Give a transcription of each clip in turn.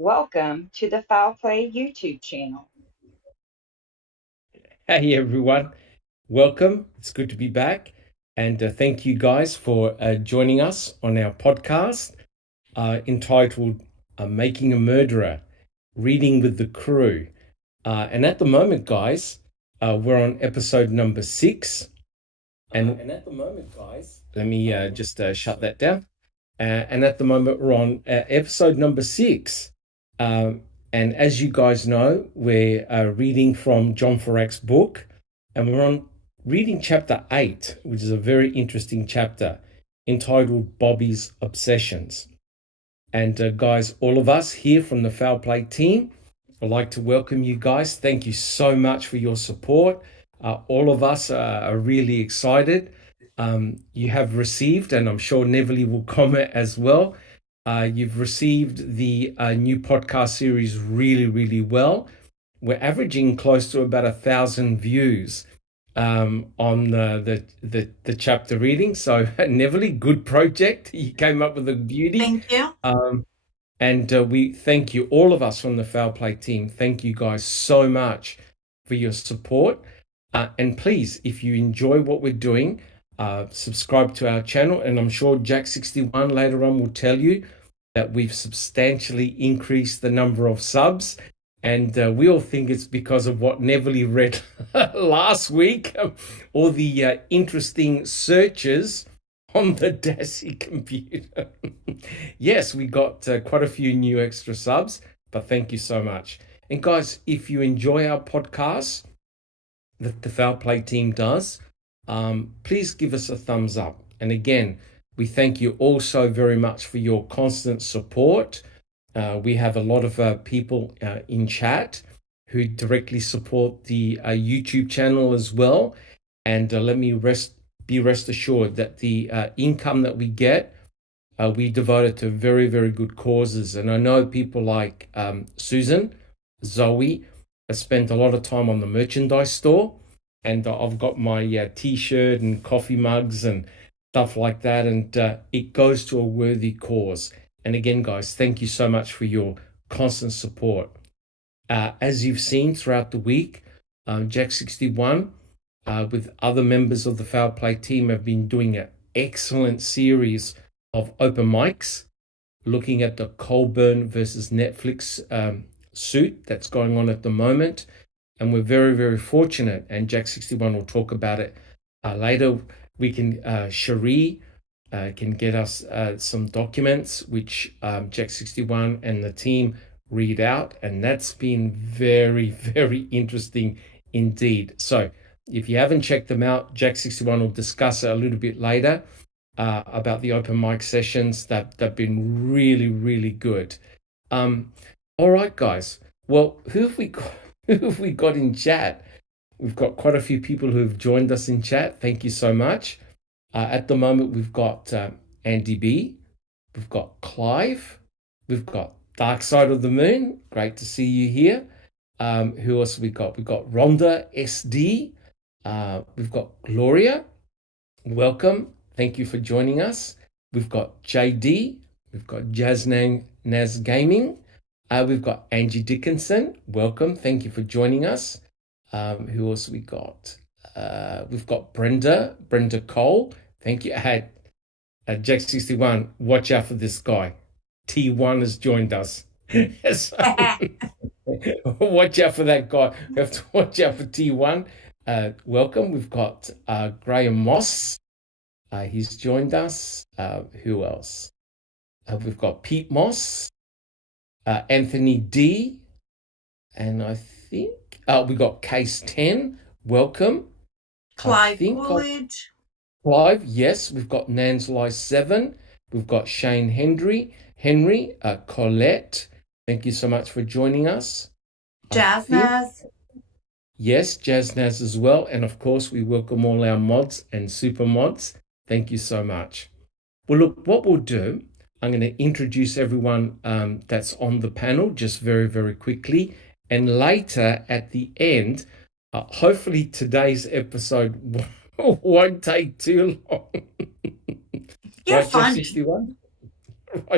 Welcome to the Foul Play YouTube channel. Hey everyone, welcome. It's good to be back. And thank you guys for joining us on our podcast entitled Making a Murderer, Reading with the Crew. And at the moment, guys, we're on episode number 6. And at the moment, guys, let me just shut that down. And at the moment, we're on episode number 6. And as you guys know, we're reading from John Ferak's book, and we're on reading chapter 8, which is a very interesting chapter entitled Bobby's Obsessions. And guys, all of us here from the Foul Play team, I'd like to welcome you guys. Thank you so much for your support. All of us are really excited. You have received, and I'm sure Neverly will comment as well, you've received the new podcast series really, really well. We're averaging close to about 1,000 views on the chapter reading. So Neverly, good project. You came up with a beauty. Thank you. And we thank you, all of us from the Foul Play team. Thank you guys so much for your support. And please, if you enjoy what we're doing, subscribe to our channel. And I'm sure Jack61 later on will tell you that we've substantially increased the number of subs. And we all think it's because of what Neverly read last week, all the interesting searches on the Dassey computer. Yes, we got quite a few new extra subs, but thank you so much. And guys, if you enjoy our podcast that the Foul Play team does, please give us a thumbs up. And again, we thank you all so very much for your constant support. We have a lot of people in chat who directly support the YouTube channel as well. And let me be rest assured that the income that we get, we devote it to very, very good causes. And I know people like Susan, Zoe, have spent a lot of time on the merchandise store. And I've got my T-shirt and coffee mugs and stuff like that. And it goes to a worthy cause. And again, guys, thank you so much for your constant support. As you've seen throughout the week, Jack61 with other members of the Foul Play team have been doing an excellent series of open mics, looking at the Colburn versus Netflix suit that's going on at the moment. And we're very, very fortunate, and Jack61 will talk about it later. We can, Cherie can get us some documents, which Jack61 and the team read out. And that's been very, very interesting indeed. So if you haven't checked them out, Jack61 will discuss it a little bit later about the open mic sessions that have been really, really good. All right, guys. Well, who have we got in chat? We've got quite a few people who have joined us in chat. Thank you so much. At the moment, we've got Andy B. We've got Clive. We've got Dark Side of the Moon. Great to see you here. Who else have we got? We've got Rhonda SD. We've got Gloria. Welcome. Thank you for joining us. We've got JD. We've got Naz Gaming. We've got Angie Dickinson. Welcome. Thank you for joining us. Who else we got? We've got Brenda Cole. Thank you. Jack61, watch out for this guy. T1 has joined us. So, watch out for that guy. We have to watch out for T1. Welcome. We've got Graham Moss. He's joined us. Who else? We've got Pete Moss. Anthony D. And I think we got Case 10. Welcome. Clive Coolidge. Clive, yes. We've got Nansley 7. We've got Shane Henry, Colette. Thank you so much for joining us. Jazznaz. Yes, Jazznaz as well. And of course, we welcome all our mods and super mods. Thank you so much. Well, look, what we'll do, I'm going to introduce everyone that's on the panel just very, very quickly. And later at the end, hopefully today's episode won't take too long. You're right, fun. Jack61?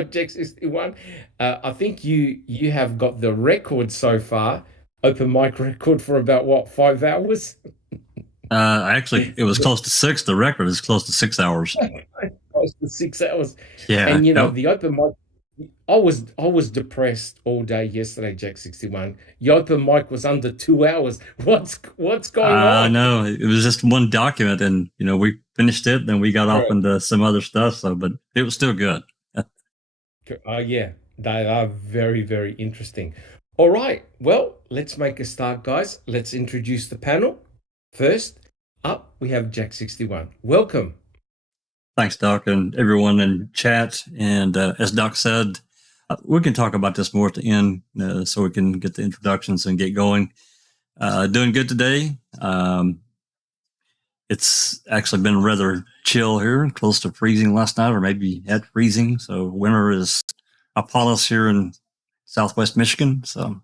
Jack 61. I think you have got the record so far, open mic record for about what, 5 hours? Actually, it was close to 6. The record is close to 6 hours. Close to 6 hours. Yeah. And the open mic, I was depressed all day yesterday, Jack 61. The open mic was under 2 hours. What's going on? No, it was just one document, and we finished it, then we got off into some other stuff. So, but it was still good. Yeah, they are very, very interesting. All right, well, let's make a start, guys. Let's introduce the panel. First up, we have Jack 61. Welcome. Thanks, Doc, and everyone in chat. And as Doc said, we can talk about this more at the end, so we can get the introductions and get going. Doing good today. It's actually been rather chill here, close to freezing last night, or maybe at freezing. So winter is upon us here in Southwest Michigan. So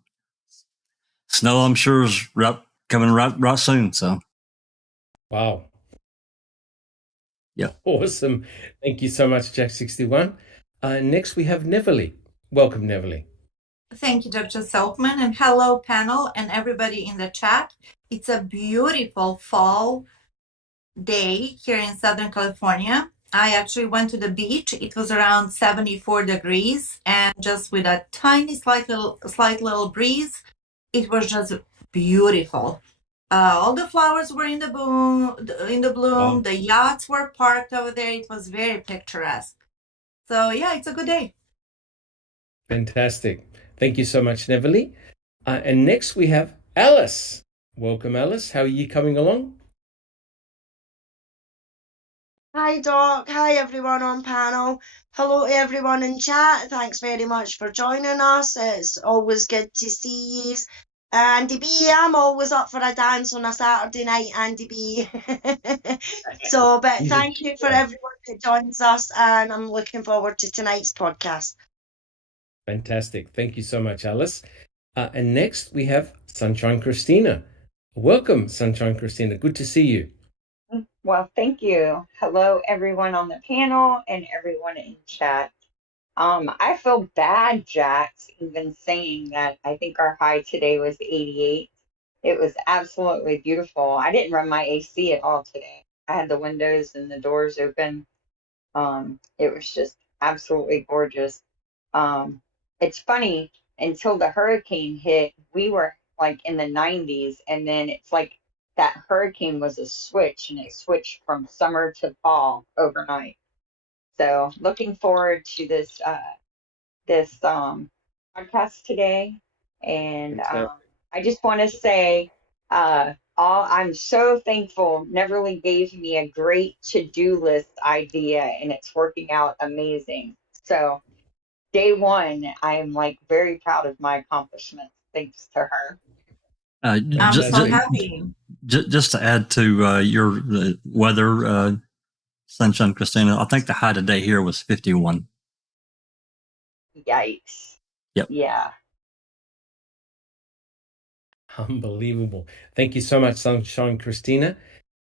snow, I'm sure, is coming right soon. So wow. Yeah. Awesome. Thank you so much, Jack 61. Next, we have Neverly. Welcome, Neverly. Thank you, Dr. Silkman, and hello, panel, and everybody in the chat. It's a beautiful fall day here in Southern California. I actually went to the beach. It was around 74 degrees, and just with a tiny, slight little breeze, it was just beautiful. All the flowers were in the bloom. Wow. The yachts were parked over there. It was very picturesque. So yeah, it's a good day. Fantastic. Thank you so much, Neverly. And next we have Alice. Welcome, Alice. How are you coming along? Hi, Doc. Hi, everyone on panel. Hello to everyone in chat. Thanks very much for joining us. It's always good to see you. Andy B, I'm always up for a dance on a Saturday night, Andy B. But thank you for everyone that joins us, and I'm looking forward to tonight's podcast. Fantastic. Thank you so much, Alice. And next we have Sunshine Christina. Welcome, Sunshine Christina. Good to see you. Well, thank you. Hello, everyone on the panel and everyone in chat. I feel bad, Jax, even saying that I think our high today was 88. It was absolutely beautiful. I didn't run my AC at all today. I had the windows and the doors open. It was just absolutely gorgeous. It's funny, until the hurricane hit, we were like in the 90s, and then it's like that hurricane was a switch, and it switched from summer to fall overnight. So looking forward to this podcast today, and I just want to say I'm so thankful. Neverly gave me a great to-do list idea, and it's working out amazing. So day one, I'm like very proud of my accomplishments thanks to her. I'm so happy. Just to add to your weather, Sunshine Christina, I think the high today here was 51. Yikes. Yep. Yeah. Unbelievable. Thank you so much, Sunshine Christina.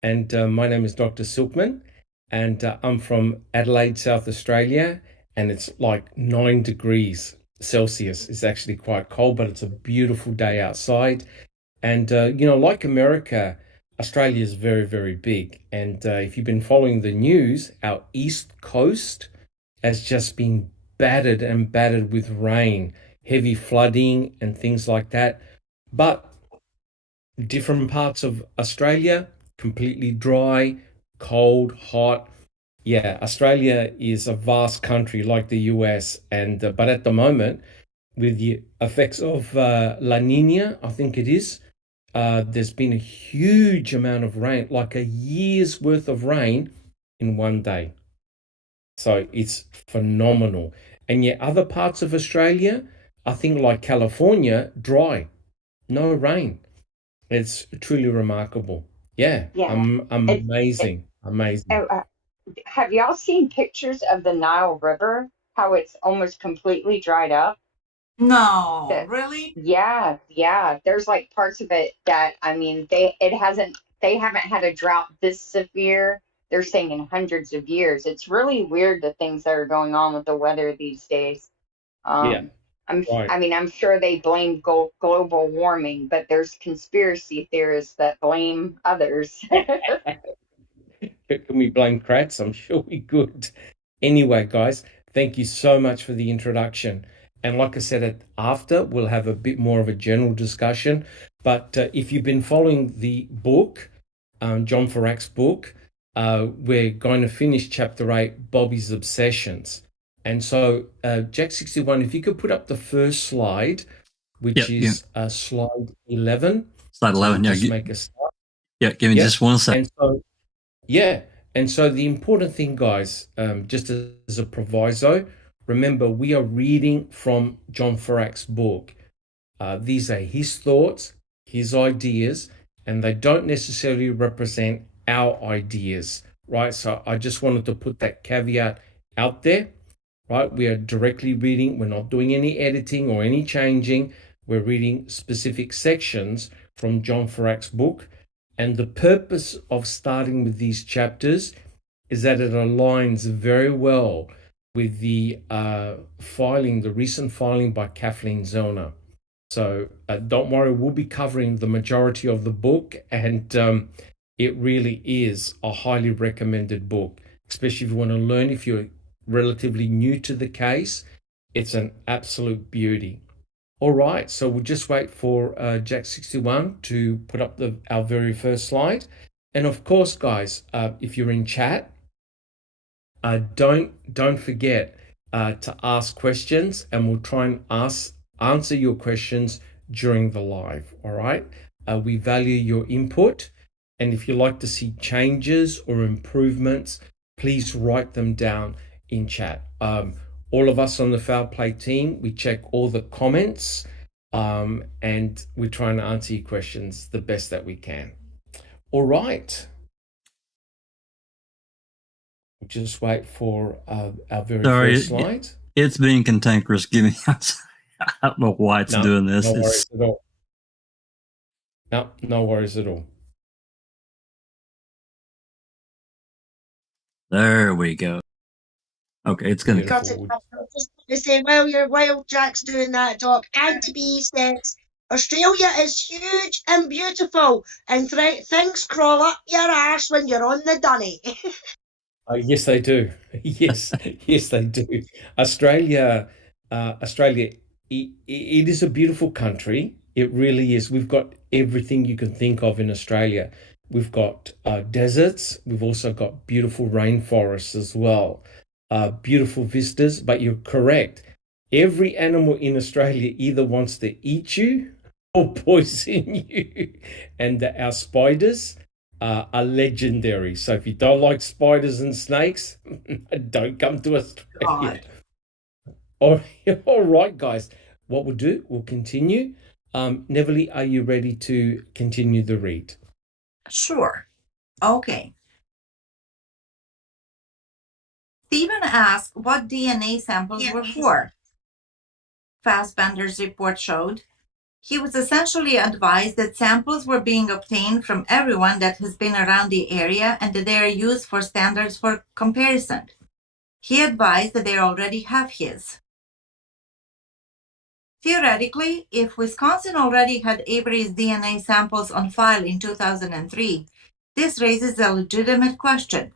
And my name is Dr. Silkman, and I'm from Adelaide, South Australia, and it's like 9 degrees Celsius. It's actually quite cold, but it's a beautiful day outside. And, like America, Australia is very, very big. And if you've been following the news, our East Coast has just been battered with rain, heavy flooding and things like that. But different parts of Australia, completely dry, cold, hot. Yeah, Australia is a vast country like the US. And but at the moment, with the effects of La Nina, I think it is, there's been a huge amount of rain, like a year's worth of rain in one day. So it's phenomenal. And yet other parts of Australia, I think like California, dry, no rain. It's truly remarkable. Yeah. Amazing. Amazing. Have y'all seen pictures of the Nile River? How it's almost completely dried up? No, really? Yeah. There's like parts of it that, I mean, they haven't had a drought this severe they're saying in hundreds of years. It's really weird the things that are going on with the weather these days. Yeah, right. I mean, I'm sure they blame global warming, but there's conspiracy theorists that blame others. Can we blame Kratz? I'm sure we could. Anyway, guys, thank you so much for the introduction. And like I said, after we'll have a bit more of a general discussion. But if you've been following the book, John Ferak's book, we're going to finish chapter 8, Bobby's Obsessions. And so, Jack 61, if you could put up the first slide, which is slide 11. Slide 11, just make a start. Yeah, give me just 1 second. And so, and so the important thing, guys, just as a proviso, remember we are reading from John Ferak's book. These are his thoughts, his ideas, and they don't necessarily represent our ideas, right? So I just wanted to put that caveat out there, right? We are directly reading. We're not doing any editing or any changing. We're reading specific sections from John Ferak's book. And the purpose of starting with these chapters is that it aligns very well with the recent filing by Kathleen Zellner. So don't worry, we'll be covering the majority of the book, and it really is a highly recommended book, especially if you want to learn, if you're relatively new to the case. It's an absolute beauty. All right, so we'll just wait for Jack 61 to put up our very first slide. And of course, guys, if you're in chat, don't forget to ask questions, and we'll try and answer your questions during the live. All right, we value your input, and if you like to see changes or improvements, please write them down in chat. All of us on the Foul Play team, we check all the comments, and we're trying to answer your questions the best that we can. All right. We'll just wait for our very first slide. It's being cantankerous. Give me. I don't know why it's doing this. No worries at all. No worries at all. There we go. Okay, it's going to got it. Just to say, while Jack's doing that, Doc, Auntie B says Australia is huge and beautiful, and things crawl up your arse when you're on the dunny. Yes, they do. Yes, they do. Australia, it is a beautiful country. It really is. We've got everything you can think of in Australia. We've got deserts. We've also got beautiful rainforests as well. Beautiful vistas, but you're correct. Every animal in Australia either wants to eat you or poison you. And our spiders are legendary. So if you don't like spiders and snakes, don't come to Australia. All right, guys. What we'll do, we'll continue. Neverly, are you ready to continue the read? Sure. Okay. Stephen asked what DNA samples were for. Fassbender's report showed he was essentially advised that samples were being obtained from everyone that has been around the area and that they are used for standards for comparison. He advised that they already have his. Theoretically, if Wisconsin already had Avery's DNA samples on file in 2003, this raises a legitimate question.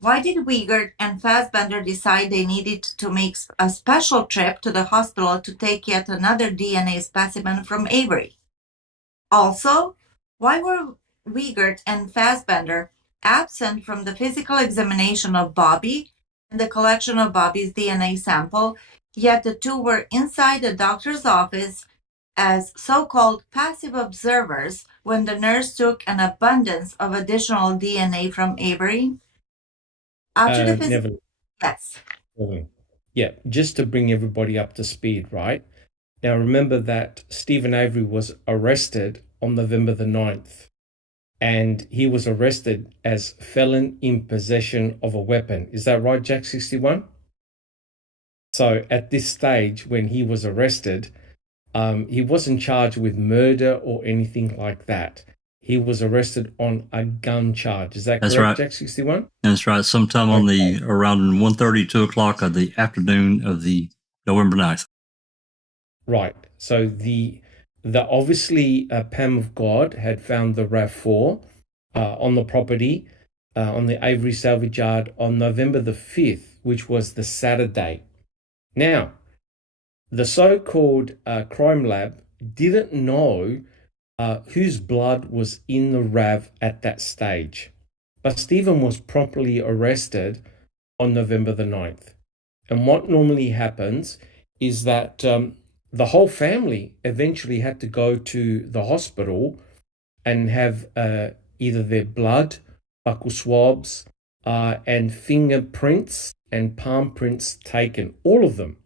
Why did Wiegert and Fassbender decide they needed to make a special trip to the hospital to take yet another DNA specimen from Avery? Also, why were Wiegert and Fassbender absent from the physical examination of Bobby and the collection of Bobby's DNA sample, yet the two were inside the doctor's office as so-called passive observers when the nurse took an abundance of additional DNA from Avery? After the physical, yes. Yeah, just to bring everybody up to speed, right? Now, remember that Stephen Avery was arrested on November the 9th, and he was arrested as felon in possession of a weapon. Is that right, Jack 61? So at this stage, when he was arrested, he wasn't charged with murder or anything like that. he was arrested on a gun charge. Is that That's correct, right. Jack 61? That's right. Sometime on the around 1:30, 2 o'clock of the afternoon of the November 9th. Right. So the obviously Pam of God had found the RAV4 on the property on the Avery salvage yard on November the 5th, which was the Saturday. Now, the so-called crime lab didn't know whose blood was in the RAV at that stage. But Stephen was promptly arrested on November the 9th. And what normally happens is that the whole family eventually had to go to the hospital and have either their blood, buccal swabs, and fingerprints and palm prints taken, all of them.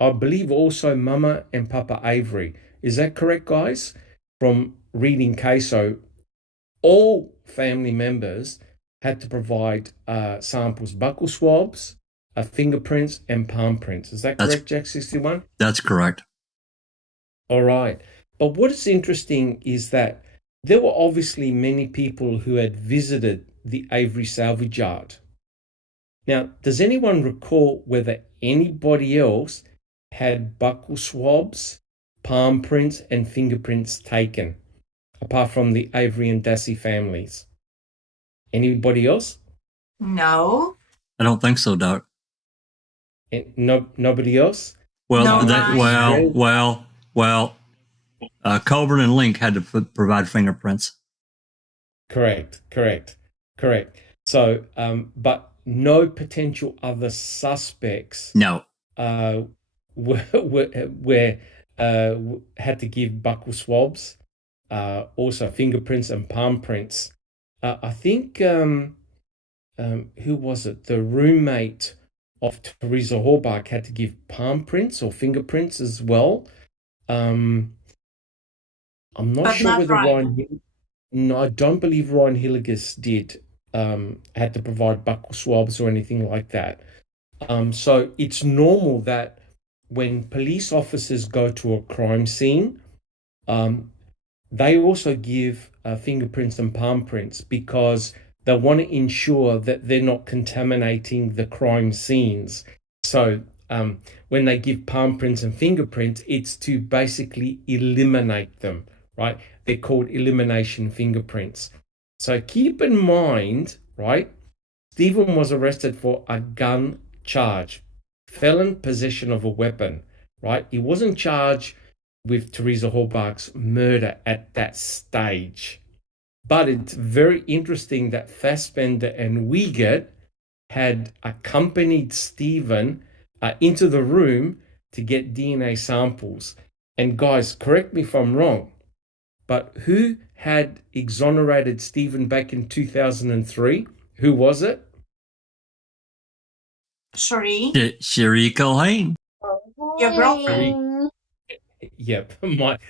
I believe also Mama and Papa Avery. Is that correct, guys? From reading CASO, all family members had to provide samples, buccal swabs, fingerprints, and palm prints. Is that correct, Jack 61? That's correct. All right. But what is interesting is that there were obviously many people who had visited the Avery salvage yard. Now, does anyone recall whether anybody else had buccal swabs, palm prints, and fingerprints taken, apart from the Avery and Dassey families? Anybody else? No. I don't think so, Doc. Nobody else? Well, No, well. Colburn and Link had to provide fingerprints. Correct. So, but no potential other suspects. No. Were had to give buccal swabs, also fingerprints and palm prints. I think who was it? The roommate of Teresa Horbach had to give palm prints or fingerprints as well. I'm not but sure not whether Ryan. No, I don't believe Ryan Hilligus did had to provide buccal swabs or anything like that. So it's normal that when police officers go to a crime scene, they also give fingerprints and palm prints because they want to ensure that they're not contaminating the crime scenes. So when they give palm prints and fingerprints, it's to basically eliminate them, right? They're called elimination fingerprints. So keep in mind, right, Stephen was arrested for a gun charge, felon possession of a weapon, right? He wasn't charged with Teresa Horbach's murder at that stage. But it's very interesting that Fassbender and Wiegert had accompanied Stephen into the room to get DNA samples. And guys, correct me if I'm wrong, but who had exonerated Stephen back in 2003? Who was it? Cherie. Cherie Culhane. Your girlfriend. Yep,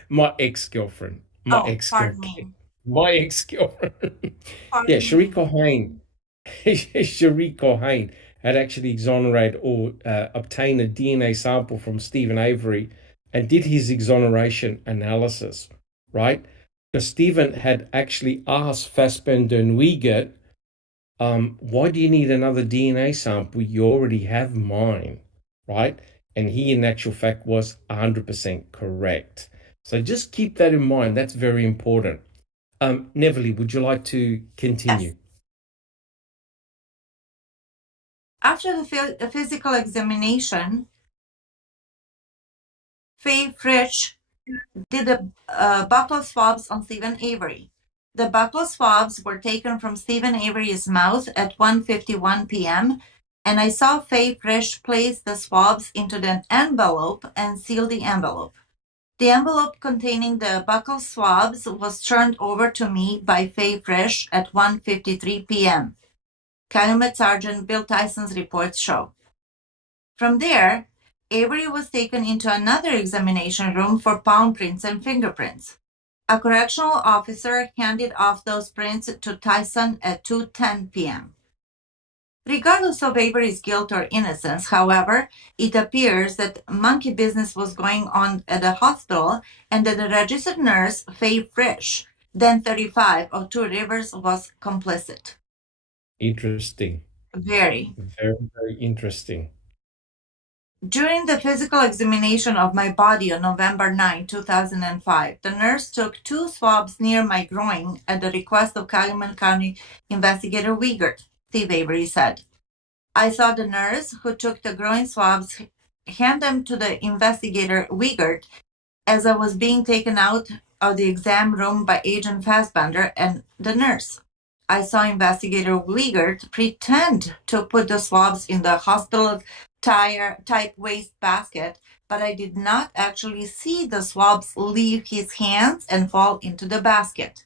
my ex-girlfriend. Pardon me. My ex-girlfriend. Pardon Cherie me. Culhane. Cherie Culhane had actually exonerated or obtained a DNA sample from Stephen Avery and did his exoneration analysis, right? Because Stephen had actually asked Fassbender and Wiegert, why do you need another DNA sample? You already have mine, right? And he, in actual fact, was 100% correct. So just keep that in mind. That's very important. Neverly, would you like to continue? Yes. After the physical examination, Faye Frisch did the buccal swabs on Stephen Avery. The buccal swabs were taken from Stephen Avery's mouth at 1:51 p.m., and I saw Faye Frisch place the swabs into the envelope and seal the envelope. The envelope containing the buccal swabs was turned over to me by Faye Frisch at 1:53 p.m. Calumet Sergeant Bill Tyson's reports show. From there, Avery was taken into another examination room for palm prints and fingerprints. A correctional officer handed off those prints to Tyson at 2:10 p.m. Regardless of Avery's guilt or innocence, however, it appears that monkey business was going on at the hospital and that the registered nurse, Faye Frisch, Then 35 of Two Rivers was complicit. Interesting. Very. Very, very interesting. During the physical examination of my body on November 9, 2005, the nurse took 2 swabs near my groin at the request of Calumet County Investigator Wiegert, Steve Avery said. I saw the nurse who took the groin swabs hand them to the investigator Wiegert as I was being taken out of the exam room by Agent Fassbender and the nurse. I saw Investigator Wiegert pretend to put the swabs in the hospital type waste basket, but I did not actually see the swabs leave his hands and fall into the basket.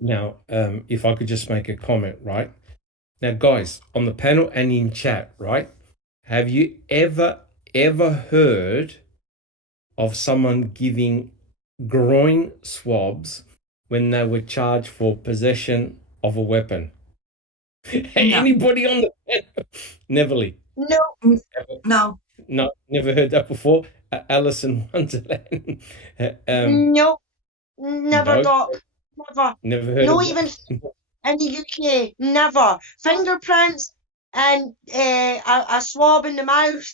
Now, if I could just make a comment, right? Now, guys, on the panel and in chat, right? Have you ever heard of someone giving groin swabs when they were charged for possession of a weapon? Anybody on the panel? Neverly? No. No. No, never heard that before. Alison Wonderland. No. Never, No. Doc. Never. Never heard No, of even that. in the UK. Never. Fingerprints and a swab in the mouth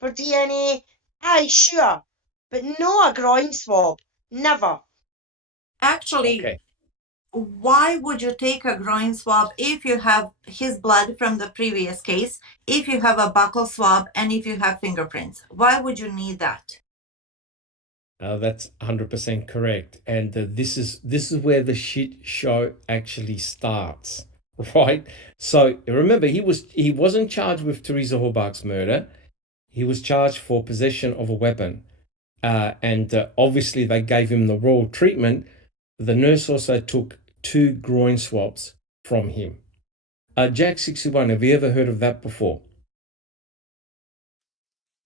for DNA. Aye, sure. But no a groin swab. Never. Actually, Okay. why would you take a groin swab if you have his blood from the previous case, if you have a buccal swab, and if you have fingerprints? Why would you need that? That's 100% correct. And this is where the shit show actually starts, right? So remember, he wasn't charged with Teresa Horbach's murder. He was charged for possession of a weapon. And obviously they gave him the royal treatment. The nurse also took 2 groin swabs from him. Jack 61, have you ever heard of that before?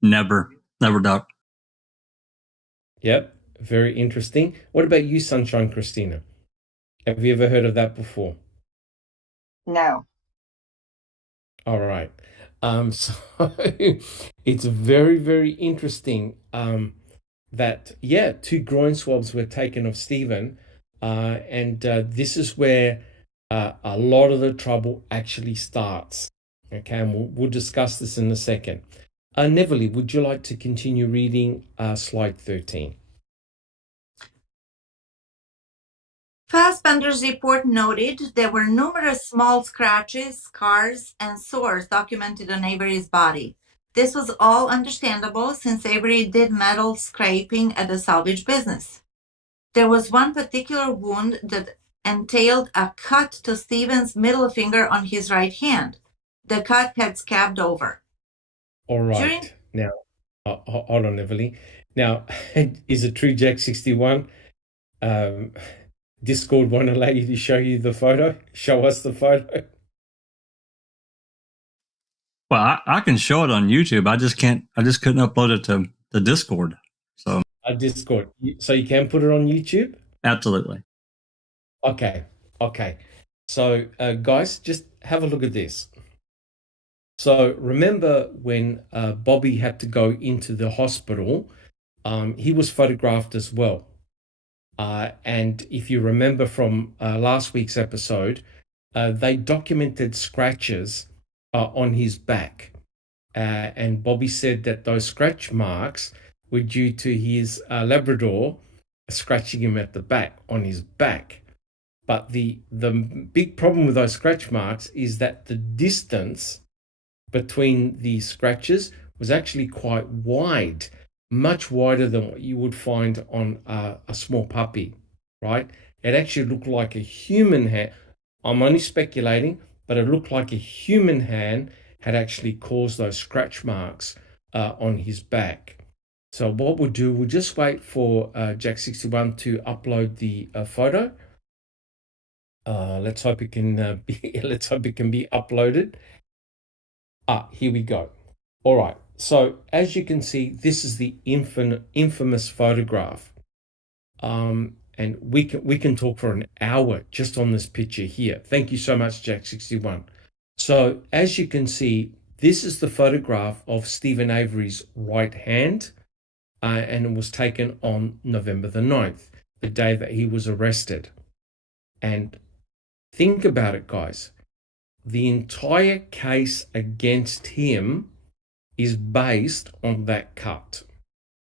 Never, Doc. Yep, very interesting. What about you, Sunshine Christina? Have you ever heard of that before? No. All right. So it's very, very interesting that, 2 groin swabs were taken of Stephen. And this is where a lot of the trouble actually starts. Okay, and we'll discuss this in a second. Neverly, would you like to continue reading slide 13? Fassbender's report noted there were numerous small scratches, scars, and sores documented on Avery's body. This was all understandable since Avery did metal scraping at the salvage business. There was one particular wound that entailed a cut to Stephen's middle finger on his right hand. The cut had scabbed over. All right. Now, hold on, Everly. Now, is it true, Jack 61? Discord won't allow you to show you the photo? Show us the photo. Well, I can show it on YouTube. I just couldn't upload it to the Discord. So Discord. So you can put it on YouTube? Absolutely. Okay. So, guys, just have a look at this. So remember when Bobby had to go into the hospital, he was photographed as well. And if you remember from last week's episode, they documented scratches on his back. And Bobby said that those scratch marks were due to his Labrador scratching him at the back, on his back. But the big problem with those scratch marks is that the distance between the scratches was actually quite wide, much wider than what you would find on a small puppy, right? It actually looked like a human hand. I'm only speculating, but it looked like a human hand had actually caused those scratch marks on his back. So what we'll do, we'll just wait for Jack 61 to upload the photo. Let's hope it can be uploaded. Here we go. All right. So as you can see, this is the infamous photograph. And we can talk for an hour just on this picture here. Thank you so much, Jack 61. So as you can see, this is the photograph of Stephen Avery's right hand, and it was taken on November the 9th, the day that he was arrested. And think about it, guys. The entire case against him is based on that cut,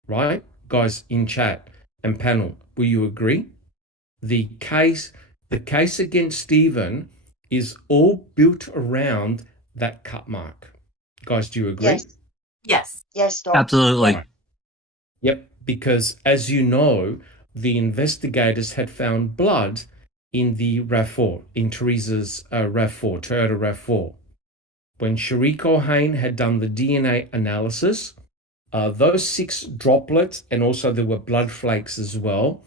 right? Guys in chat and panel, will you agree? The case against Stephen is all built around that cut mark. Guys, do you agree? Yes. Yes. Yes, Doc. Absolutely. Right. Yep, because as you know, the investigators had found blood in the RAV4, in Teresa's RAV4, Toyota RAV4. When Shariko Hain had done the DNA analysis, those 6 droplets, and also there were blood flakes as well,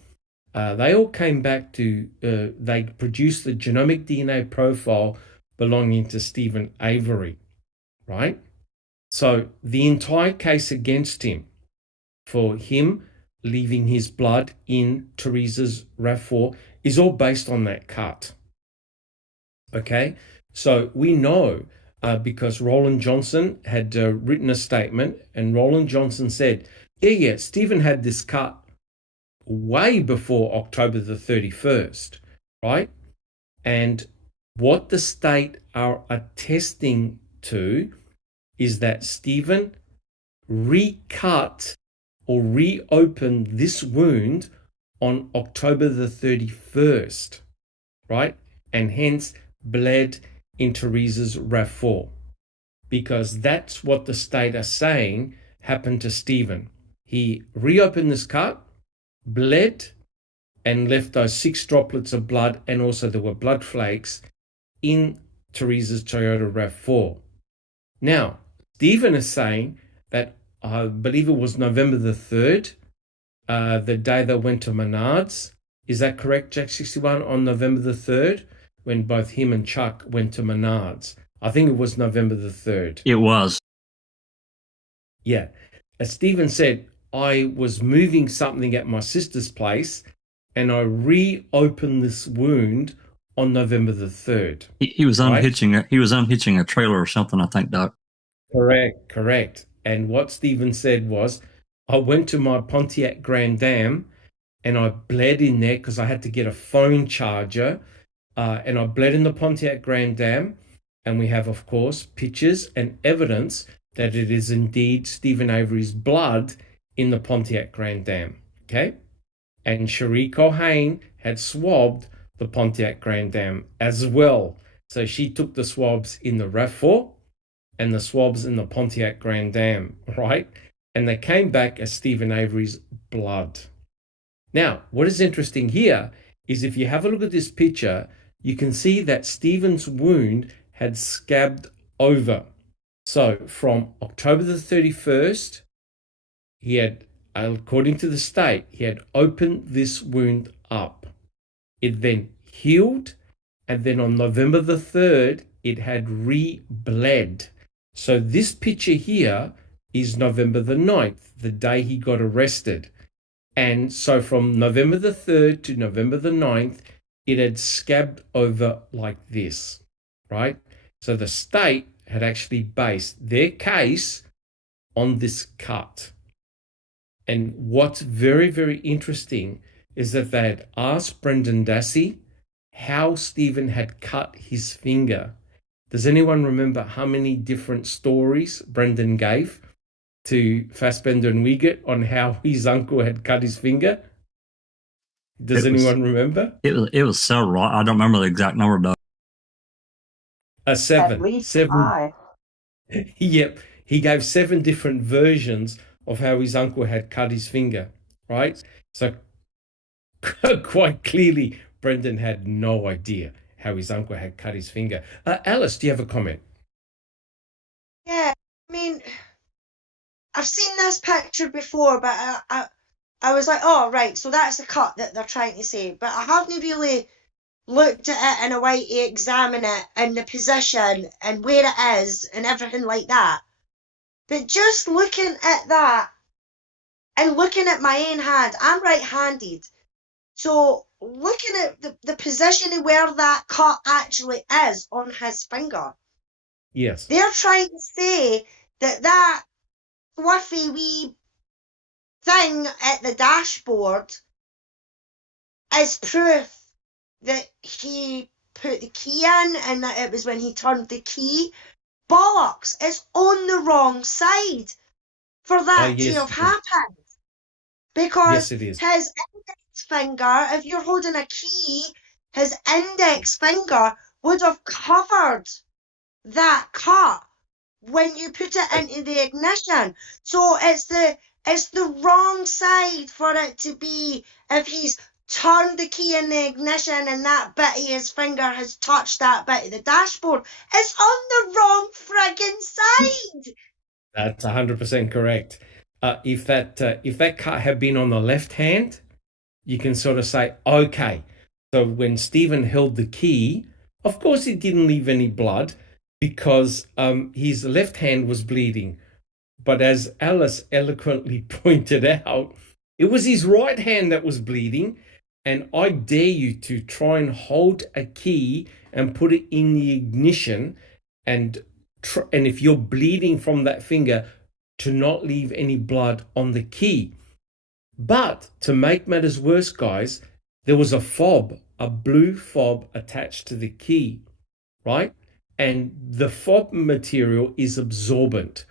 they all came back to, they produced the genomic DNA profile belonging to Stephen Avery, right? So the entire case against him, for him leaving his blood in Teresa's RAV4, is all based on that cut. Okay, so we know because Roland Johnson had written a statement, and Roland Johnson said, yeah, Stephen had this cut way before October the 31st, right? And what the state are attesting to is that Stephen recut or reopened this wound on October the 31st, right? And hence bled in Teresa's RAV4, because that's what the state are saying happened to Stephen. He reopened this cut, bled, and left those 6 droplets of blood, and also there were blood flakes in Teresa's Toyota RAV4. Now, Stephen is saying that, I believe it was November the 3rd, the day they went to Menards. Is that correct, Jack 61, on November the 3rd, when both him and Chuck went to Menards? I think it was November the 3rd. It was. Yeah. As Stephen said, I was moving something at my sister's place, and I reopened this wound on November the 3rd. He was Right? unhitching he was unhitching a trailer or something, I think, Doc. Correct. And what Stephen said was, I went to my Pontiac Grand Dam and I bled in there because I had to get a phone charger, and I bled in the Pontiac Grand Dam, and we have, of course, pictures and evidence that it is indeed Stephen Avery's blood in the Pontiac Grand Dam, okay? And Shariko Hain had swabbed the Pontiac Grand Dam as well. So she took the swabs in the RAV4 and the swabs in the Pontiac Grand Dam, right? And they came back as Stephen Avery's blood. Now, what is interesting here is if you have a look at this picture, you can see that Stephen's wound had scabbed over. So from October the 31st, he had, according to the state, he had opened this wound up. It then healed, and then on November the 3rd, it had re-bled. So this picture here is November the 9th, the day he got arrested. And so from November the 3rd to November the 9th, it had scabbed over like this, right? So the state had actually based their case on this cut. And what's very, very interesting is that they had asked Brendan Dassey how Stephen had cut his finger. Does anyone remember how many different stories Brendan gave to Fassbender and Wiegert on how his uncle had cut his finger? Does anyone remember? It was several. I don't remember the exact number, Doc. 7. At least 7. 5. Yep. He gave 7 different versions of how his uncle had cut his finger, right? So quite clearly, Brendan had no idea how his uncle had cut his finger. Alice, do you have a comment? Yeah, I mean, I've seen this picture before, but I was like, oh, right, so that's the cut that they're trying to say. But I haven't really looked at it in a way to examine it and the position and where it is and everything like that. But just looking at that and looking at my own hand, I'm right-handed. So looking at the position of where that cut actually is on his finger. Yes. They're trying to say that fluffy wee thing at the dashboard is proof that he put the key in and that it was when he turned the key. Bollocks! It's on the wrong side for that to Yes, have happened. Because yes, it is. his index finger, if you're holding a key, his index finger would have covered that cut when you put it into the ignition. So it's the wrong side for it to be if he's turned the key in the ignition and that bit of his finger has touched that bit of the dashboard. It's on the wrong friggin' side. That's 100% correct. If that cut had been on the left hand, you can sort of say, okay. So when Stephen held the key, of course he didn't leave any blood because his left hand was bleeding. But as Alice eloquently pointed out, it was his right hand that was bleeding. And I dare you to try and hold a key and put it in the ignition, and if you're bleeding from that finger, to not leave any blood on the key. But to make matters worse, guys, there was a fob, a blue fob attached to the key, right? And the fob material is absorbent.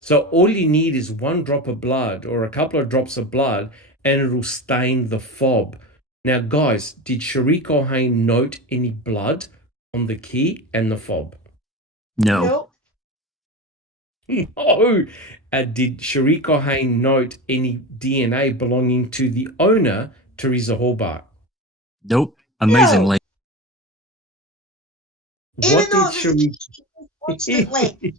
So all you need is one drop of blood or a couple of drops of blood and it'll stain the fob. Now, guys, did Sharik O'Hain note any blood on the key and the fob? No. Nope. No. Did Sharik O'Hain note any DNA belonging to the owner, Teresa Hallbart? Nope. Amazingly. Even What though did it was Sharik... constantly.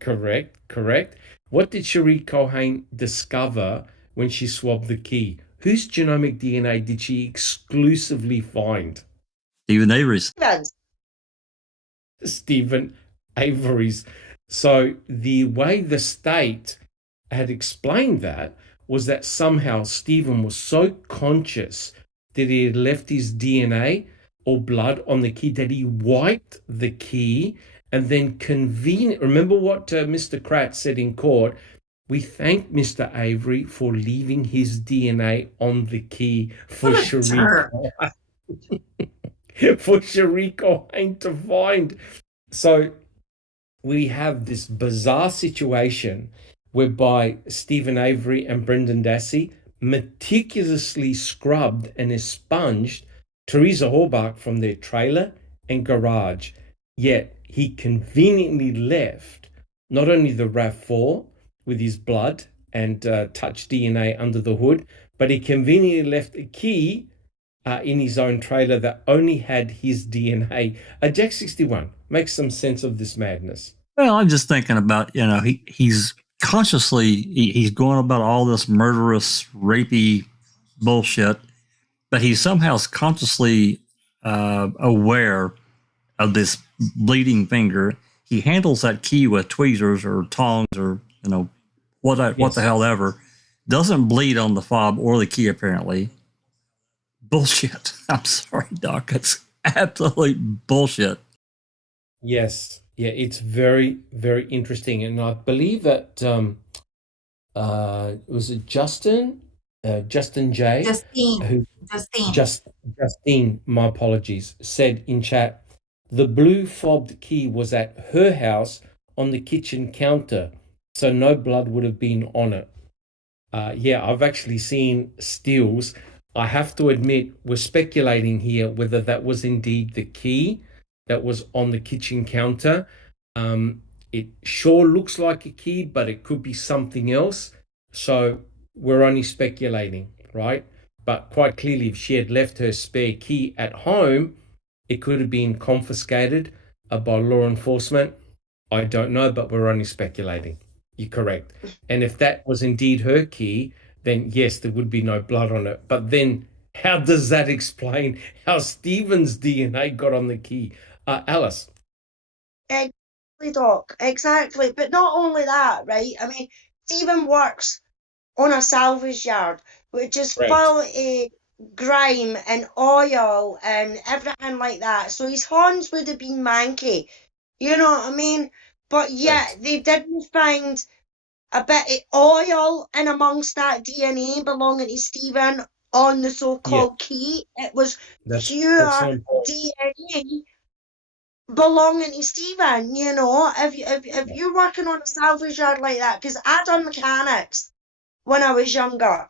Correct. What did Sharik O'Hain discover when she swabbed the key? Whose genomic DNA did she exclusively find? Stephen Avery's. Stephen Avery's. So the way the state had explained that was that somehow Stephen was so conscious that he had left his DNA or blood on the key that he wiped the key and then remember what Mr. Kratt said in court? We thank Mr. Avery for leaving his DNA on the key for Sharik O'Hain to find. So we have this bizarre situation whereby Stephen Avery and Brendan Dassey meticulously scrubbed and expunged Teresa Hallbart from their trailer and garage. Yet he conveniently left not only the RAV4 with his blood and touch DNA under the hood, but he conveniently left a key in his own trailer that only had his DNA. Jack 61, make some sense of this madness. Well, I'm just thinking about, he's consciously, he's going about all this murderous, rapey bullshit, but he's somehow consciously aware of this bleeding finger. He handles that key with tweezers or tongs or, what the hell ever. Doesn't bleed on the fob or the key, apparently. Bullshit. I'm sorry, Doc. It's absolute bullshit. Yes. Yeah, it's very, very interesting. And I believe that was it Justin J? Justine, my apologies, said in chat, the blue fobbed key was at her house on the kitchen counter, so no blood would have been on it. Yeah, I've actually seen stills. I have to admit, we're speculating here whether that was indeed the key that was on the kitchen counter. It sure looks like a key, but it could be something else. So we're only speculating, right? But quite clearly, if she had left her spare key at home, it could have been confiscated by law enforcement. I don't know, but we're only speculating. You're correct. And if that was indeed her key, then yes, there would be no blood on it. But then how does that explain how Stephen's DNA got on the key? Alice? Exactly, Doc. Exactly. But not only that, right? I mean, Stephen works on a salvage yard, which is full of grime and oil and everything like that. So his hands would have been manky. You know what I mean? But yet they didn't find a bit of oil in amongst that DNA belonging to Stephen on the Yeah, so-called key. It was that's so pure important. DNA belonging to Stephen. You know, if you're working on a salvage yard like that, because I done mechanics when I was younger.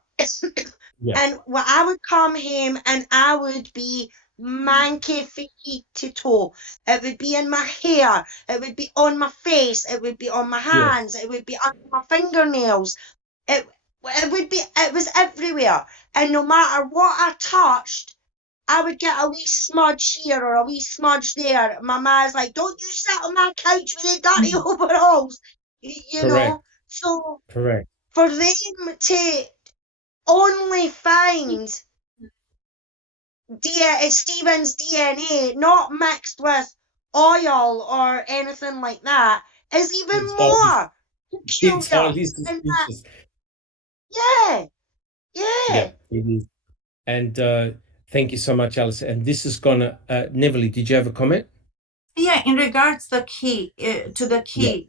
Yeah, And I would come home and I would be manky from head to toe. It would be in my hair, it would be on my face, it would be on my yeah, hands, it would be under my fingernails. It was everywhere. And no matter what I touched, I would get a wee smudge here or a wee smudge there. My ma's like, don't you sit on my couch with the dirty overalls, you correct, know? So correct. for them to only find Stephen's DNA not mixed with oil or anything like that is even It's highly, more it's peculiar. highly And that, suspicious. yeah, yeah. Yeah, it is. And thank you so much, Alice. And this is gonna, Neville, did you have a comment? Yeah, in regards to the Yeah, key,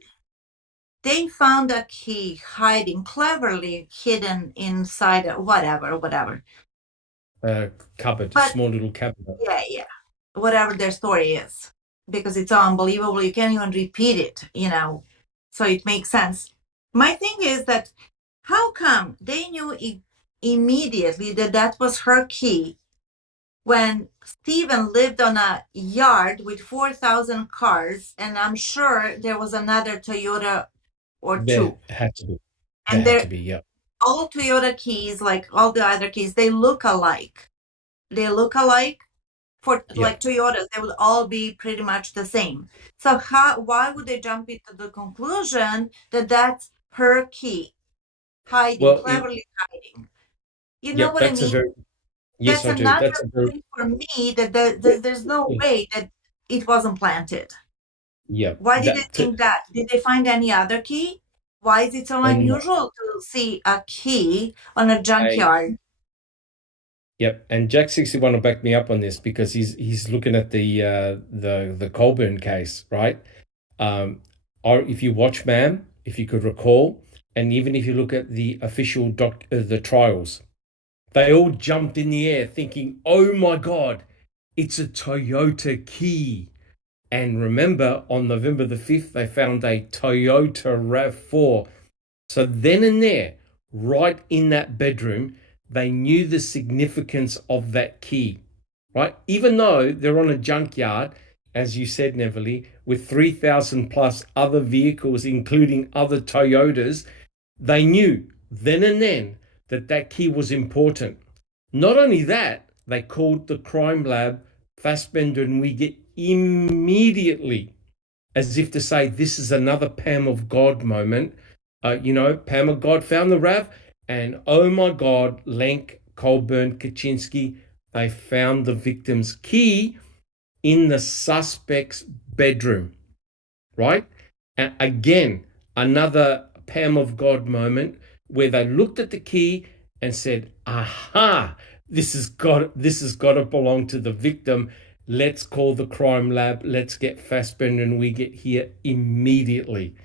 they found a key cleverly hidden inside whatever. cupboard, But small little cupboard. yeah, whatever their story is, because it's unbelievable. You can't even repeat it, so it makes sense. My thing is that how come they knew immediately that that was her key when Stephen lived on a yard with 4,000 cars, and I'm sure there was another Toyota or There two, had to be. There and had to they're be, yeah. all Toyota keys, like all the other keys, they look alike. For Yeah. like Toyotas, they would all be pretty much the same. So why would they jump into the conclusion that that's her key, cleverly hiding? You know Yep, what I that's a mean? very, yes, That's I do. another That's a very, thing for me that there's no way that it wasn't planted. yeah. Why did they think that? Did they find any other key? Why is it so unusual to see a key on a junkyard? Yep, and Jack 61 will back me up on this because he's looking at the Colburn case, right? Or if you watch, ma'am, if you could recall, and even if you look at the official the trials, they all jumped in the air thinking, "Oh my God, it's a Toyota key." And remember, on November the 5th, they found a Toyota RAV4. So then and there, right in that bedroom, they knew the significance of that key, right? Even though they're on a junkyard, as you said, Neville, with 3,000 plus other vehicles, including other Toyotas, they knew then and then that that key was important. Not only that, they called the crime lab Fassbender and Wiegert immediately, as if to say, this is another Pam of God moment. Pam of God found the RAV, and oh my God, Lenk, Colburn, Kaczynski, they found the victim's key in the suspect's bedroom, right? And again, another Pam of God moment where they looked at the key and said, aha, this has got to belong to the victim. Let's call the crime lab. Let's get Fassbender and Wiegert here immediately.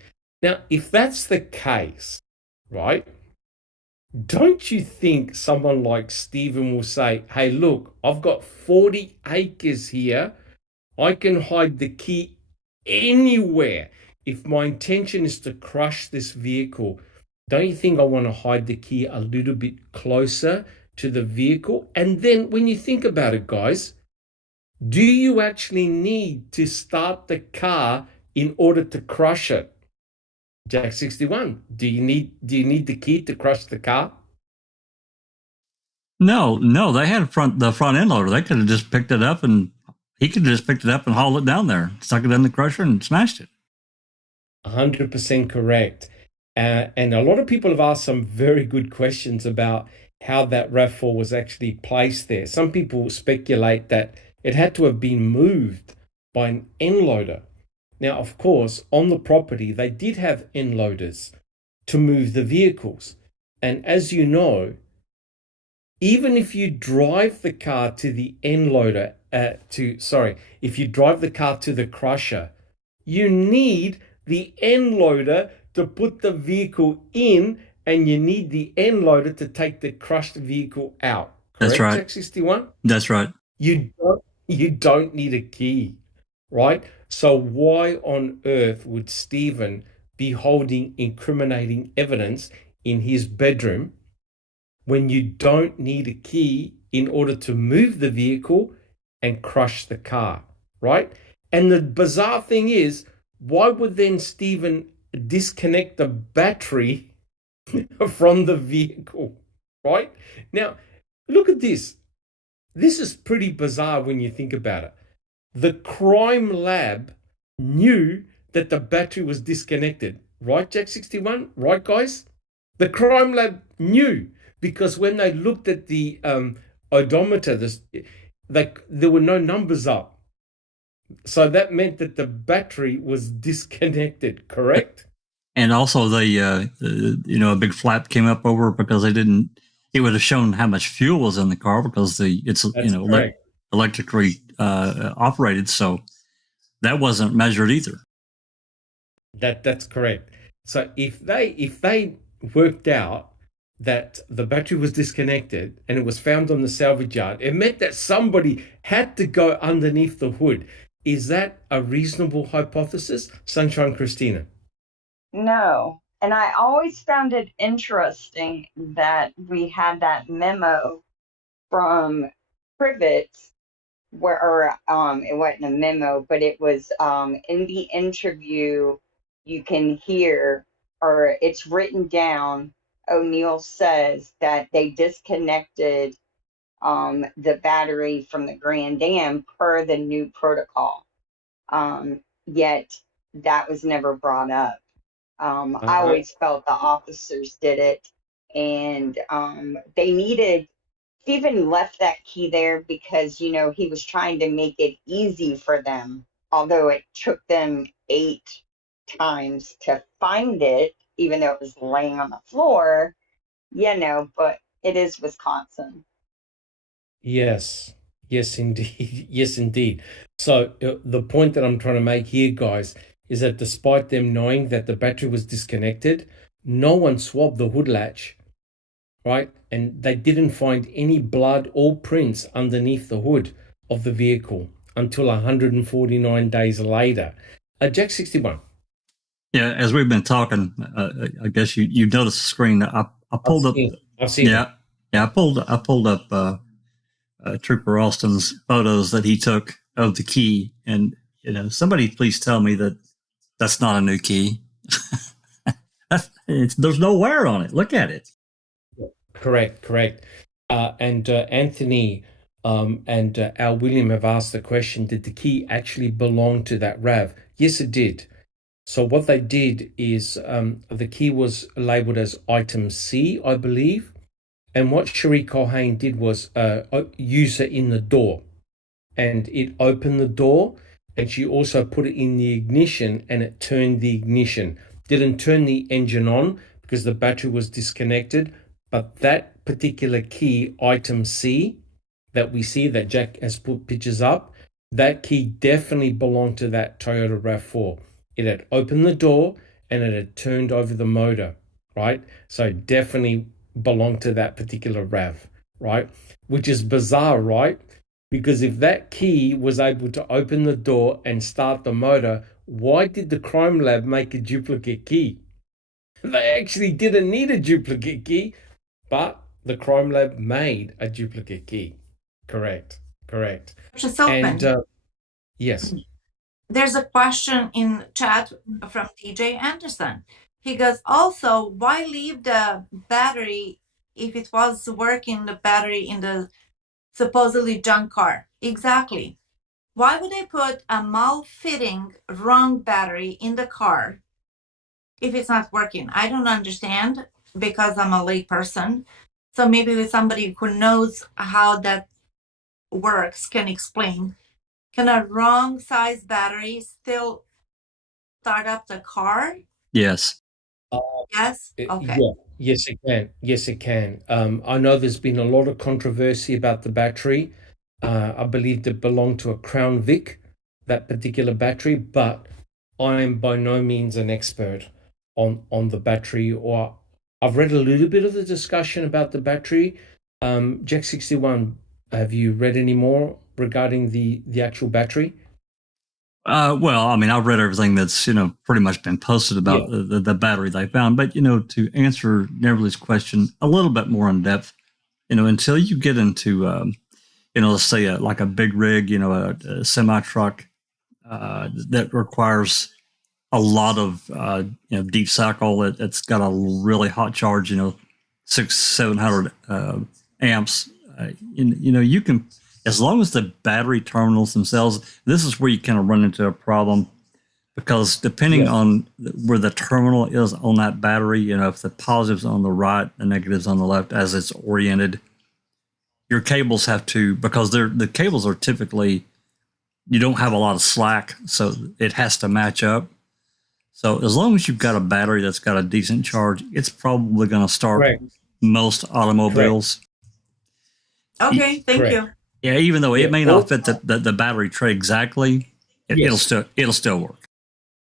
Now, if that's the case, right, don't you think someone like Stephen will say, hey, look, I've got 40 acres here. I can hide the key anywhere. If my intention is to crush this vehicle, don't you think I want to hide the key a little bit closer to the vehicle? And then when you think about it, guys, do you actually need to start the car in order to crush it? Jack 61, do you need the key to crush the car? No, they had the front end loader. They could have just picked it up, and he could have just picked it up and hauled it down there, stuck it in the crusher, and smashed it. 100% correct. And a lot of people have asked some very good questions about how that RAV4 was actually placed there. Some people speculate that it had to have been moved by an end loader. Now, of course, on the property, they did have end loaders to move the vehicles. And as you know, even if you drive the car to the end loader, if you drive the car to the crusher, you need the end loader to put the vehicle in, and you need the end loader to take the crushed vehicle out. That's Correct, right. Jack 61? That's right. You don't need a key, right? So why on earth would Stephen be holding incriminating evidence in his bedroom when you don't need a key in order to move the vehicle and crush the car, right? And the bizarre thing is, why would then Stephen disconnect the battery from the vehicle, right? Now, look at this. This is pretty bizarre when you think about it. The crime lab knew that the battery was disconnected, right, Jack 61? Right, guys? The crime lab knew because when they looked at the odometer, there were no numbers up. So that meant that the battery was disconnected, correct? And also, a big flap came up over because they didn't. It would have shown how much fuel was in the car because it's electrically operated, so that wasn't measured either. That's correct. So if they worked out that the battery was disconnected and it was found on the salvage yard, it meant that somebody had to go underneath the hood. Is that a reasonable hypothesis, Sunshine Christina? No. And I always found it interesting that we had that memo from Privet where it wasn't a memo, but it was in the interview you can hear or it's written down. O'Neill says that they disconnected the battery from the Grand Dam per the new protocol. Yet that was never brought up. I always felt the officers did it, and they needed. Stephen left that key there because he was trying to make it easy for them, although it took them 8 times to find it, even though it was laying on the floor. But it is Wisconsin. Yes, yes, indeed. Yes, indeed. So the point that I'm trying to make here, guys, is that despite them knowing that the battery was disconnected, no one swabbed the hood latch, right? And they didn't find any blood or prints underneath the hood of the vehicle until 149 days later. Jack 61. Yeah, as we've been talking, I guess you noticed the screen. I pulled up. I've seen it. I pulled up Trooper Alston's photos that he took of the key, and somebody please tell me that that's not a new key. There's no wear on it. Look at it. Correct. And Anthony and Al William have asked the question, did the key actually belong to that RAV? Yes, it did. So what they did is the key was labeled as item C, I believe. And what Cherie Colhane did was use it in the door. And it opened the door, and she also put it in the ignition, and it turned the ignition. Didn't turn the engine on because the battery was disconnected. But that particular key, item C, that we see that Jack has put pictures up, that key definitely belonged to that Toyota RAV4. It had opened the door and it had turned over the motor, right? So definitely belonged to that particular RAV, right? Which is bizarre, right? Because if that key was able to open the door and start the motor, why did the crime lab make a duplicate key? They actually didn't need a duplicate key, but the crime lab made a duplicate key. Correct. Silkman, And yes. there's a question in chat from DJ Anderson. He goes, also, why leave the battery if it was working, the battery in the supposedly junk car? Exactly. Why would they put a malfitting wrong battery in the car if it's not working? I don't understand because I'm a lay person. So maybe with somebody who knows how that works can explain. Can a wrong size battery still start up the car? Yes. Yes. Okay. Yeah. Yes, it can. Yes, it can. I know there's been a lot of controversy about the battery. I believe it belonged to a Crown Vic, that particular battery, but I am by no means an expert on the battery, or I've read a little bit of the discussion about the battery, Jack 61, have you read any more regarding the actual battery? Well, I mean, I've read everything that's, pretty much been posted about the battery they found. But, to answer Neverly's question a little bit more in depth, until you get into, let's say like a big rig, a semi truck that requires a lot of, deep cycle. It's got a really hot charge, 600-700 amps. You can, as long as the battery terminals themselves, this is where you kind of run into a problem, because depending on where the terminal is on that battery, if the positive's on the right, the negative's on the left as it's oriented, your cables have to, because the cables are typically, you don't have a lot of slack, so it has to match up. So as long as you've got a battery that's got a decent charge, it's probably going to start most automobiles. Okay, thank you. Yeah, even though it may not fit the battery tray exactly, it'll still work.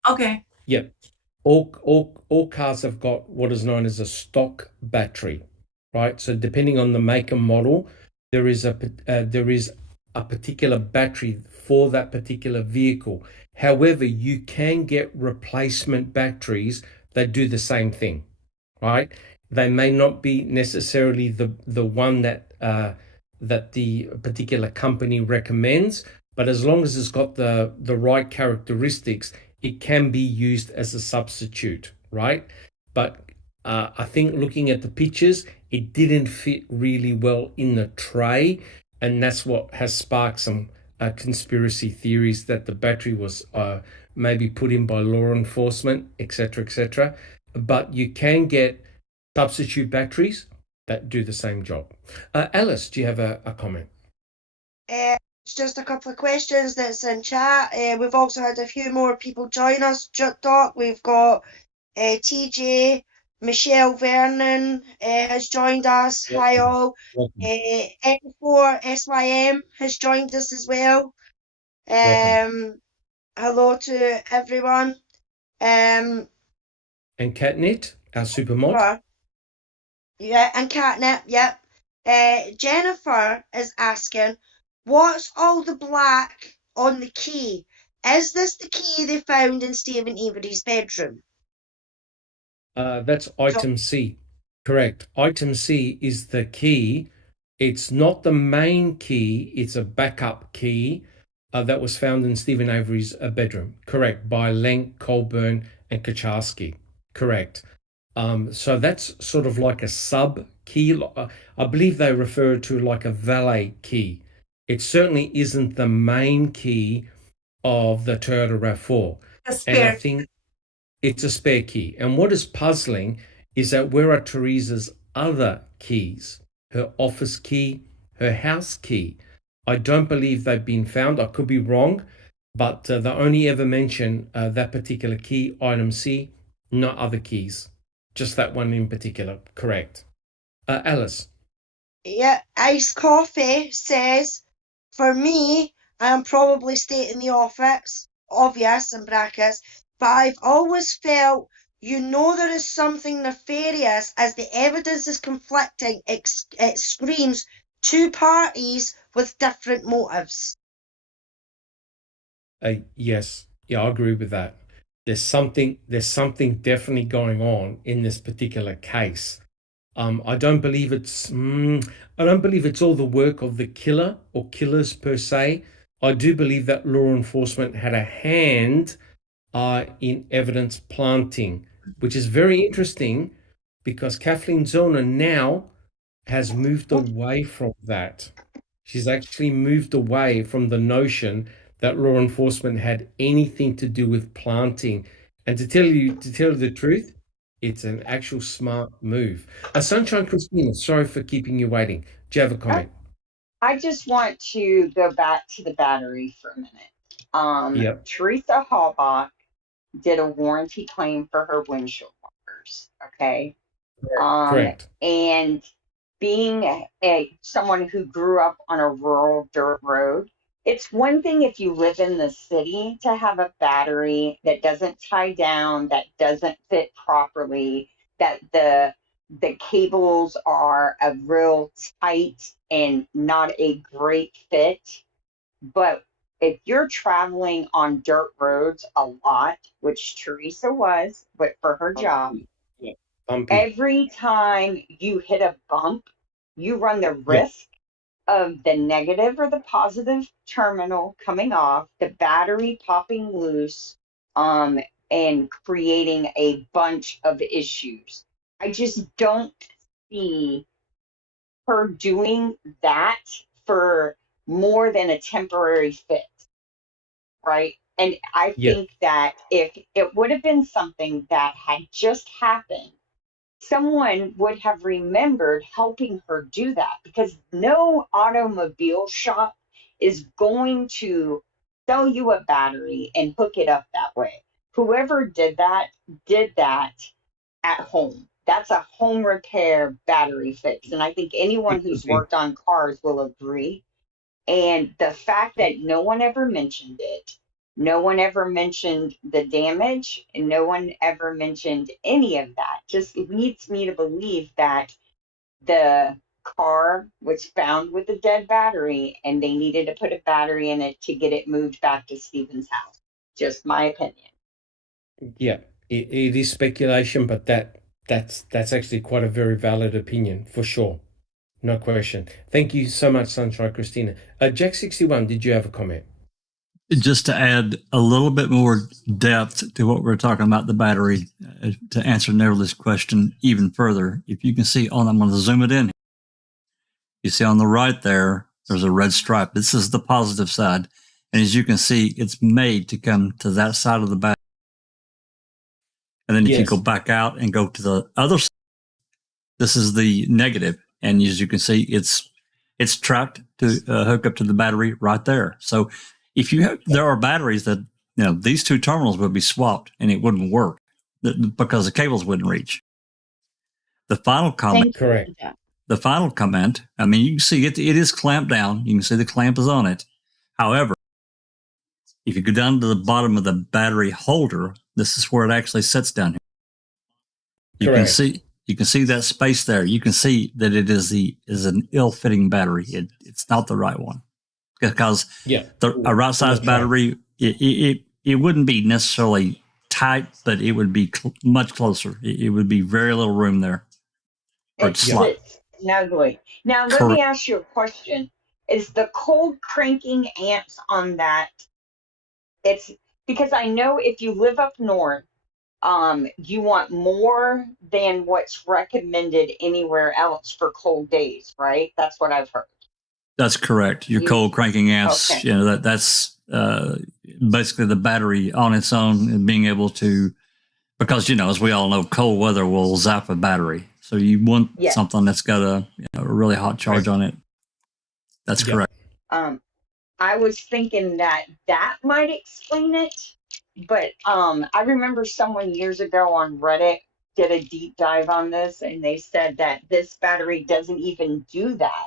Okay. Yeah. All cars have got what is known as a stock battery, right? So depending on the make and model, there is a particular battery for that particular vehicle. However, you can get replacement batteries that do the same thing, right? They may not be necessarily the one that the particular company recommends, but as long as it's got the right characteristics, it can be used as a substitute, right? But I think looking at the pictures, it didn't fit really well in the tray, and that's what has sparked some conspiracy theories that the battery was maybe put in by law enforcement, etc., etc. But you can get substitute batteries that do the same job. Alice, do you have a comment? It's just a couple of questions that's in chat. We've also had a few more people join us, Doc. We've got TJ, Michelle Vernon has joined us. Welcome. Hi all. Welcome. N4 SYM has joined us as well. Hello to everyone. And Catnet, our super mod. Yeah, and Catnip, yep. Jennifer is asking, what's all the black on the key? Is this the key they found in Stephen Avery's bedroom? That's item C. Correct. Item C is the key. It's not the main key. It's a backup key that was found in Stephen Avery's bedroom. Correct. By Lenk, Colburn, and Kaczarski. Correct. So that's sort of like a sub key. I believe they refer to like a valet key. It certainly isn't the main key of the Toyota RAV4. And I think it's a spare key. And what is puzzling is that where are Teresa's other keys? Her office key, her house key. I don't believe they've been found. I could be wrong, but they only ever mention that particular key, item C, not other keys. Just that one in particular. Correct. Alice. Yeah, Ice Coffee says, for me, I am probably stating the obvious in brackets, but I've always felt there is something nefarious as the evidence is conflicting. It screams two parties with different motives. Yes. Yeah, I agree with that. There's something definitely going on in this particular case. I don't believe it's all the work of the killer or killers per se. I do believe that law enforcement had a hand in evidence planting, which is very interesting because Kathleen Zellner now has moved away from that. She's actually moved away from the notion that law enforcement had anything to do with planting. And to tell you the truth, it's an actual smart move. Sunshine Christina, sorry for keeping you waiting. Do you have a comment? I just want to go back to the battery for a minute. Yep. Teresa Halbach did a warranty claim for her windshield wipers. Okay. Correct. And being someone who grew up on a rural dirt road, it's one thing if you live in the city to have a battery that doesn't tie down, that doesn't fit properly, that the the cables are a real tight and not a great fit. But if you're traveling on dirt roads a lot, which Teresa was, but for her job, Yeah. Bumpy. every time you hit a bump, you run the Yeah. risk of the negative or the positive terminal coming off, the battery popping loose, and creating a bunch of issues. I just don't see her doing that for more than a temporary fix, right? And I Yeah. think that if it would have been something that had just happened, someone would have remembered helping her do that, because no automobile shop is going to sell you a battery and hook it up that way. Whoever did that at home. That's a home repair battery fix. And I think anyone who's Exactly. worked on cars will agree. And the fact that no one ever mentioned it, no one ever mentioned the damage, and no one ever mentioned any of that just leads me to believe that the car was found with a dead battery and they needed to put a battery in it to get it moved back to Stephen's house. Just my opinion. Yeah. It is speculation, but that's actually quite a very valid opinion for sure. No question. Thank you so much, Sunshine Christina. Jack61, did you have a comment? Just to add a little bit more depth to what we're talking about, the battery, to answer Neverly's question even further, if you can see I'm going to zoom it in. You see on the right there's a red stripe. This is the positive side. And as you can see, it's made to come to that side of the battery. And then if you go back out and go to the other side, this is the negative. And as you can see, it's trapped to hook up to the battery right there. So if there are batteries that, these two terminals would be swapped and it wouldn't work because the cables wouldn't reach. The final comment, correct. The final comment, I mean, you can see it is clamped down. You can see the clamp is on it. However, if you go down to the bottom of the battery holder, this is where it actually sits down here. You can see that space there. You can see that it is an ill-fitting battery. It's not the right one, because a right-sized battery, it wouldn't be necessarily tight, but it would be much closer. It would be very little room there. It's snugly. Now, let me ask you a question. Is the cold cranking amps on that? It's because I know if you live up north, you want more than what's recommended anywhere else for cold days, right? That's what I've heard. That's correct. Your cold cranking amps, okay. That's basically the battery on its own and being able to, because, as we all know, cold weather will zap a battery. So you want something that's got a really hot charge on it. That's correct. I was thinking that might explain it. But I remember someone years ago on Reddit did a deep dive on this, and they said that this battery doesn't even do that.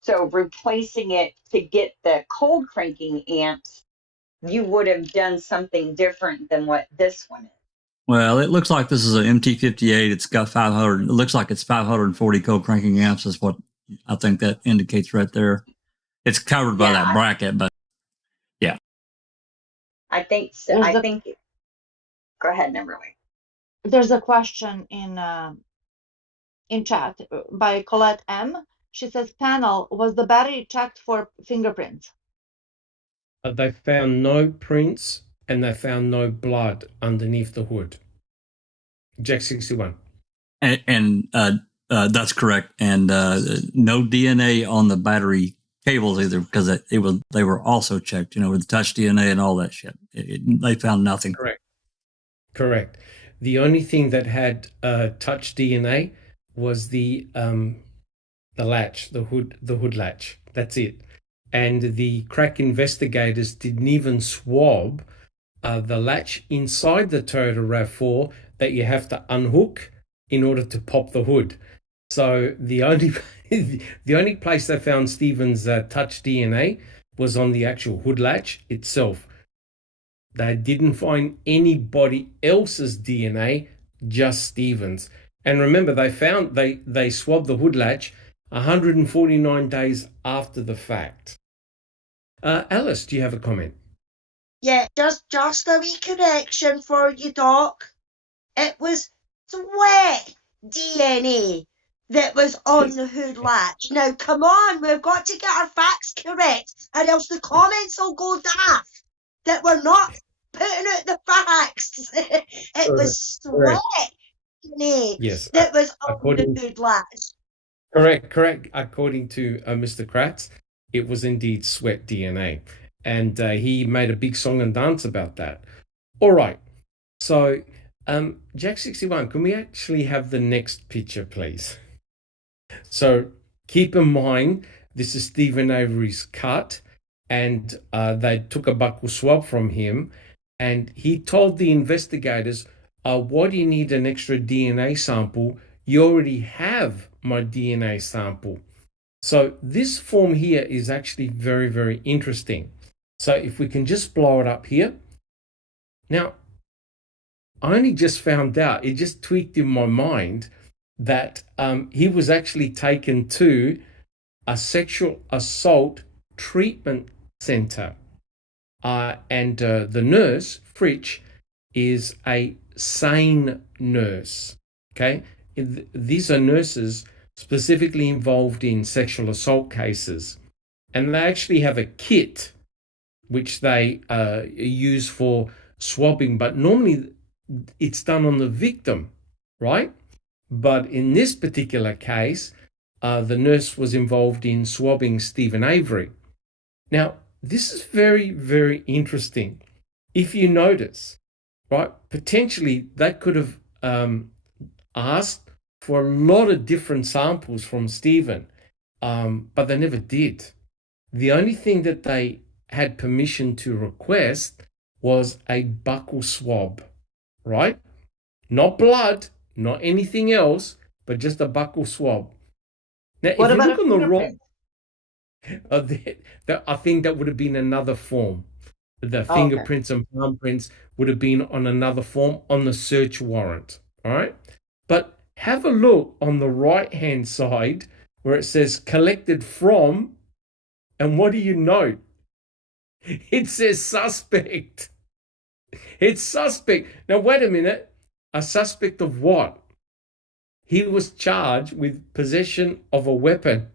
So replacing it to get the cold cranking amps, you would have done something different than what this one is. Well, it looks like this is an MT58. It's got 500. It looks like it's 540 cold cranking amps is what I think that indicates right there. It's covered by that bracket, but yeah. I think so. Go ahead, Neverly. There's a question in chat by Colette M. She says, panel, was the battery checked for fingerprints? They found no prints and they found no blood underneath the hood. Jack61. And that's correct. And no DNA on the battery cables either, because they were also checked, with touch DNA and all that shit. They found nothing. Correct. The only thing that had touch DNA was the latch, the hood latch. That's it. And the crack investigators didn't even swab the latch inside the Toyota RAV4 that you have to unhook in order to pop the hood. So the only place they found Stephen's touch DNA was on the actual hood latch itself. They didn't find anybody else's DNA, just Stephen's. And remember, they swabbed the hood latch 149 days after the fact. Alice, do you have a comment? Yeah, just a wee correction for you, Doc. It was sweat DNA that was on the hood latch. Now, come on, we've got to get our facts correct, or else the comments will go daft that we're not putting out the facts. It was sweat DNA Yes, that was on according- the hood latch. Correct. According to Mr. Kratz, it was indeed sweat DNA. And he made a big song and dance about that. All right. So, Jack61, can we actually have the next picture, please? So, keep in mind, this is Stephen Avery's cut, and they took a buccal swab from him, and he told the investigators, why do you need an extra DNA sample? You already have my DNA sample. So this form here is actually very, very interesting. So if we can just blow it up here. Now, I only just found out, it just tweaked in my mind that he was actually taken to a sexual assault treatment center. And the nurse, Fritsch, is a sane nurse. Okay? These are nurses specifically involved in sexual assault cases. And they actually have a kit which they use for swabbing, but normally it's done on the victim, right? But in this particular case, the nurse was involved in swabbing Stephen Avery. Now, this is very, very interesting. If you notice, right, potentially they could have asked for a lot of different samples from Stephen, but they never did. The only thing that they had permission to request was a buccal swab, right? Not blood, not anything else, but just a buccal swab. Now, What if you about look a on the raw, fingerprint? I think that would have been another form. The Okay. fingerprints and thumbprints would have been on another form on the search warrant, all right? But have a look on the right-hand side where it says collected from, and what do you note? It says suspect. It's suspect. Now, wait a minute. A suspect of what? He was charged with possession of a weapon.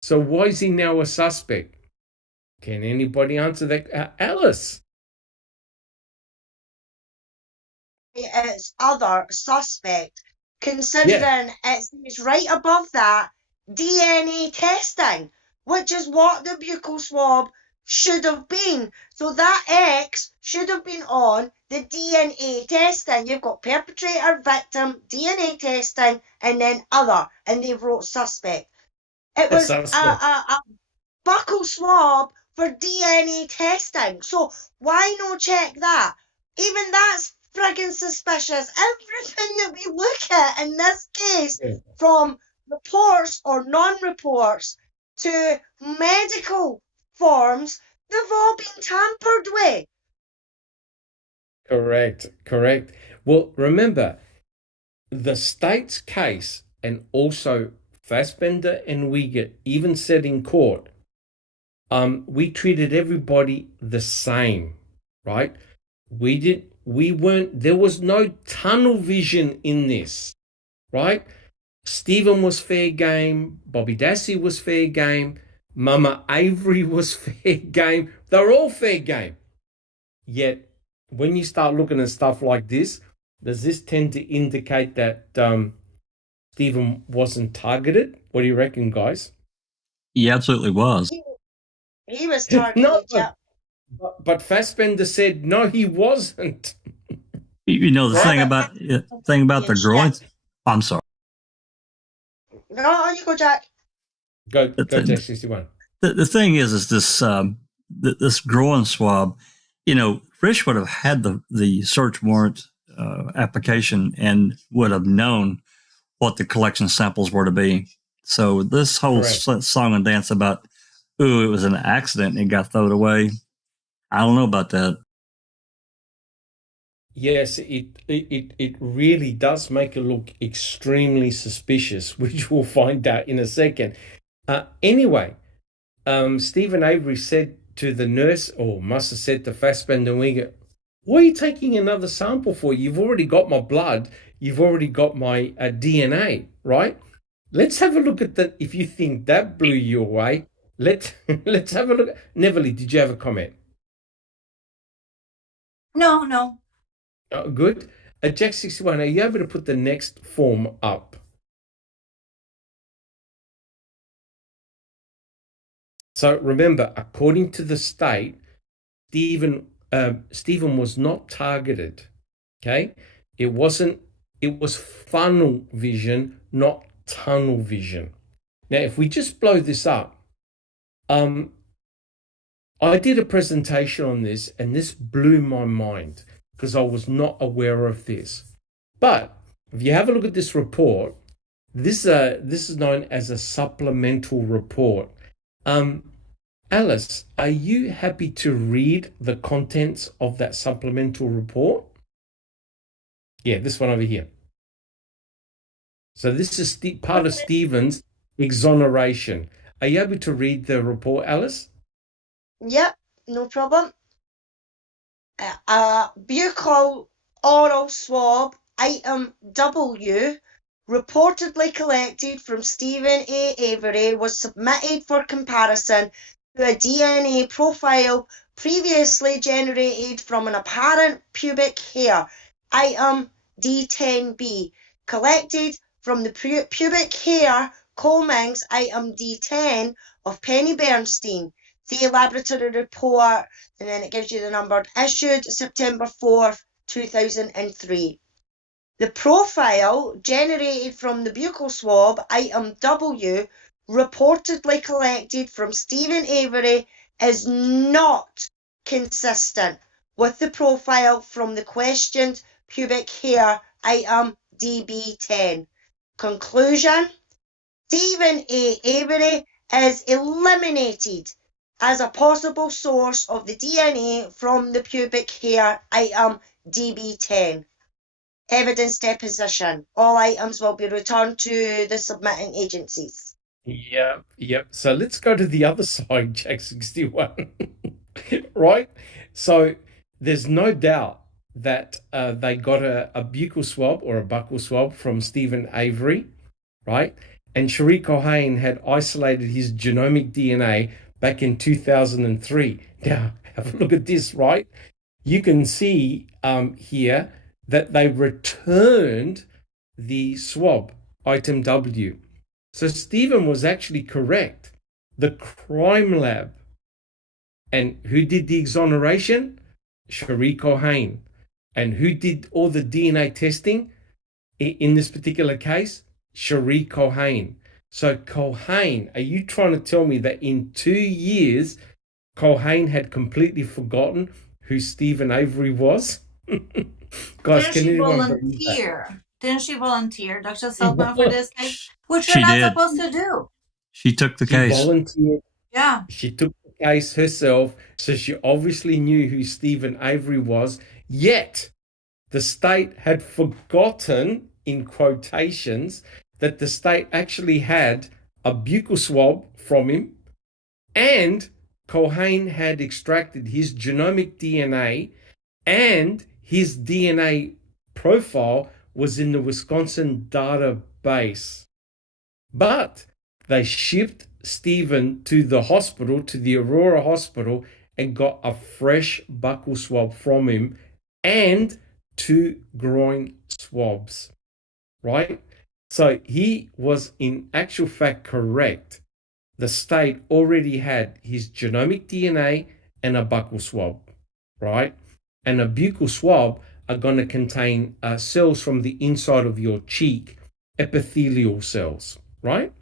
So why is he now a suspect? Can anybody answer that? Alice? It's other suspect, considering it's right above that DNA testing, which is what the buccal swab should have been. So that X should have been on the DNA testing. You've got perpetrator, victim, DNA testing, and then other, and they wrote suspect. It was a buccal swab for DNA testing. So why not check that? Even that's friggin' suspicious. Everything that we look at in this case, from reports or non-reports to medical forms, they've all been tampered with. Correct. Well, remember, the state's case, and also Fassbender and Uyghur even said in court, we treated everybody the same, right? There was no tunnel vision in this, right? Stephen was fair game, Bobby Dassey was fair game, Mama Avery was fair game. They're all fair game. Yet, when you start looking at stuff like this, does this tend to indicate that Stephen wasn't targeted? What do you reckon, guys? He absolutely was. He was targeted, No, yeah. but Fassbender said, no, he wasn't. You know, the thing about the groin. I'm sorry. No, you go, Jack. Go, Jack 61. The thing is this this groin swab. You know, Frisch would have had the search warrant application and would have known what the collection samples were to be. So this whole song and dance about, ooh, it was an accident and it got thrown away. I don't know about that. Yes, it really does make it look extremely suspicious, which we'll find out in a second. Anyway, Stephen Avery said to the nurse, or must have said to Fassbender and Winger, what are you taking another sample for? You've already got my blood. You've already got my DNA, right? Let's have a look at that. If you think that blew you away, let's have a look. Neverly, did you have a comment? No. Oh, good. Jack 61, are you able to put the next form up? So remember, according to the state, Stephen was not targeted. Okay, it wasn't. It was funnel vision, not tunnel vision. Now, if we just blow this up, I did a presentation on this, and this blew my mind because I was not aware of this. But if you have a look at this report, this is known as a supplemental report. Alice, are you happy to read the contents of that supplemental report? Yeah, this one over here. So this is part of Stephen's exoneration. Are you able to read the report, Alice? Yep, no problem. A buccal oral swab, item W, reportedly collected from Stephen A. Avery, was submitted for comparison to a DNA profile previously generated from an apparent pubic hair, item D10B, collected from the pubic hair combings, item D10 of Penny Bernstein. See laboratory report, and then it gives you the number issued September 4th, 2003. The profile generated from the buccal swab, item W, reportedly collected from Stephen Avery, is not consistent with the profile from the questioned pubic hair, item DB10. Conclusion: Stephen A. Avery is eliminated as a possible source of the DNA from the pubic hair, item DB10. Evidence deposition. All items will be returned to the submitting agencies. Yep. So let's go to the other side, Jack 61. Right? So there's no doubt that they got a buccal swab or a buccal swab from Stephen Avery, right? And Sheree Cohen had isolated his genomic DNA back in 2003. Now, have a look at this, right? You can see here that they returned the swab, item W. So Stephen was actually correct. The crime lab. And who did the exoneration? Sheree Cohen. And who did all the DNA testing in this particular case? Sheree Cohen. So Cohen, are you trying to tell me that in 2 years, Cohen had completely forgotten who Stephen Avery was? Guys, Didn't can she anyone believe that? volunteer? Didn't she volunteer, Dr. Silkman, for this case? Which She you're not did. supposed to do. She took the She case. volunteered. Yeah. She took the case herself, so she obviously knew who Stephen Avery was, yet the state had forgotten, in quotations, that the state actually had a buccal swab from him, and Cohen had extracted his genomic DNA, and his DNA profile was in the Wisconsin database. But they shipped Stephen to the hospital, to the Aurora Hospital, and got a fresh buccal swab from him and 2 groin swabs, right? So he was in actual fact correct. The state already had his genomic DNA and a buccal swab, right? And a buccal swab are going to contain cells from the inside of your cheek, epithelial cells, right?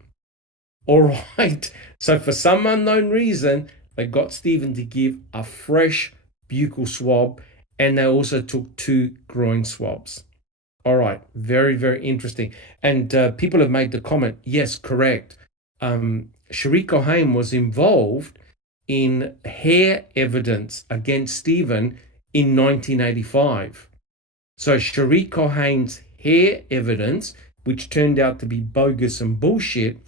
All right. So for some unknown reason, they got Stephen to give a fresh buccal swab, and they also took 2 groin swabs. All right. Very, very interesting. And people have made the comment, yes, correct. Sheree Cohen was involved in hair evidence against Stephen in 1985. So Cherie Cohane's hair evidence, which turned out to be bogus and bullshit,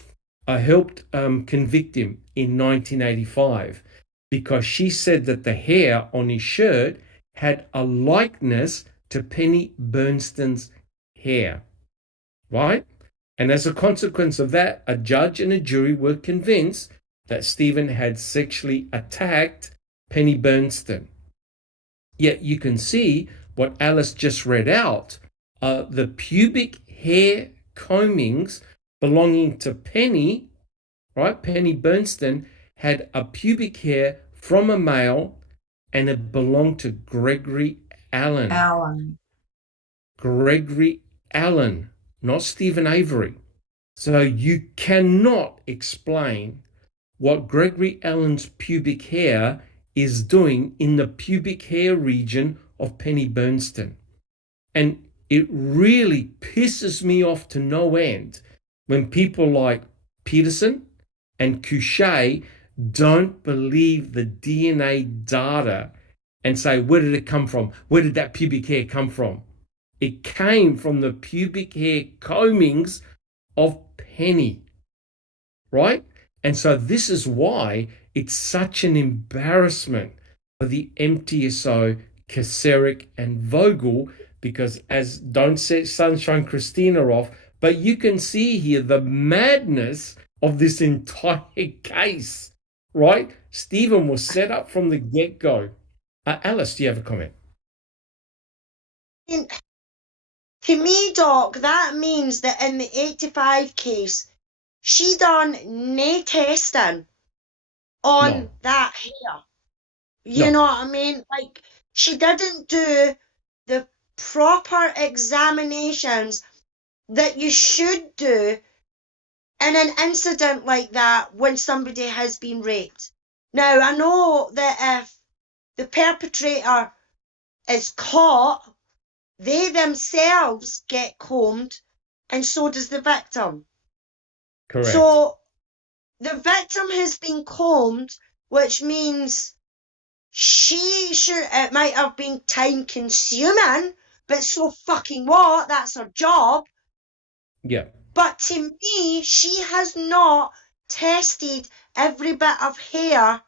helped convict him in 1985 because she said that the hair on his shirt had a likeness to Penny Bernstein's hair, right? And as a consequence of that, a judge and a jury were convinced that Stephen had sexually attacked Penny Bernstein. Yet you can see what Alice just read out, the pubic hair combings belonging to Penny, right? Penny Bernstein had a pubic hair from a male and it belonged to Gregory Allen. Gregory Allen, not Stephen Avery. So you cannot explain what Gregory Allen's pubic hair is doing in the pubic hair region of Penny Bernstein. And it really pisses me off to no end when people like Peterson and Couchet don't believe the DNA data and say, where did it come from? Where did that pubic hair come from? It came from the pubic hair combings of Penny, right? And so this is why it's such an embarrassment for the MTSO, Kacerik, and Vogel, because as don't set Sunshine Christina off, but you can see here the madness of this entire case, right? Stephen was set up from the get-go. Alice, do you have a comment? To me, Doc, that means that in the 85 case, she done nae testing on that hair. You know what I mean? Like, she didn't do the proper examinations that you should do in an incident like that when somebody has been raped. Now, I know that if the perpetrator is caught, they themselves get combed, and so does the victim. Correct. So the victim has been combed, which means it might have been time consuming, but so fucking what? That's her job. Yeah. But to me, she has not tested every bit of hair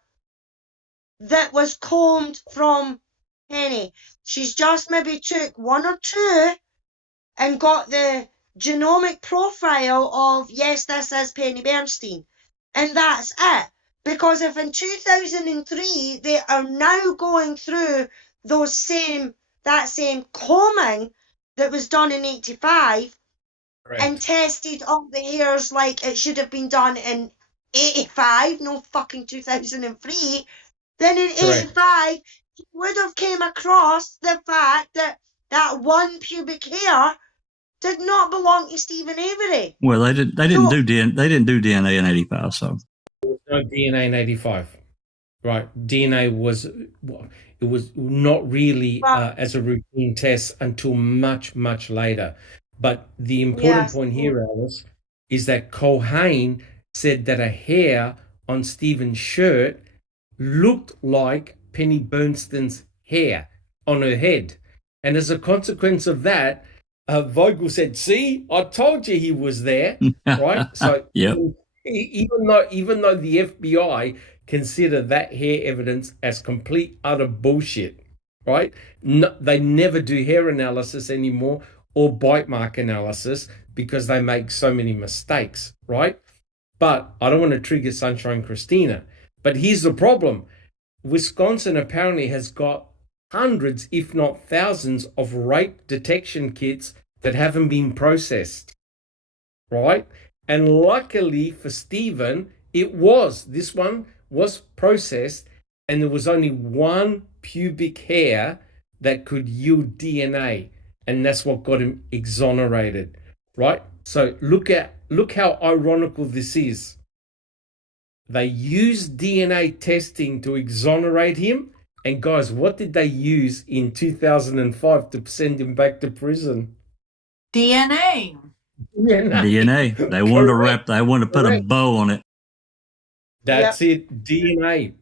that was combed from Penny. She's just maybe took one or two and got the genomic profile of, yes, this is Penny Bernstein. And that's it. Because if in 2003 they are now going through that same combing that was done in 85, correct, and tested all the hairs like it should have been done in 85, no fucking 2003, then in 85 he would have came across the fact that that one pubic hair did not belong to Stephen Avery. Well, they didn't do DNA in 85, so no DNA in 85. Right. DNA was not really as a routine test until much, much later. But the important point here, Alice, is that Cohane said that a hair on Stephen's shirt looked like Penny Bernstein's hair on her head. And as a consequence of that, Vogel said, see, I told you he was there, right? So yep. even though the FBI consider that hair evidence as complete, utter bullshit, right? No, they never do hair analysis anymore or bite mark analysis because they make so many mistakes, right? But I don't want to trigger Sunshine Christina. But here's the problem. Wisconsin apparently has got hundreds, if not thousands, of rape detection kits that haven't been processed, right? And luckily for Stephen, this one was processed, and there was only one pubic hair that could yield DNA, and that's what got him exonerated, right? So look how ironical this is. They used DNA testing to exonerate him, and guys, what did they use in 2005 to send him back to prison? DNA. DNA. They wanted to put a bow on it. That's it. DNA.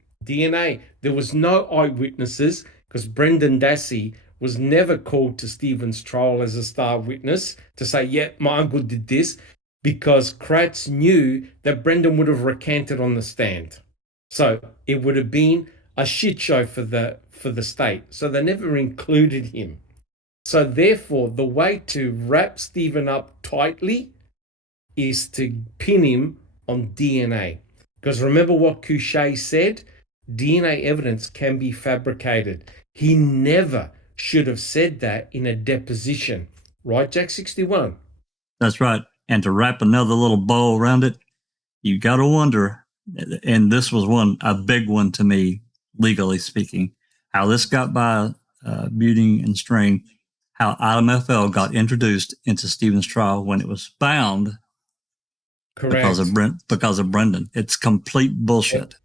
There was no eyewitnesses because Brendan Dassey was never called to Stephen's trial as a star witness to say, yeah, my uncle did this, because Kratz knew that Brendan would have recanted on the stand. So it would have been a shit show for the state. So they never included him. So therefore, the way to wrap Stephen up tightly is to pin him on DNA. Because remember what Couchet said? DNA evidence can be fabricated. He never should have said that in a deposition. Right, Jack 61? That's right. And to wrap another little bow around it, you got to wonder, and this was a big one to me, legally speaking, how this got by Buting and Strain, how item FL got introduced into Stephen's trial when it was found. Correct. Because of Brendan. It's complete bullshit.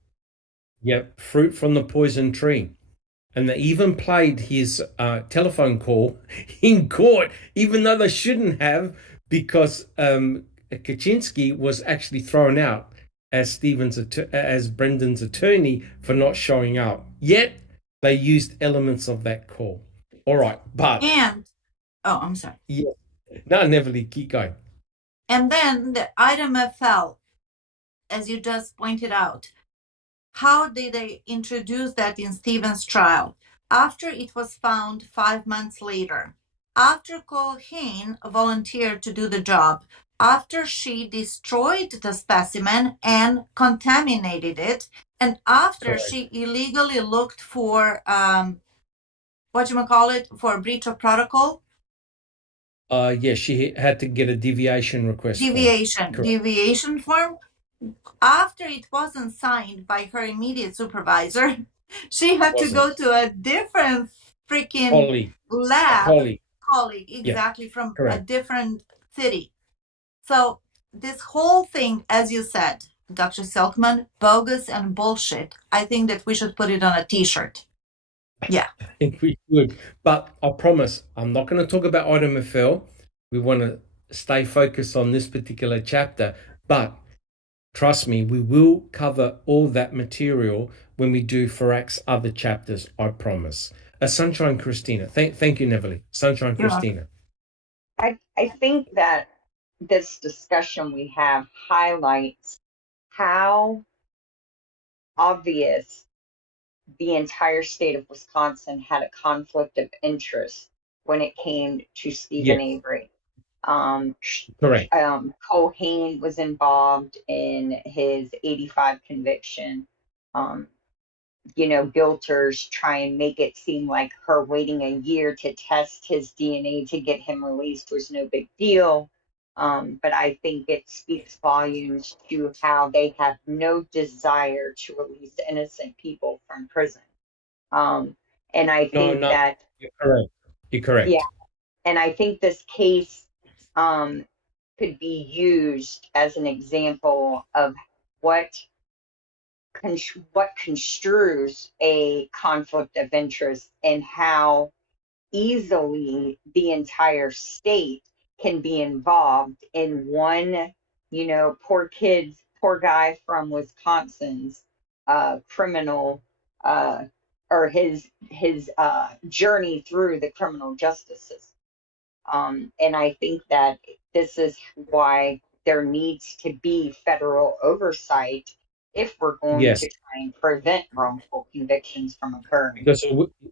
Yep, fruit from the poison tree. And they even played his telephone call in court, even though they shouldn't have, because Kaczynski was actually thrown out as Brendan's attorney for not showing up. Yet they used elements of that call. All right, but I'm sorry. Yeah, no, Neverly, keep going. And then the item FL, as you just pointed out, how did they introduce that in Stephen's trial? After it was found 5 months later, after Colhane volunteered to do the job, after she destroyed the specimen and contaminated it, and after Correct. she illegally looked for for breach of protocol. Yeah, she had to get a deviation request. Deviation form. After it wasn't signed by her immediate supervisor, she had to go to a different freaking colleague, exactly, from a different city. So this whole thing, as you said, Dr. Silkman, bogus and bullshit. I think that we should put it on a t-shirt. Yeah. I think we should. But I promise, I'm not going to talk about item FL. We want to stay focused on this particular chapter. But trust me, we will cover all that material when we do Ferak's other chapters, I promise. Sunshine Christina. Thank you, Neverly. Sunshine Christina. I think that this discussion we have highlights how obvious the entire state of Wisconsin had a conflict of interest when it came to Stephen Avery. Correct. Colhane was involved in his 85 conviction. Guilters try and make it seem like her waiting a year to test his DNA to get him released was no big deal. But I think it speaks volumes to how they have no desire to release innocent people from prison. And I think that you're correct. You're correct. Yeah, and I think this case could be used as an example of what construes a conflict of interest and how easily the entire state can be involved in one, poor guy from Wisconsin's criminal or his journey through the criminal justice system. And I think that this is why there needs to be federal oversight if we're going to try and prevent wrongful convictions from occurring. Because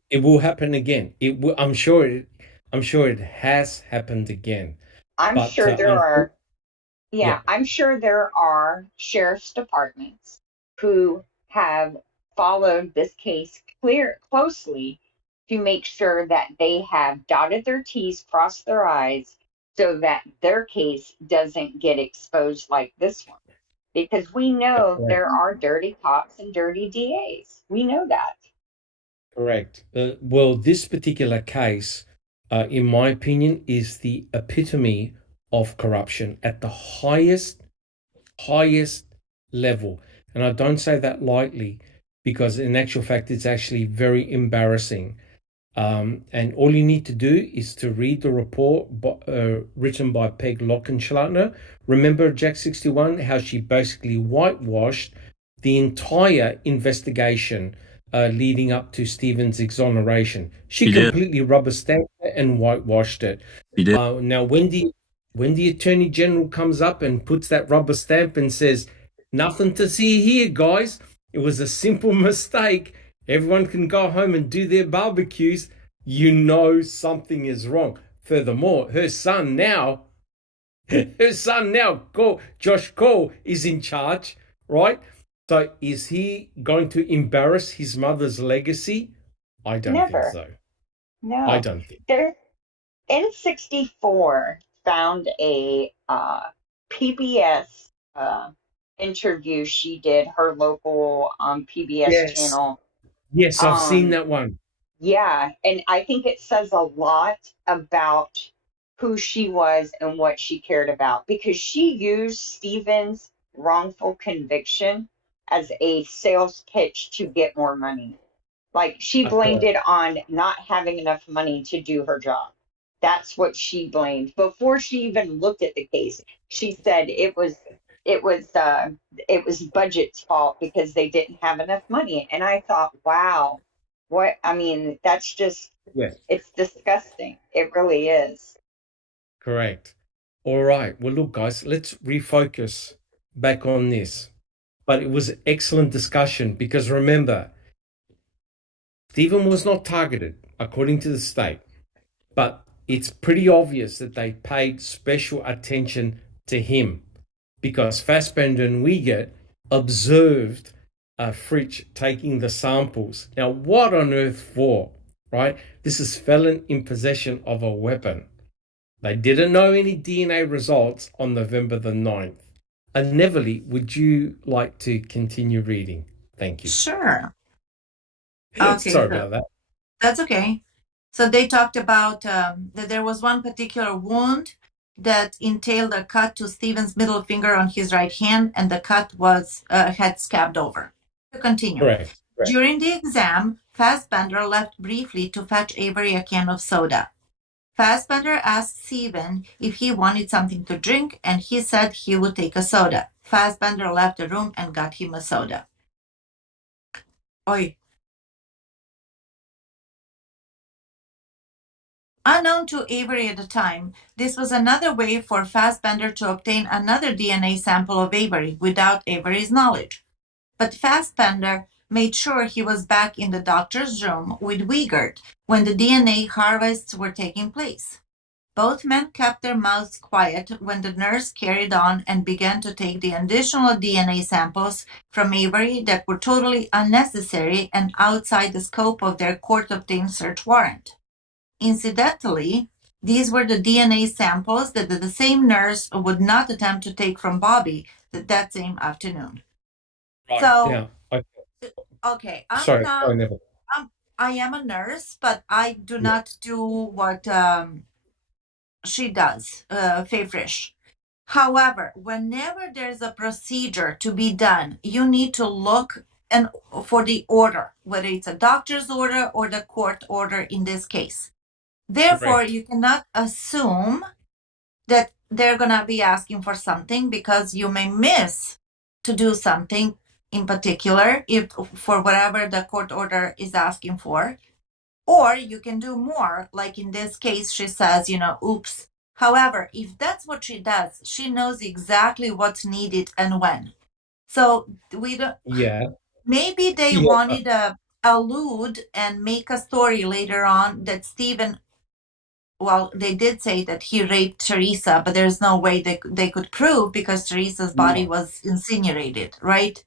it will happen again. I'm sure it has happened again. I'm sure there are sheriff's departments who have followed this case closely to make sure that they have dotted their T's, crossed their I's, so that their case doesn't get exposed like this one. Because we know there are dirty cops and dirty DAs. We know that. Correct. Well, this particular case, in my opinion, is the epitome of corruption at the highest level. And I don't say that lightly, because in actual fact, it's actually very embarrassing. And all you need to do is to read the report written by Peg Lockenschlattner. Remember, Jack 61, how she basically whitewashed the entire investigation leading up to Stephen's exoneration. She He did. completely rubber stamped it and whitewashed it. He did. Now, when the Attorney General comes up and puts that rubber stamp and says, "Nothing to see here, guys. It was a simple mistake. Everyone can go home and do their barbecues," you know something is wrong. Furthermore, her son now, Josh Cole, is in charge, right? So is he going to embarrass his mother's legacy? I don't think Never. so. No. I don't think. There, N64 found a PBS interview she did, her local PBS channel. Yes, I've seen that one. Yeah, and I think it says a lot about who she was and what she cared about, because she used Stephen's wrongful conviction as a sales pitch to get more money. Like, she blamed it on not having enough money to do her job. That's what she blamed. Before she even looked at the case, she said it was budget's fault because they didn't have enough money. And I thought, wow, what, I mean, that's just, Yes. it's disgusting. It really is. Correct. All right. Well, look, guys, let's refocus back on this. But it was an excellent discussion because remember, Stephen was not targeted, according to the state. But it's pretty obvious that they paid special attention to him because Fassbender and Wiegert observed Fritsch taking the samples. Now, what on earth for, right? This is felon in possession of a weapon. They didn't know any DNA results on November the 9th. And Neverly, would you like to continue reading? Thank you. Sure. Okay, Sorry about that. That's okay. So they talked about that there was one particular wound that entailed a cut to Stephen's middle finger on his right hand, and the cut was had scabbed over. To continue. Correct. During the exam, Fassbender left briefly to fetch Avery a can of soda. Fassbender asked Stephen if he wanted something to drink, and he said he would take a soda. Fassbender left the room and got him a soda. Oi. Unknown to Avery at the time, this was another way for Fassbender to obtain another DNA sample of Avery without Avery's knowledge. But Fassbender made sure he was back in the doctor's room with Wiegert when the DNA harvests were taking place. Both men kept their mouths quiet when the nurse carried on and began to take the additional DNA samples from Avery that were totally unnecessary and outside the scope of their court-obtained search warrant. Incidentally, these were the DNA samples that the same nurse would not attempt to take from Bobby that same afternoon. Right. So, yeah. Okay, I am a nurse, but I do not do what she does, Frisch. However, whenever there's a procedure to be done, you need to look for the order, whether it's a doctor's order or the court order in this case. Therefore, Correct. you cannot assume that they're going to be asking for something because you may miss to do something in particular if for whatever the court order is asking for. Or you can do more, like in this case, she says, oops. However, if that's what she does, she knows exactly what's needed and when. So we don't. Yeah. Maybe they wanted to allude and make a story later on that Stephen. Well, they did say that he raped Teresa, but there's no way they could prove because Teresa's body was incinerated, right?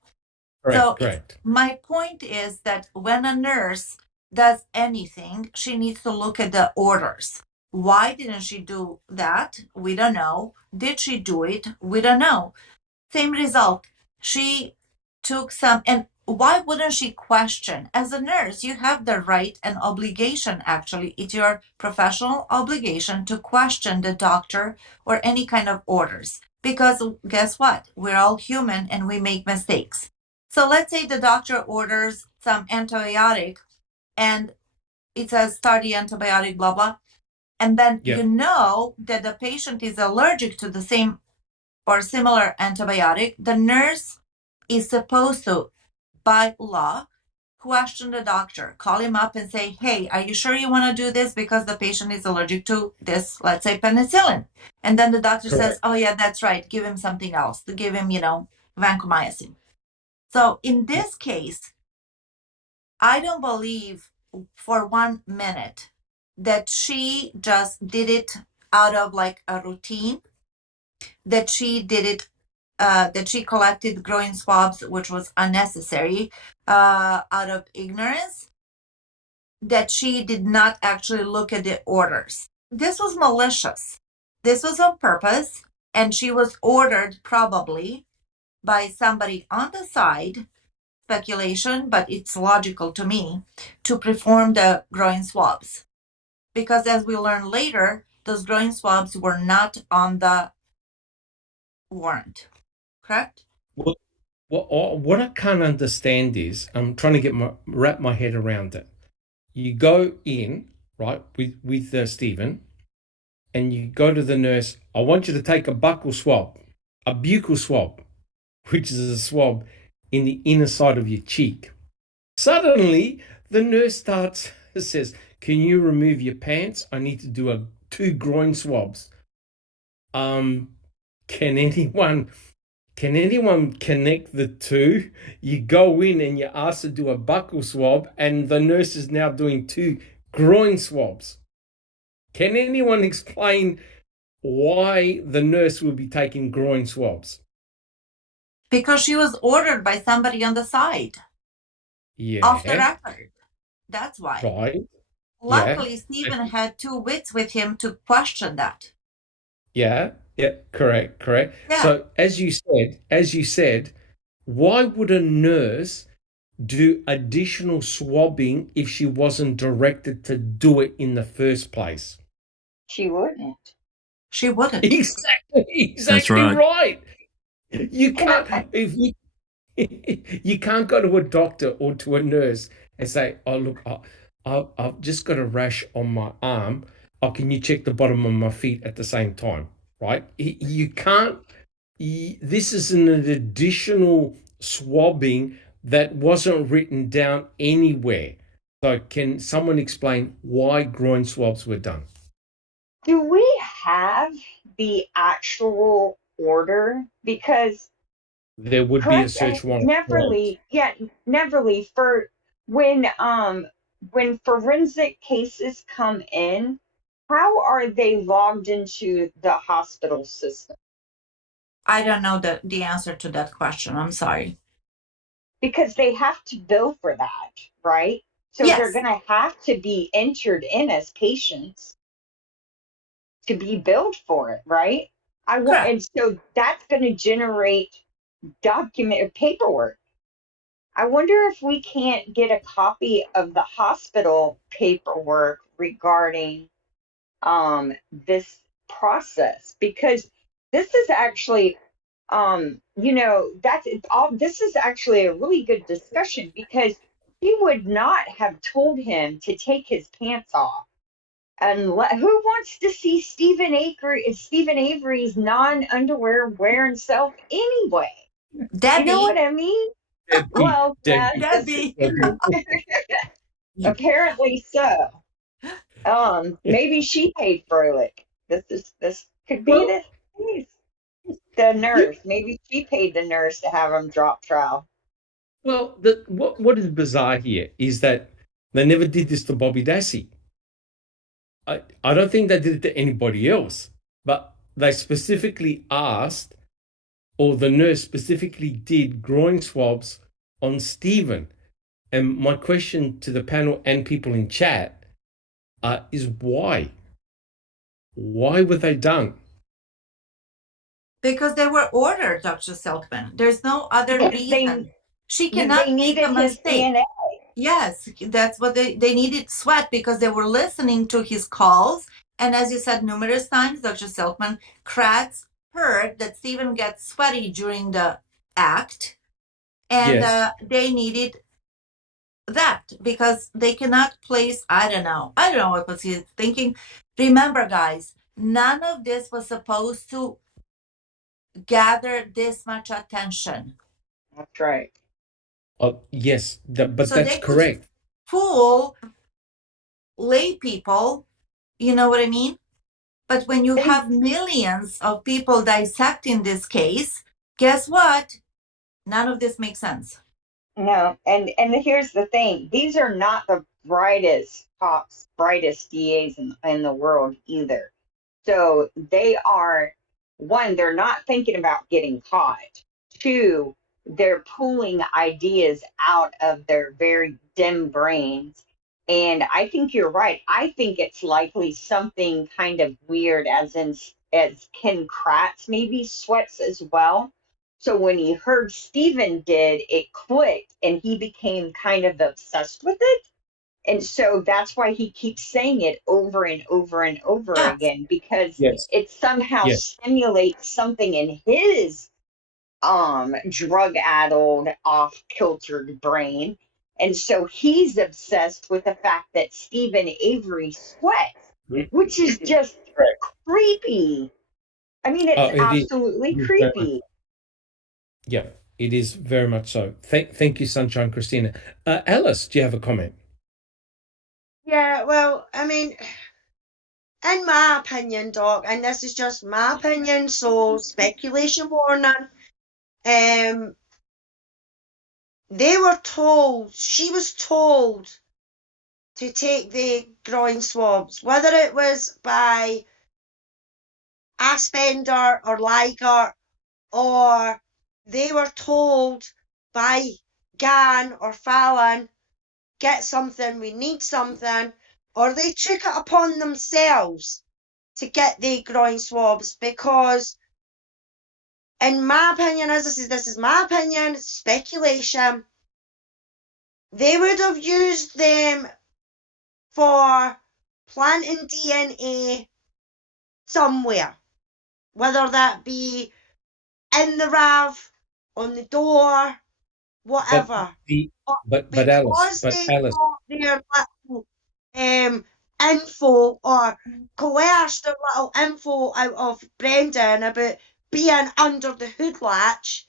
Correct. My point is that when a nurse does anything, she needs to look at the orders. Why didn't she do that? We don't know. Did she do it? We don't know. Same result. She took some, and why wouldn't she question? As a nurse, you have the right and obligation, actually. It's your professional obligation to question the doctor or any kind of orders. Because guess what? We're all human and we make mistakes. So let's say the doctor orders some antibiotic and it says start the antibiotic, blah, blah. And then you know that the patient is allergic to the same or similar antibiotic. The nurse is supposed to, by law, question the doctor. Call him up and say, hey, are you sure you want to do this because the patient is allergic to this, let's say penicillin? And then the doctor says, oh yeah, that's right. Give him something else. To give him, vancomycin. So in this case, I don't believe for 1 minute that she just did it out of like a routine, that she did it, that she collected groin swabs, which was unnecessary, out of ignorance, that she did not actually look at the orders. This was malicious. This was on purpose, and she was ordered probably by somebody on the side, speculation, but it's logical to me, to perform the groin swabs. Because as we learn later, those groin swabs were not on the warrant, correct? What I can't understand is, I'm trying to wrap my head around it. You go in, right, with Stephen, and you go to the nurse. I want you to take a buccal swab, a buccal swab, which is a swab in the inner side of your cheek. Suddenly, the nurse says, can you remove your pants? I need to do 2 groin swabs. Can anyone connect the two? You go in and you're asked to do a buccal swab, and the nurse is now doing 2 groin swabs. Can anyone explain why the nurse will be taking groin swabs? Because she was ordered by somebody on the side. Yeah. Off the record. That's why. Right. Luckily, Yeah. Stephen had 2 wits with him to question that. Yeah. Correct. Yeah. So as you said, why would a nurse do additional swabbing if she wasn't directed to do it in the first place? She wouldn't. She wouldn't. Exactly That's right. right. You can't you can't go to a doctor or to a nurse and say, oh look, I've just got a rash on my arm. Oh, can you check the bottom of my feet at the same time? Right? You can't. This is an additional swabbing that wasn't written down anywhere. So can someone explain why groin swabs were done? Do we have the actual order? Because There would be a search warrant. Neverly, for when forensic cases come in, how are they logged into the hospital system? I don't know the answer to that question. I'm sorry. Because they have to bill for that, right? So Yes. they're going to have to be entered in as patients to be billed for it, right? Correct. And so that's going to generate paperwork. I wonder if we can't get a copy of the hospital paperwork regarding this process, because this is actually this is actually a really good discussion, because he would not have told him to take his pants off. And who wants to see Stephen Avery's non-underwear wearing self anyway? Debbie. You know what I mean? Well, Debbie. Apparently so. Maybe she paid for it. This could be the case. The nurse, maybe she paid the nurse to have him drop trowel. Well, what is bizarre here is that they never did this to Bobby Dassey. I don't think they did it to anybody else, but they specifically asked, or the nurse specifically did groin swabs on Stephen. And my question to the panel and people in chat is why? Why were they done? Because they were ordered, Dr. Silkman. There's no other reason. She cannot make a mistake. Yes, that's what they needed sweat, because they were listening to his calls. And as you said numerous times, Dr. Silkman, Kratz heard that Stephen gets sweaty during the act. And Yes. they needed that because they cannot place, I don't know what was he thinking. Remember, guys, none of this was supposed to gather this much attention. That's right. Oh, yes, but So that's they could correct. fool lay people, you know what I mean? But when you They have millions of people dissecting this case, guess what? None of this makes sense. No, and here's the thing: these are not the brightest DAs in the world either. So they are, one, they're not thinking about getting caught. Two, they're pulling ideas out of their very dim brains. And I think you're right. I think it's likely something kind of weird, as Ken Kratz maybe sweats as well. So when he heard Steven did, it clicked and he became kind of obsessed with it. And so that's why he keeps saying it over and over and over Yes. again, because Yes, it somehow yes. stimulates something in his drug addled, off kiltered brain. And so he's obsessed with the fact that Stephen Avery sweats, which is just Correct. creepy. I mean, it's It is. absolutely It is very much. creepy. Yeah, it is very much so. Thank you, Sunshine Christina. Alice, do you have a comment? Yeah, well, I mean, in my opinion, Doc, and this is just my opinion, so speculation warning. They were told, she was told to take the groin swabs, whether it was by Aspender or Liger, or they were told by Gan or Fallon, get something, we need something, or they took it upon themselves to get the groin swabs, because in my opinion, as I said, this is my opinion, speculation, they would have used them for planting DNA somewhere, whether that be in the RAV, on the door, whatever. But Alice, Because they got their little info or coerced their little info out of Brendan about being under the hood latch,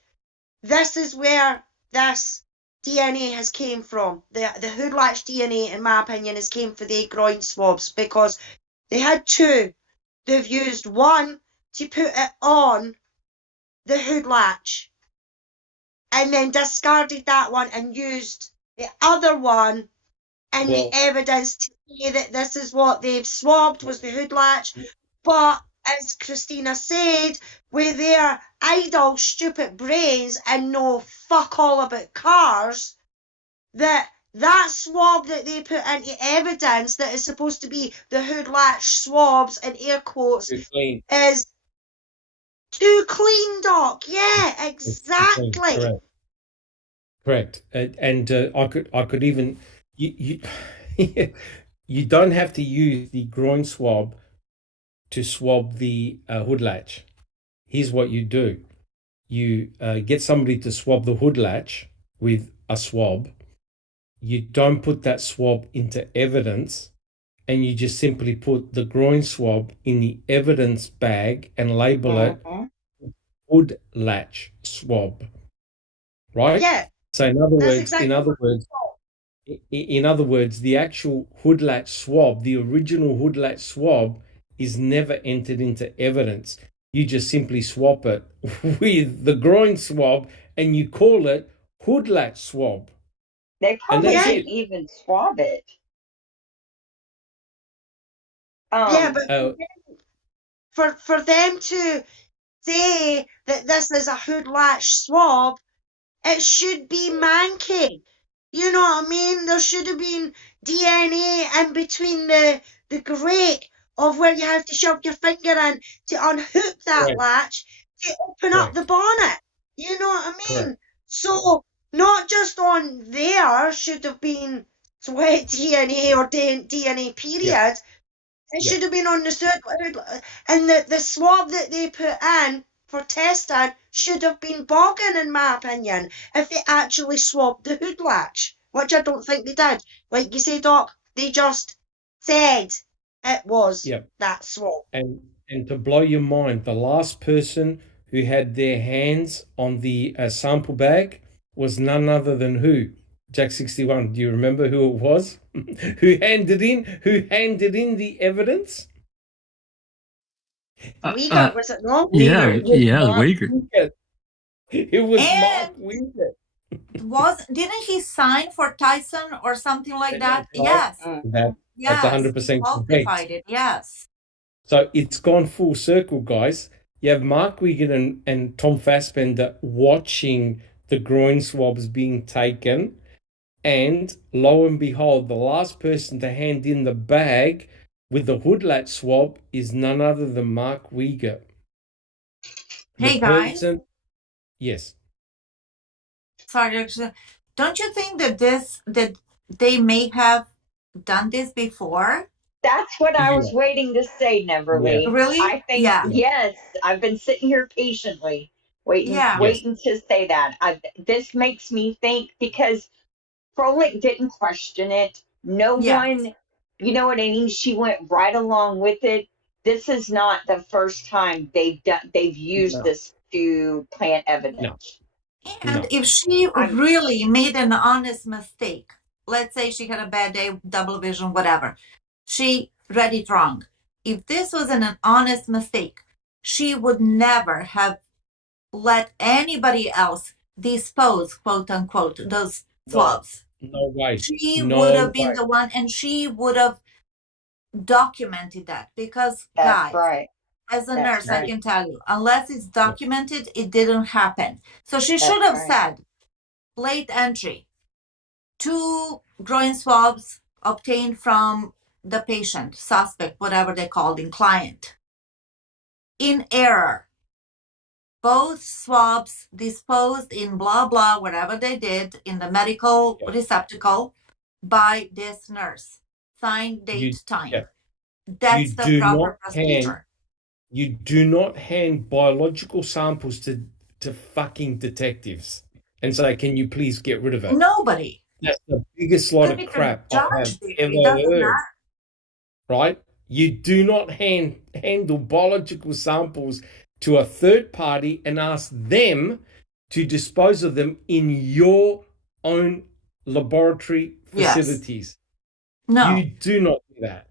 this is where this DNA has came from. The hood latch DNA, in my opinion, has came for the groin swabs, because they had two. They've used one to put it on the hood latch, and then discarded that one and used the other one in the evidence to say that this is what they've swabbed, was the hood latch. But as Christina said, with their idle, stupid brains and no fuck all about cars, that swab that they put into evidence that is supposed to be the hood latch swabs in air quotes is too clean, Doc. Yeah, exactly. Correct. And I could even you you don't have to use the groin swab to swab the hood latch. Here's what you do: you get somebody to swab the hood latch with a swab. You don't put that swab into evidence, and you just simply put the groin swab in the evidence bag and label it hood latch swab. Right? Yeah. So in other words, exactly in other words, the actual hood latch swab, the original hood latch swab, is never entered into evidence. You just simply swap it with the groin swab, and you call it hood latch swab. They probably didn't even swab it. Yeah, but for them to say that this is a hood latch swab, it should be manky. You know what I mean? There should have been DNA in between the grate of where you have to shove your finger in to unhook that latch to open up the bonnet. You know what I mean? So not just on there should have been sweat DNA or DNA period. It should have been on the circuit, and the swab that they put in for testing should have been bogging, in my opinion, if they actually swabbed the hood latch, which I don't think they did. Like you say, Doc, they just said it was that swab. And to blow your mind, the last person who had their hands on the sample bag was none other than who? Jack 61. Do you remember who it was? Who handed in the evidence? Uyghur, was it not? Yeah, It was yeah, Mark Uyghur. Wiegert. It was Mark And Wiegert. didn't he sign for Tyson or something like that? That's right. Yes, Mhm. That's yes, 100% falsified correct. it. Yes. So it's gone full circle, guys. You have Mark Wiegert and Tom Fassbender watching the groin swabs being taken. And lo and behold, the last person to hand in the bag with the hood latch swab is none other than Mark Wiegert. The Hey guys, person, yes. sorry, actually, don't you think that they may have done this before? That's what I was Yeah, waiting to say, yeah, Neverly. Really? I think, Yeah. yeah, yes, I've been sitting here patiently Yeah. yes, waiting to say that. This makes me think because Froelich didn't question it. No Yes. one, you know what I mean? She went right along with it. This is not the first time they've used no, this to plant no, evidence. And no, if she I'm really made an honest mistake, let's say she had a bad day, double vision, whatever, she read it wrong. If this was an honest mistake, she would never have let anybody else dispose, quote unquote, those no, swabs. no way, She would no have been way. the one and she would have documented that because, That's guys, right. as a That's nurse, I right. can tell you, unless it's documented, it didn't happen. So she should That's have right. said, late entry, 2 groin swabs obtained from the patient, suspect, whatever they called in client. In error, both swabs disposed in blah blah, whatever they did in the medical Yeah. receptacle by this nurse. Sign, You, date, time. yeah, That's the proper procedure. you do not hand biological samples to fucking detectives and say, "Can you please get rid of it?" Nobody. That's the biggest lot Could of be the crap I have judge there. ever It doesn't heard. matter. Right? You do not handle biological samples to a third party and ask them to dispose of them in your own laboratory Yes. facilities. No. You do not do that.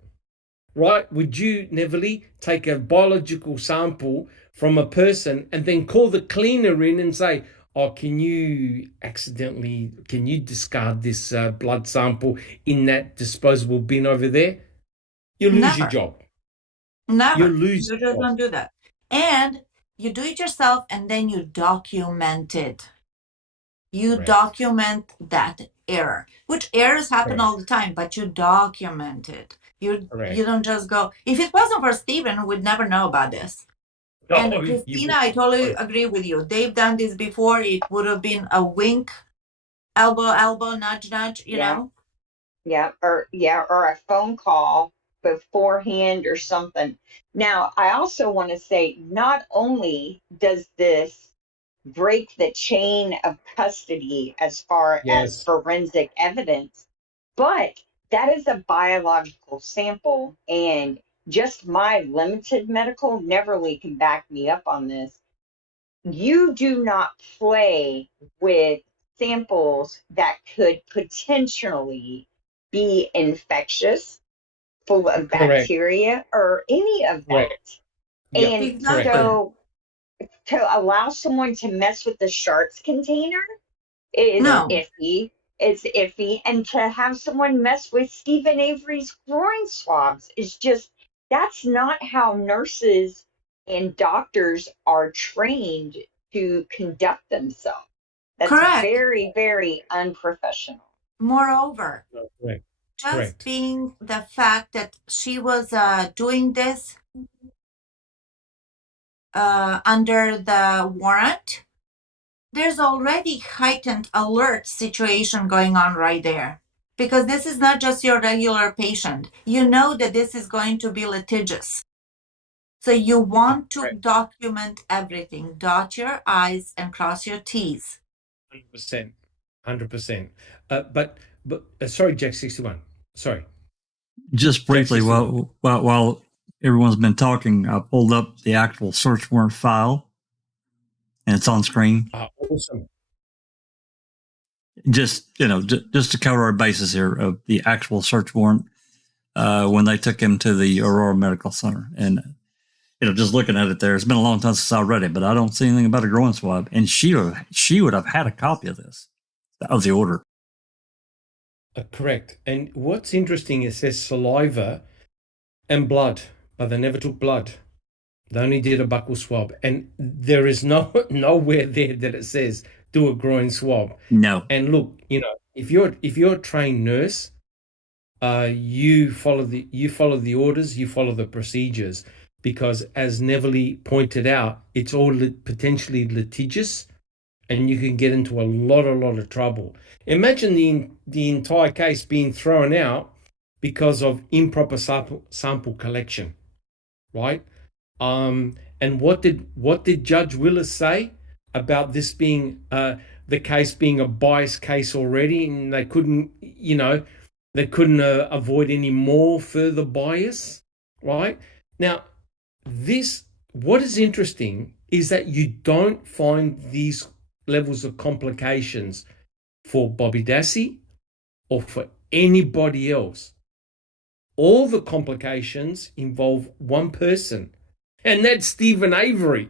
Right? Would you, Neverly, take a biological sample from a person and then call the cleaner in and say, "Oh, can you discard this blood sample in that disposable bin over there?" You lose your Never. job. Never. You lose You your just job. don't do that. And you do it yourself and then you document it. You Correct. document that error, which errors happen Correct. all the time, but you document it. Correct. You don't just go, if it wasn't for Stephen, we'd never know about this. No, And you Christina, I totally agree with you. They've done this before. It would have been a wink, elbow, nudge, you Yeah. know? Or a phone call beforehand or something. Now, I also want to say not only does this break the chain of custody as far as yes. forensic evidence, but that is a biological sample, and just my limited medical, Neverly can back me up on this. You do not play with samples that could potentially be infectious, full of Correct. bacteria, or any of that. Correct. Yep. And Correct. Exactly. so to allow someone to mess with the sharks container is No, iffy. It's iffy. And to have someone mess with Stephen Avery's groin swabs is just, that's not how nurses and doctors are trained to conduct themselves. That's correct. very, very unprofessional. Moreover, Correct. just Correct. being the fact that she was doing this under the warrant, there's already heightened alert situation going on right there. Because this is not just your regular patient. You know that this is going to be litigious. So you want to Correct. document everything, dot your I's and cross your T's. 100%. 100%. But sorry, Jack 61. Sorry. Just briefly, while everyone's been talking, I pulled up the actual search warrant file, and it's on screen. Awesome. just just to cover our bases here of the actual search warrant when they took him to the Aurora Medical Center, and just looking at it there, it's been a long time since I read it, but I don't see anything about a groin swab, and she would have had a copy of this, of the order. Correct. And what's interesting, it says saliva and blood, but they never took blood. They only did a buccal swab, and there is nowhere there that it says do a groin swab. No. And look, if you're a trained nurse, you follow the orders, you follow the procedures, because as Neville pointed out, it's all potentially litigious, and you can get into a lot of trouble. Imagine the entire case being thrown out because of improper sample collection, right? And what did Judge Willis say about this being the case being a biased case already, and they couldn't avoid any more further bias, right? Now, what is interesting is that you don't find these levels of complications for Bobby Dassey or for anybody else. All the complications involve one person, and that's Stephen Avery,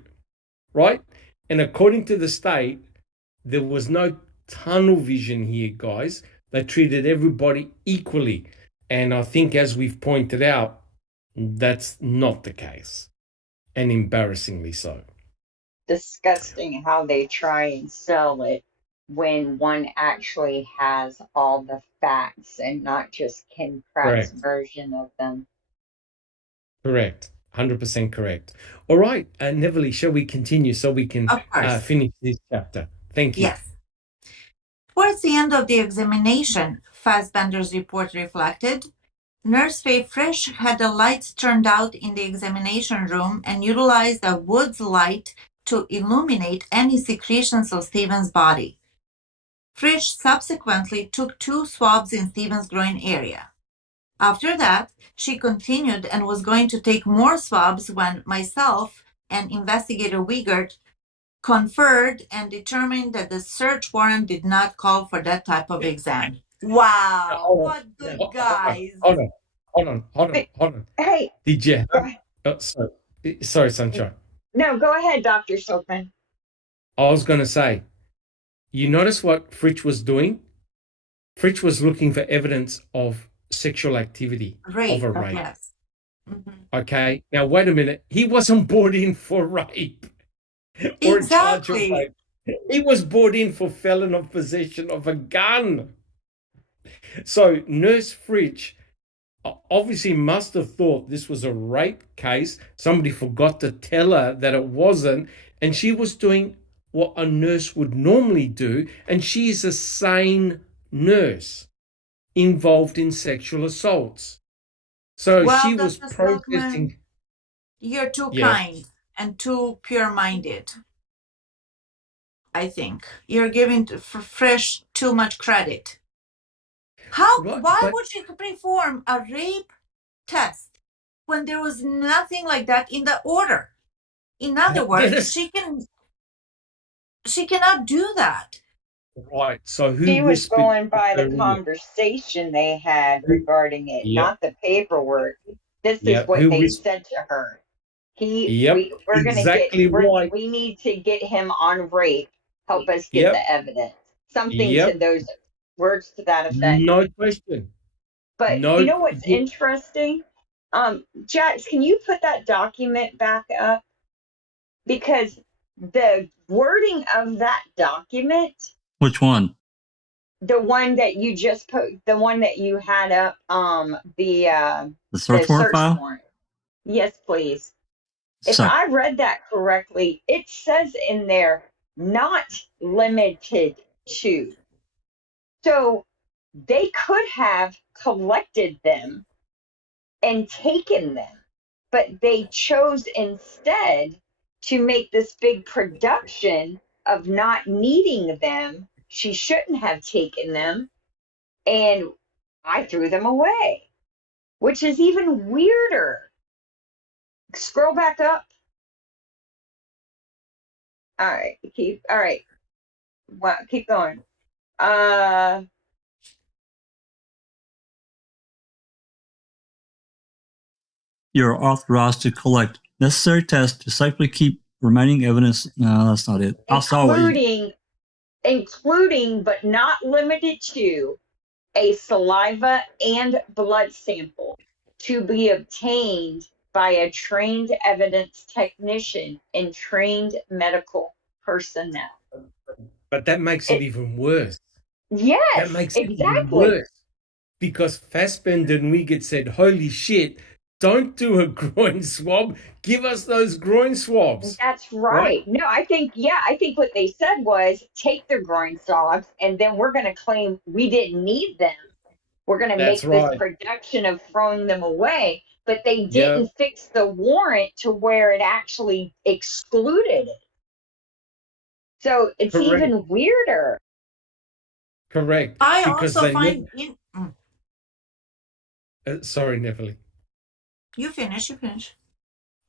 right? And according to the state, there was no tunnel vision here, guys. They treated everybody equally. And I think, as we've pointed out, that's not the case, and embarrassingly so. Disgusting how they try and sell it when one actually has all the facts and not just Ken Pratt's version of them. Correct. 100% correct. All right, Neville, shall we continue so we can finish this chapter? Thank you. Yes. Towards the end of the examination, Fassbender's report reflected, Nurse Faye Frisch had the lights turned out in the examination room and utilized a Woods light to illuminate any secretions of Stephen's body. Frisch subsequently took 2 swabs in Stephen's groin area. After that, she continued and was going to take more swabs when myself and investigator Wiegert conferred and determined that the search warrant did not call for that type of exam. Wow, what good guys. Hold on. Hey. Did you? Sorry, Sunshine. No, go ahead, Dr. Silkman. I was going to say, you notice what Fritsch was doing? Fritsch was looking for evidence of sexual activity, of a rape. Yes. Mm-hmm. Okay, now wait a minute. He wasn't brought in for rape or charge of rape. He was brought in for felon of possession of a gun. So Nurse Fritsch obviously must have thought this was a rape case. Somebody forgot to tell her that it wasn't, and she was doing what a nurse would normally do, and she is a sane nurse involved in sexual assaults. So she was protesting. You're too kind and too pure-minded, I think. You're giving Frisch too much credit. Why would she perform a rape test when there was nothing like that in the order? In other words, she cannot do that. Right. So she was going by the conversation they had regarding it, not the paperwork. This is what they said to her. We're going to get. We need to get him on rape. Help us get the evidence. Something to those words to that effect. No question. But you know what's interesting? Jax, can you put that document back up? Because the wording of that document. Which one? The one that you just put, the one that you had up, the search warrant file? Yes, please. If I read that correctly, it says in there, not limited to. So they could have collected them and taken them, but they chose instead to make this big production of not needing them. She shouldn't have taken them, and I threw them away, which is even weirder. Scroll back up. All right, keep going. Uh, You're authorized to collect necessary tests to safely keep remaining evidence. No, that's not it. I saw what you. including but not limited to a saliva and blood sample to be obtained by a trained evidence technician and trained medical personnel. But that makes it even worse. That Yes, makes it even exactly. worse because Fassbender and Wiegert said, holy shit, don't do a groin swab. Give us those groin swabs. That's Right? right. No, I think what they said was take the groin swabs and then we're going to claim we didn't need them. We're going to That's make this right. production of throwing them away, but they Yeah, didn't fix the warrant to where it actually excluded it. So it's correct. even weirder. Correct. I Because also they never. find in Sorry, Neville. you finish.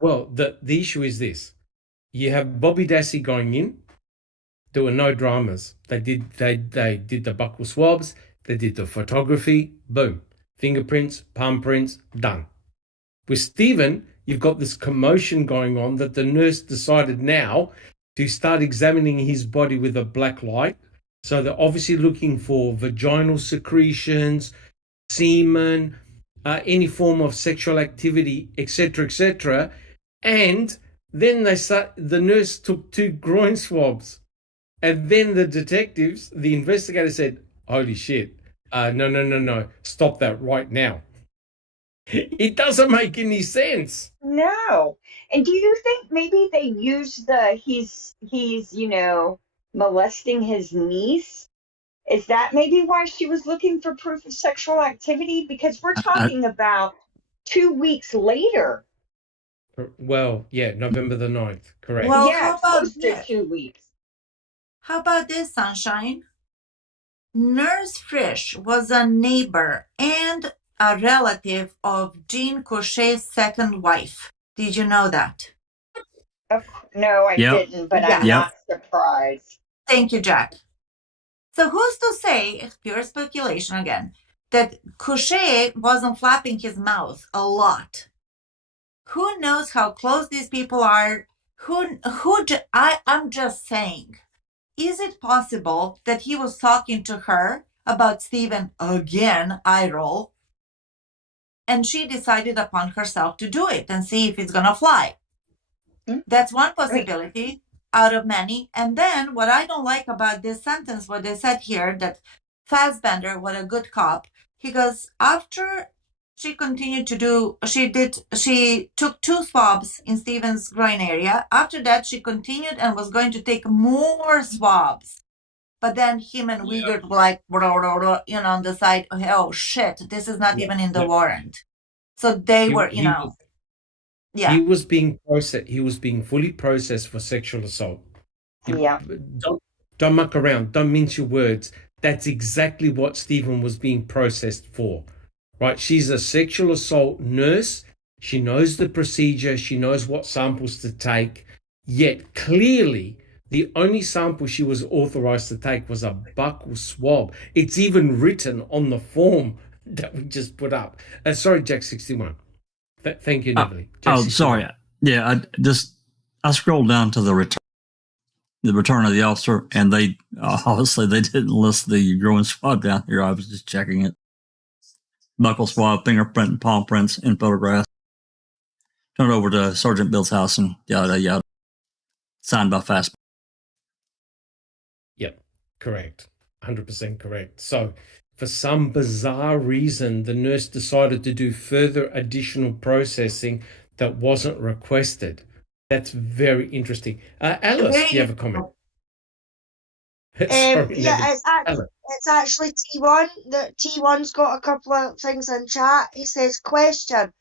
Well, the issue is this. You have Bobby Dassey going in. There were no dramas. They did the buccal swabs. They did the photography. Boom. Fingerprints, palm prints, done. With Stephen, you've got this commotion going on that the nurse decided now to start examining his body with a black light. So they're obviously looking for vaginal secretions, semen, any form of sexual activity, etc., etc. And then the nurse took 2 groin swabs. And then the investigator said, holy shit, no, stop that right now. It doesn't make any sense. No. And do you think maybe they used he's, molesting his niece? Is that maybe why she was looking for proof of sexual activity? Because we're I, talking about 2 weeks later. Well, yeah, November the 9th, correct. Well, Yeah, how about close to this? 2 weeks. How about this, Sunshine? Nurse Frisch was a neighbor and a relative of Jean Couchet's second wife. Did you know that? No, I yep. didn't, but I'm Yeah. Yep. not surprised. Thank you, Jack. So who's to say, it's pure speculation again, that Couchet wasn't flapping his mouth a lot? Who knows how close these people are? I'm just saying. Is it possible that he was talking to her about Stephen again, eye roll, and she decided upon herself to do it and see if it's gonna fly? That's one possibility out of many. And then what I don't like about this sentence, what they said here, that Fassbender, what a good cop, he goes, after she continued to do, she took 2 swabs in Stephen's groin area. After that, she continued and was going to take more swabs. But then him and Wiegert were like, on the side, oh shit, this is not even in the warrant. So they were, yeah. He was being processed. He was being fully processed for sexual assault. Yeah. Don't muck around. Don't mince your words. That's exactly what Stephen was being processed for, right? She's a sexual assault nurse. She knows the procedure. She knows what samples to take. Yet clearly, the only sample she was authorized to take was a buccal swab. It's even written on the form that we just put up. Sorry, Jack 61. Thank you, Neville. Sorry. Yeah, I scrolled down to the return of the officer, and they obviously they didn't list the groin swab down here. I was just checking it. Buccal swab, fingerprint, and palm prints, and photographs. Turned over to Sergeant Bill's house, and yada yada. Signed by Fast. Yep, correct. 100% correct. So, for some bizarre reason, the nurse decided to do further additional processing that wasn't requested. That's very interesting. Alice, do you have a comment? Sorry, Yeah, it's actually T1. T1's got a couple of things in chat. He says, question,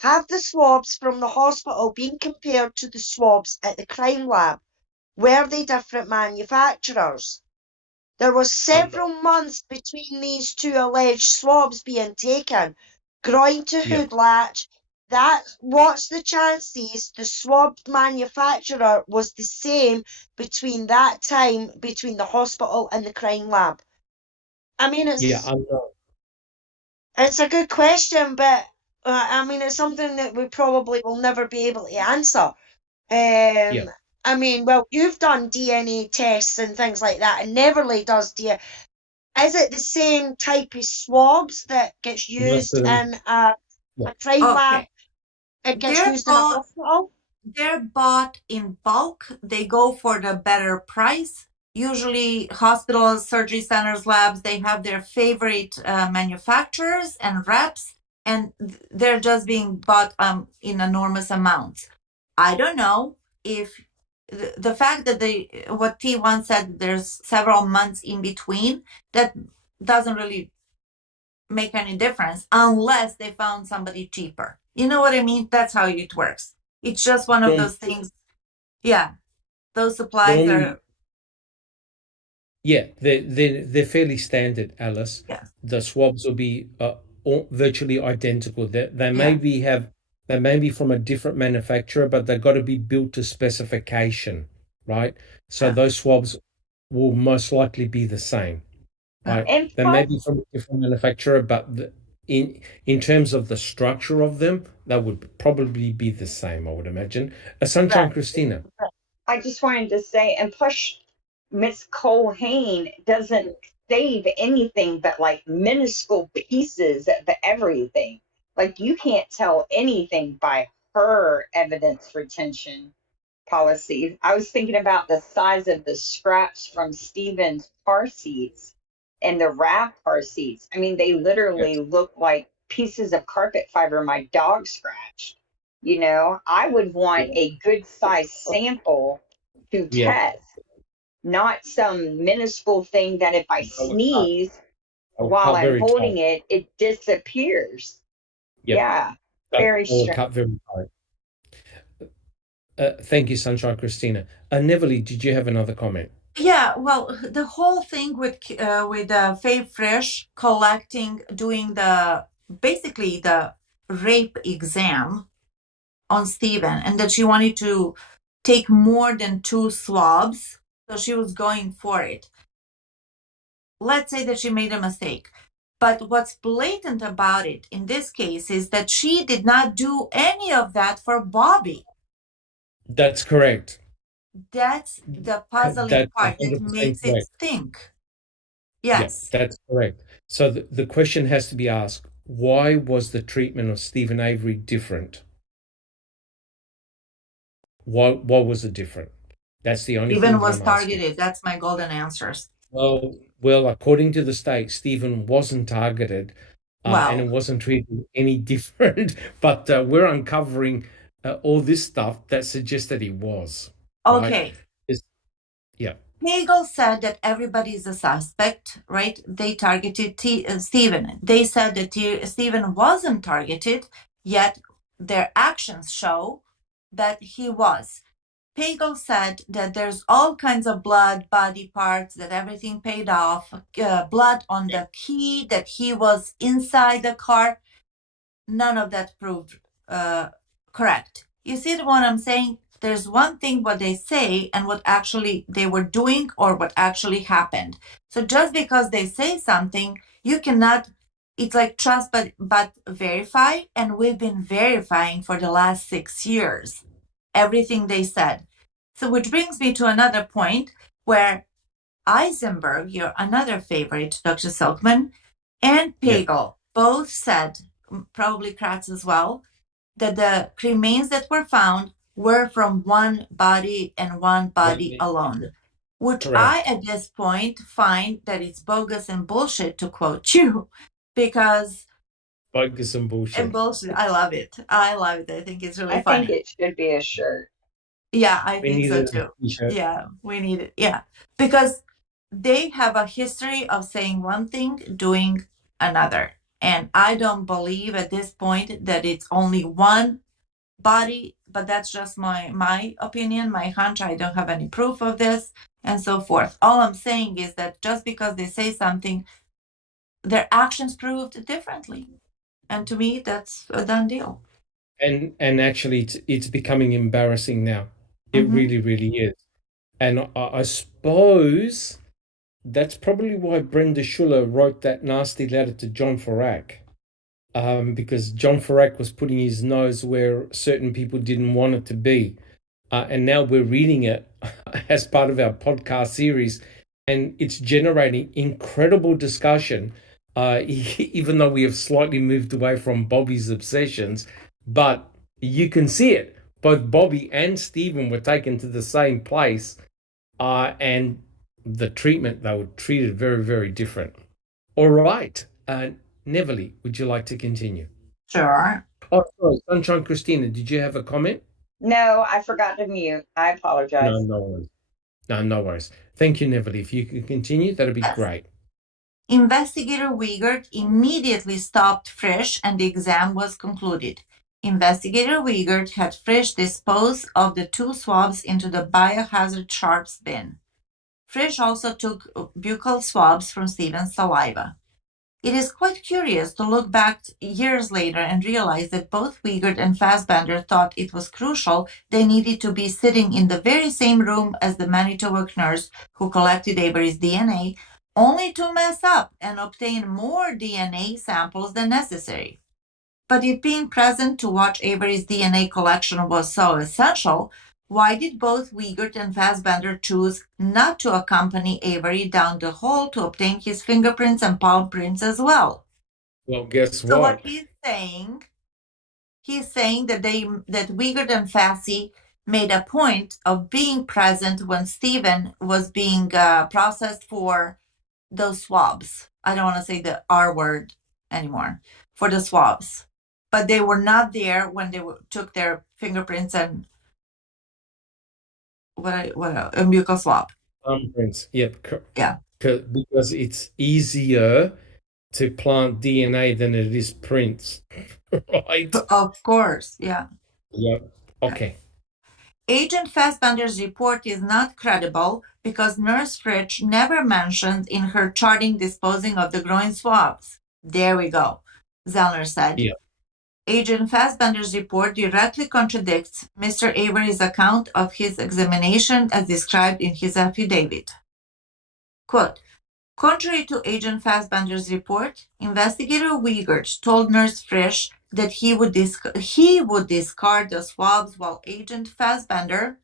have the swabs from the hospital been compared to the swabs at the crime lab? Were they different manufacturers? There was several months between these 2 alleged swabs being taken. Groin to hood latch. What's the chances the swab manufacturer was the same between that time between the hospital and the crime lab? I mean, Yeah, it's a good question, but I mean, it's something that we probably will never be able to answer. yeah. I mean, well, you've done DNA tests and things like that, and Neverly does DNA. Is it the same type of swabs that gets Most used of them, in yeah. a crime lab? Okay. It gets They're used in a bought, hospital? they're bought in bulk. They go for the better price. Usually hospitals, surgery centers, labs, they have their favorite manufacturers and reps, and they're just being bought in enormous amounts. I don't know if the fact that what T1 said, there's several months in between, that doesn't really make any difference unless they found somebody cheaper. You know what I mean? That's how it works. It's just one of Norm- those things. Yeah, those supplies Normally, are, yeah, they're fairly standard, Alice. yeah, The swabs will be virtually identical. yeah, They may be from a different manufacturer, but they've got to be built to specification, right? So yeah, those swabs will most likely be the same, yeah, right? And They may plus, be from a different manufacturer, but in terms of the structure of them, that would probably be the same, I would imagine. Sunshine Right. Christina. I just wanted to say, and plus, Miss Colhane doesn't save anything but like minuscule pieces of everything. Like you can't tell anything by her evidence retention policy. I was thinking about the size of the scraps from Stephen's car seats and the wrap car seats. I mean, they literally look like pieces of carpet fiber my dog scratched. You know, I would want a good size sample to Yeah, test, not some minuscule thing that if I sneeze I would while cut I'm very tight. holding it, it disappears. Yep. Yeah, Cut, very or strange. cut very tight. Thank you, Sunshine Christina. Neverly, did you have another comment? yeah. Well, the whole thing with Faye Fresh collecting, doing the basically the rape exam on Stephen, and that she wanted to take more than 2 swabs, so she was going for it. Let's say that she made a mistake. But what's blatant about it in this case is that she did not do any of that for Bobby. That's correct. That's the puzzling That's part that 100% makes it correct. stink. Yeah, Yes. that's correct. So the question has to be asked, why was the treatment of Stephen Avery different? Why was it different? That's the only Stephen thing that was I'm asking. targeted. That's my golden answers. Well, according to the state, Stephen wasn't targeted, and it Well, wasn't treated any different. But we're uncovering all this stuff that suggests that he was, right? okay. Yeah, Hagel said that everybody is a suspect, right? They targeted Stephen. They said that Stephen wasn't targeted, yet their actions show that he was. Hagel said that there's all kinds of blood, body parts, that everything paid off, blood on the key, that he was inside the car. None of that proved correct. You see what I'm saying? There's one thing what they say and what actually they were doing or what actually happened. So just because they say something, you cannot, it's like trust but verify. And we've been verifying for the last 6 years everything they said. So which brings me to another point where Eisenberg, your another favorite, Dr. Silkman, and yeah. Pagel both said, probably Kratz as well, that the remains that were found were from one body and one body alone, which I, Correct. at this point, find that it's bogus and bullshit, to quote you, because, Focus and and bullshit. bullshit, I love it. I love it. I think it's really I think funny. it should be a shirt. Yeah, I We think so needed a too. t-shirt. Yeah, we need it. Yeah, because they have a history of saying one thing, doing another. And I don't believe at this point that it's only one body, but that's just my opinion, my hunch. I don't have any proof of this and so forth. All I'm saying is that just because they say something, their actions proved differently. And to me, that's a done deal. And actually, it's becoming embarrassing now. It Mhm. really, really is. And I suppose that's probably why Brenda Schuller wrote that nasty letter to John Ferak. Because John Ferak was putting his nose where certain people didn't want it to be. And now we're reading it as part of our podcast series, and it's generating incredible discussion, even though we have slightly moved away from Bobby's obsessions. But you can see it. Both Bobby and Stephen were taken to the same place, and the treatment, they were treated very, very different. All right. Neverly, would you like to continue? Sure. Oh, sorry, Sunshine Christina, did you have a comment? No, I forgot to mute. I No, apologize. no worries. No worries. Thank you, Neverly. If you could continue, that'd be Yes. great. Investigator Wiegert immediately stopped Frisch and the exam was concluded. Investigator Wiegert had Frisch dispose of the 2 swabs into the biohazard sharps bin. Frisch also took buccal swabs from Stephen's saliva. It is quite curious to look back years later and realize that both Wiegert and Fassbender thought it was crucial they needed to be sitting in the very same room as the Manitowoc nurse who collected Avery's DNA, only to mess up and obtain more DNA samples than necessary. But if being present to watch Avery's DNA collection was so essential, why did both Wiegert and Fassbender choose not to accompany Avery down the hall to obtain his fingerprints and palm prints as well? Well, guess So what what? he's saying that Wiegert and Fassy made a point of being present when Stephen was being processed for those swabs. I don't want to say the R word anymore, for the swabs. But they were not there when they took their fingerprints and a buccal swab. Thumbprints. Yep. Yeah. Because it's easier to plant DNA than it is prints, right? Of course, yeah. Yep. Okay. Agent Fassbender's report is not credible because Nurse Fritsch never mentioned in her charting disposing of the groin swabs. There we go, Zellner said. Yeah. Agent Fassbender's report directly contradicts Mr. Avery's account of his examination as described in his affidavit. Quote, contrary to Agent Fassbender's report, Investigator Wiegert told Nurse Frisch that he would discard the swabs while Agent Fassbender,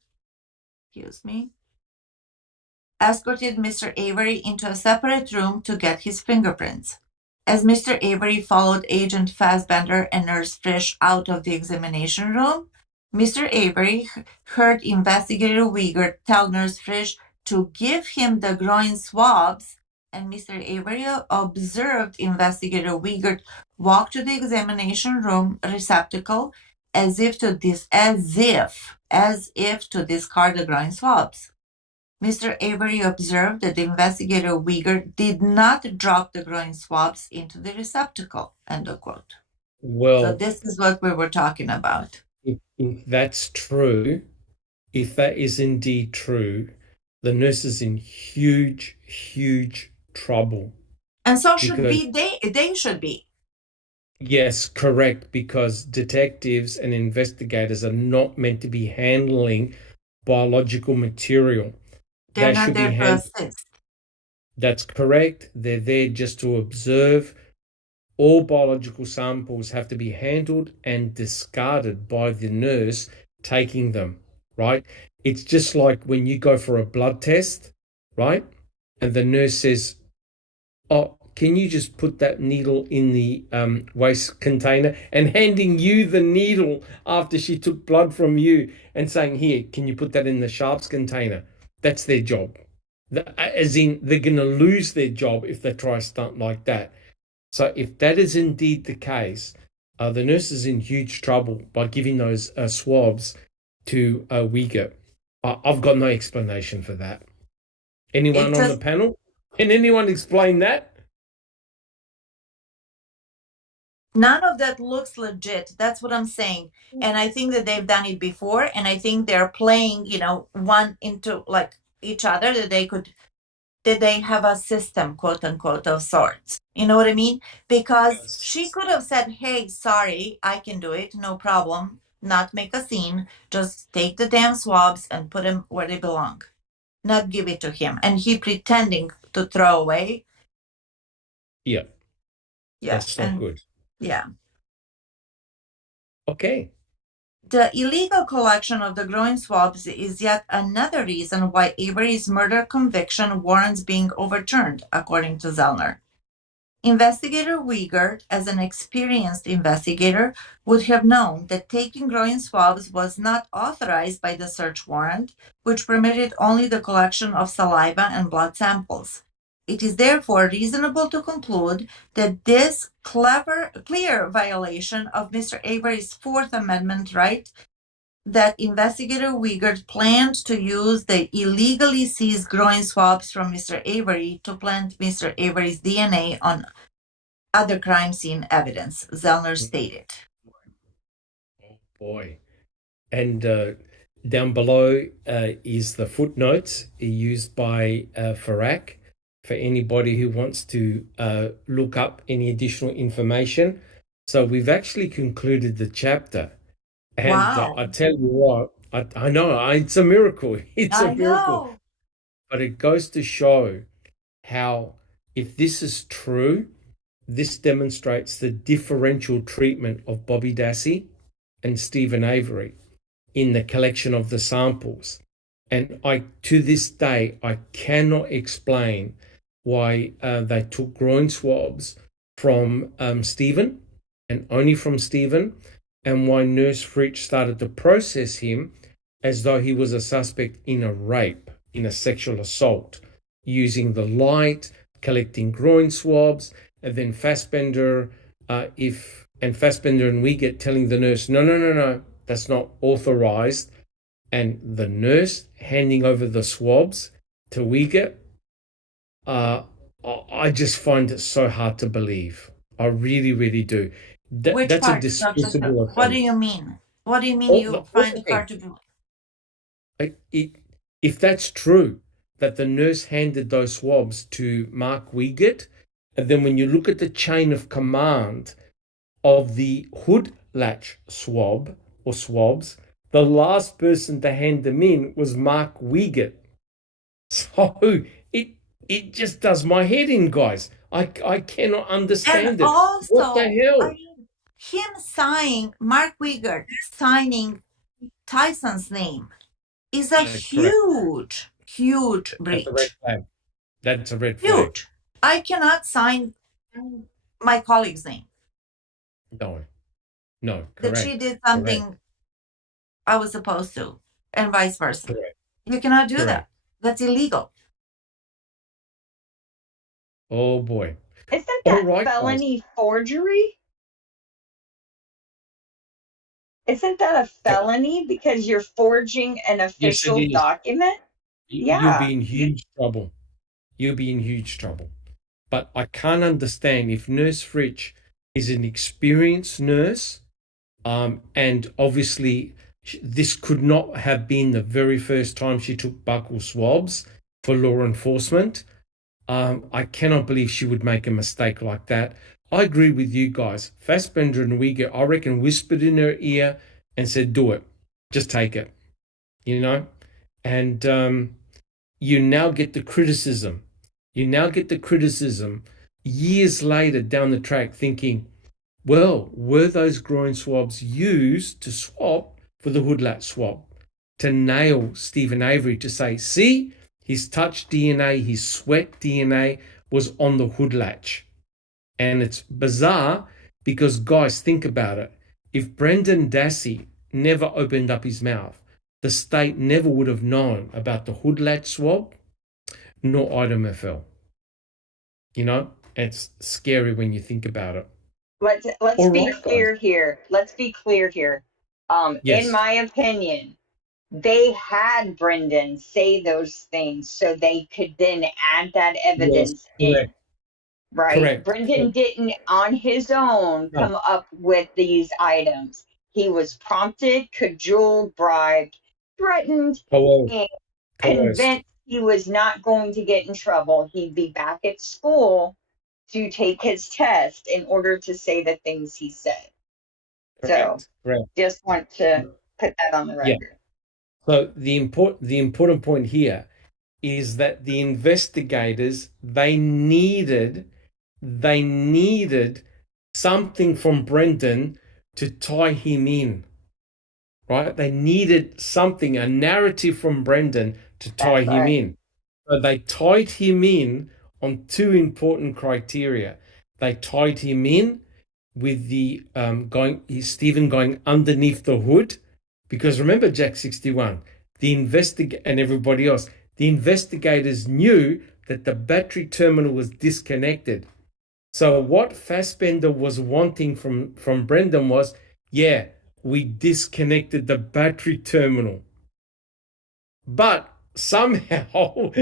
escorted Mr. Avery into a separate room to get his fingerprints. As Mr. Avery followed Agent Fassbender and Nurse Frisch out of the examination room, Mr. Avery heard Investigator Wiegert tell Nurse Frisch to give him the groin swabs, and Mr. Avery observed Investigator Wiegert walk to the examination room receptacle as if to discard the groin swabs. Mr. Avery observed that the investigator Wiegert did not drop the groin swabs into the receptacle, end of quote. Well, so this is what we were talking about. If that's true, if that is indeed true, the nurse is in huge, huge trouble. And so they should be. Yes, correct, because detectives and investigators are not meant to be handling biological material. They're not there to assist. That's correct. They're there just to observe. All biological samples have to be handled and discarded by the nurse taking them, right? It's just like when you go for a blood test, right? And the nurse says, oh, can you just put that needle in the waste container, and handing you the needle after she took blood from you and saying, here, can you put that in the sharps container? That's their job. As in, they're going to lose their job if they try a stunt like that. So if that is indeed the case, the nurse is in huge trouble by giving those swabs to Uyghur. I've got no explanation for that. Anyone on the panel? Can anyone explain that? None of that looks legit. That's what I'm saying. And I think that they've done it before. And I think they're playing, one into like each other, that they have a system, quote unquote, of sorts. You know what I mean? Because she could have said, hey, sorry, I can do it. No problem. Not make a scene. Just take the damn swabs and put them where they belong. not give it to him, and he pretending to throw away. Yeah, Yeah, that's not good. Yeah. Okay. The illegal collection of the groin swabs is yet another reason why Avery's murder conviction warrants being overturned, according to Zellner. Investigator Wiegert, as an experienced investigator, would have known that taking groin swabs was not authorized by the search warrant, which permitted only the collection of saliva and blood samples. It is therefore reasonable to conclude that this clear violation of Mr. Avery's Fourth Amendment right that investigator Wiegert planned to use the illegally seized groin swabs from Mr. Avery to plant Mr. Avery's DNA on other crime scene evidence, Zellner stated. Oh boy. And down below is the footnotes used by Ferak for anybody who wants to look up any additional information. So we've actually concluded the chapter. And Wow. I tell you what, I know, it's a miracle. It's a miracle. Know. But it goes to show how, if this is true, this demonstrates the differential treatment of Bobby Dassey and Stephen Avery in the collection of the samples. And to this day, I cannot explain why they took groin swabs from Stephen and only from Stephen, and why Nurse Fritsch started to process him as though he was a suspect in a rape, in a sexual assault, using the light, collecting groin swabs, and then Fassbender and Wiegert telling the nurse, no, that's not authorized. And the nurse handing over the swabs to Wiegert. I just find it so hard to believe. I really, really do. Which that's part, a despicable offense. What do you mean? What do you mean you find it hard to believe? If that's true, that the nurse handed those swabs to Mark Wiegert, and then when you look at the chain of command of the hood latch swab or swabs, the last person to hand them in was Mark Wiegert. So it just does my head in, guys. I cannot understand and it. Also, what the hell? Him signing, Mark Wiegert signing Tyson's name is a huge breach. That's a red flag. That's a red flag. Huge. I cannot sign my colleague's name. No, correct. That she did something I was supposed to, and vice versa. Correct. You cannot do that. That's illegal. Oh boy. Isn't that felony forgery? Isn't that a felony because you're forging an official document? You'll be in huge trouble. You'll be in huge trouble. But I can't understand if Nurse Fritsch is an experienced nurse, and obviously this could not have been the very first time she took buccal swabs for law enforcement. I cannot believe she would make a mistake like that. I agree with you guys. Fassbender and Wiegert, I reckon, whispered in her ear and said, do it. Just take it. And you now get the criticism. Years later down the track thinking, well, were those groin swabs used to swap for the hood latch swab? To nail Stephen Avery to say, see, his touch DNA, his sweat DNA was on the hood latch. And it's bizarre because, guys, think about it. If Brendan Dassey never opened up his mouth, the state never would have known about the hood latch swab, nor IDMFL. It's scary when you think about it. Let's be clear here. Let's be clear here. Yes. In my opinion, they had Brendan say those things so they could then add that evidence in. Right? Correct. Brendan didn't on his own come up with these items. He was prompted, cajoled, bribed, threatened, and convinced he was not going to get in trouble. He'd be back at school to take his test in order to say the things he said. Correct. So just want to put that on the record. Yeah. So the important point here is that the investigators, they needed something from Brendan to tie him in, right? They needed something, a narrative from Brendan to tie That's him right. in. So they tied him in on two important criteria. They tied him in with the Stephen going underneath the hood, because remember, Jack 61, and everybody else, the investigators knew that the battery terminal was disconnected. So what Fassbender was wanting from Brendan was, yeah, we disconnected the battery terminal. But somehow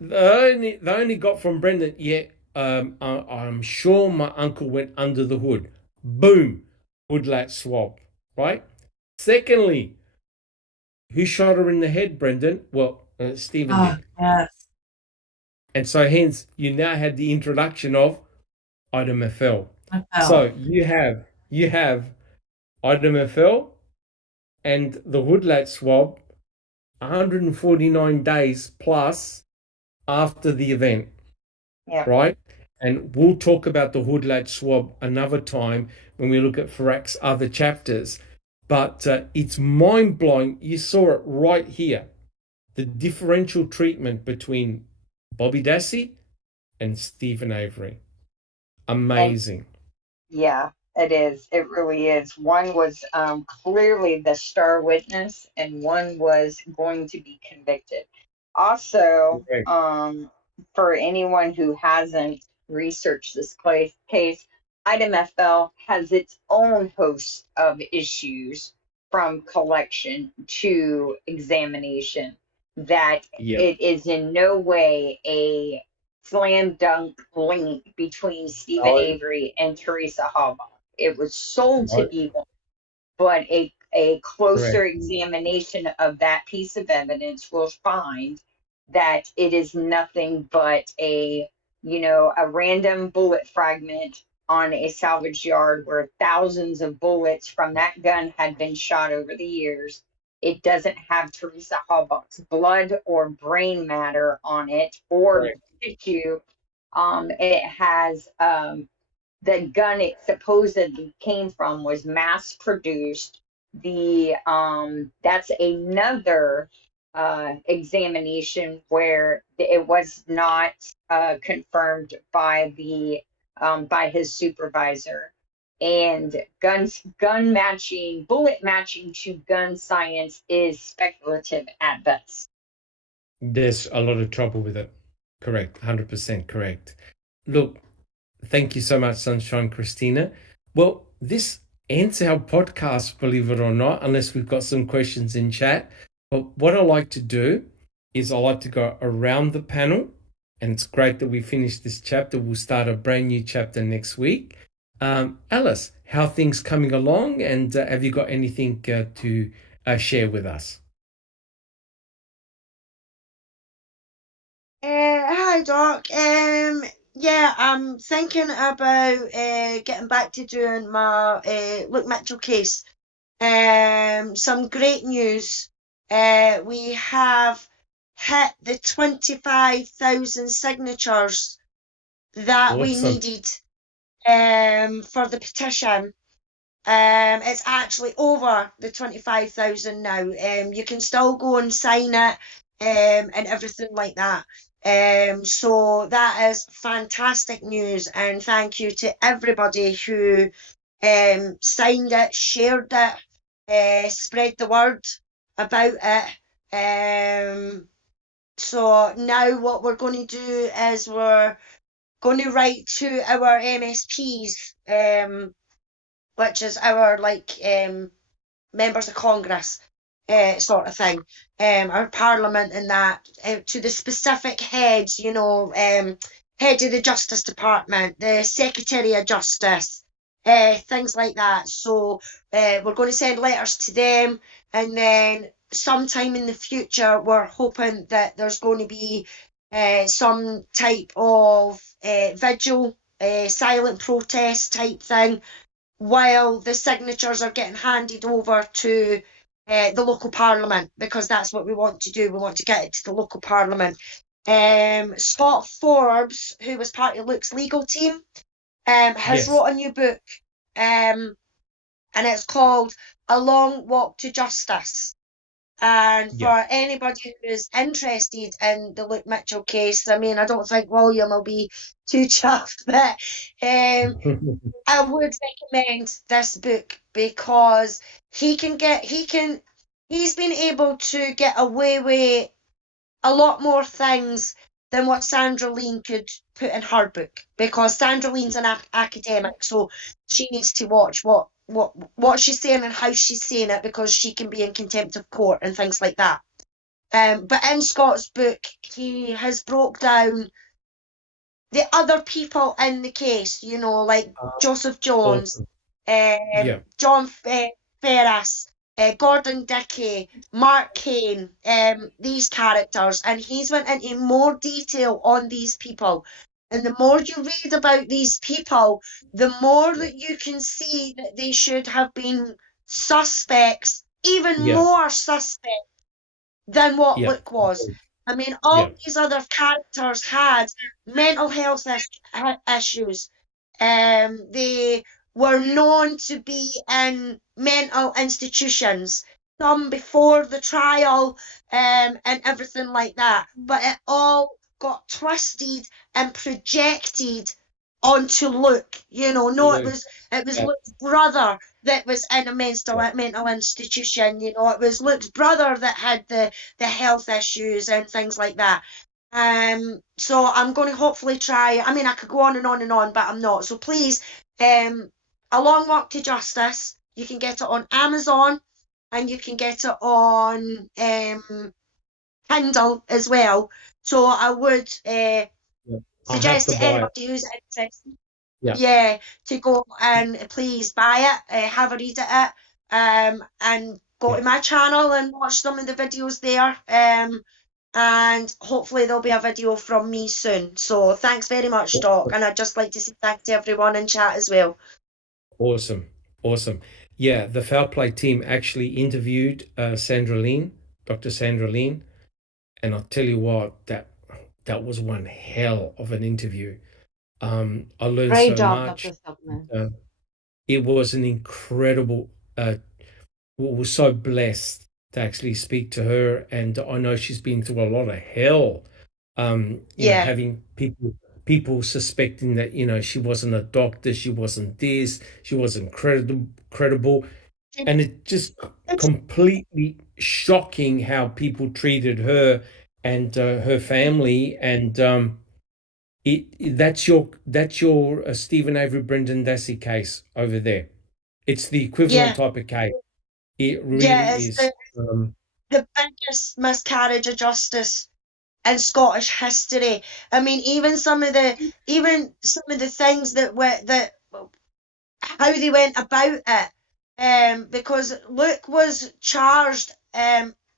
they only got from Brendan, yeah, I'm sure my uncle went under the hood. Boom, hood latch swab, right? Secondly, who shot her in the head, Brendan? Well, Stephen did. Yes. And so hence you now had the introduction of item FL. So you have item FL and the hood latch swab 149 days plus after the event, Yeah. right? And we'll talk about the hood latch swab another time when we look at Ferak's other chapters. But it's mind-blowing. You saw it right here. The differential treatment between Bobby Dassey and Stephen Avery. Amazing. Yeah, it is. It really is. One was clearly the star witness, and one was going to be convicted. Also, Correct. for anyone who hasn't researched this case, Item FL has its own host of issues from collection to examination, that Yep. it is in no way a slam dunk link between Stephen No. Avery and Teresa Halbach. It was sold No. to be one, but a closer Correct. examination of that piece of evidence will find that it is nothing but a random bullet fragment on a salvage yard where thousands of bullets from that gun had been shot over the years. It doesn't have Teresa Halbach's blood or brain matter on it or Correct. tissue. It has the gun it supposedly came from was mass produced. That's another examination where it was not confirmed by his supervisor. And gun matching, bullet matching to gun science is speculative at best. There's a lot of trouble with it. Correct. 100% correct. Look, thank you so much, Sunshine Christina. Well, this ends our podcast, believe it or not, unless we've got some questions in chat. But what I like to do is I like to go around the panel, and it's great that we finished this chapter. We'll start a brand new chapter next week. Alice, how are things coming along, and have you got anything to share with us? Hi, Doc. Yeah, I'm thinking about getting back to doing my Luke Mitchell case. Some great news. We have hit the 25,000 signatures that we Awesome. needed for the petition. It's actually over the 25,000 now. You can still go and sign it and everything like that. So that is fantastic news, and thank you to everybody who signed it, shared it, spread the word about it. So now what we're going to do is we're going to write to our MSPs, which is our members of Congress sort of thing, our Parliament and that, to the specific heads, head of the Justice Department, the Secretary of Justice, things like that. So we're going to send letters to them, and then sometime in the future we're hoping that there's going to be some type of vigil, silent protest type thing, while the signatures are getting handed over to the local parliament, because that's what we want to do. We want to get it to the local parliament. Scott Forbes, who was part of Luke's legal team, has wrote a new book, and it's called A Long Walk to Justice. And for anybody who's interested in the Luke Mitchell case, I mean, I don't think William will be too chuffed, but I would recommend this book because he's been able to get away with a lot more things than what Sandra Lean could put in her book, because Sandra Lean's an academic, so she needs to watch what she's saying and how she's saying it, because she can be in contempt of court and things like that. But in Scott's book, he has broke down the other people in the case, you know, like Joseph Jones, John Ferris, Gordon Dickey, Mark Kane, these characters, and he's went into more detail on these people. And the more you read about these people, the more that you can see that they should have been suspects, even more suspect than what Luke was. I mean, all these other characters had mental health issues. They were known to be in mental institutions, some before the trial, and everything like that. But it all got twisted and projected onto Luke. You know, it was Luke's brother that was in a mental institution. You know, it was Luke's brother that had the health issues and things like that. So I'm going to hopefully try. I mean, I could go on and on and on, but I'm not. So please, A Long Walk to Justice. You can get it on Amazon, and you can get it on Kindle as well. So I would suggest to anybody who's interested, to go and please buy it, have a read at it, and go to my channel and watch some of the videos there. And hopefully there'll be a video from me soon. So thanks very much, Doc. And I'd just like to say thanks to everyone in chat as well. Awesome. Yeah, the Foul Play team actually interviewed Dr. Sandra Lean, and I'll tell you what, that was one hell of an interview. I learned Great so job, much. Dr. Silkman. It was an incredible. We were so blessed to actually speak to her, and I know she's been through a lot of hell. You know, having people suspecting that, you know, she wasn't a doctor, she wasn't this, she wasn't credible, and it just completely shocking how people treated her and her family. And that's your Stephen Avery Brendan Dassey case over there. It's the equivalent type of case. It really is the biggest miscarriage of justice in Scottish history. I mean, even some of the things that how they went about it, because Luke was charged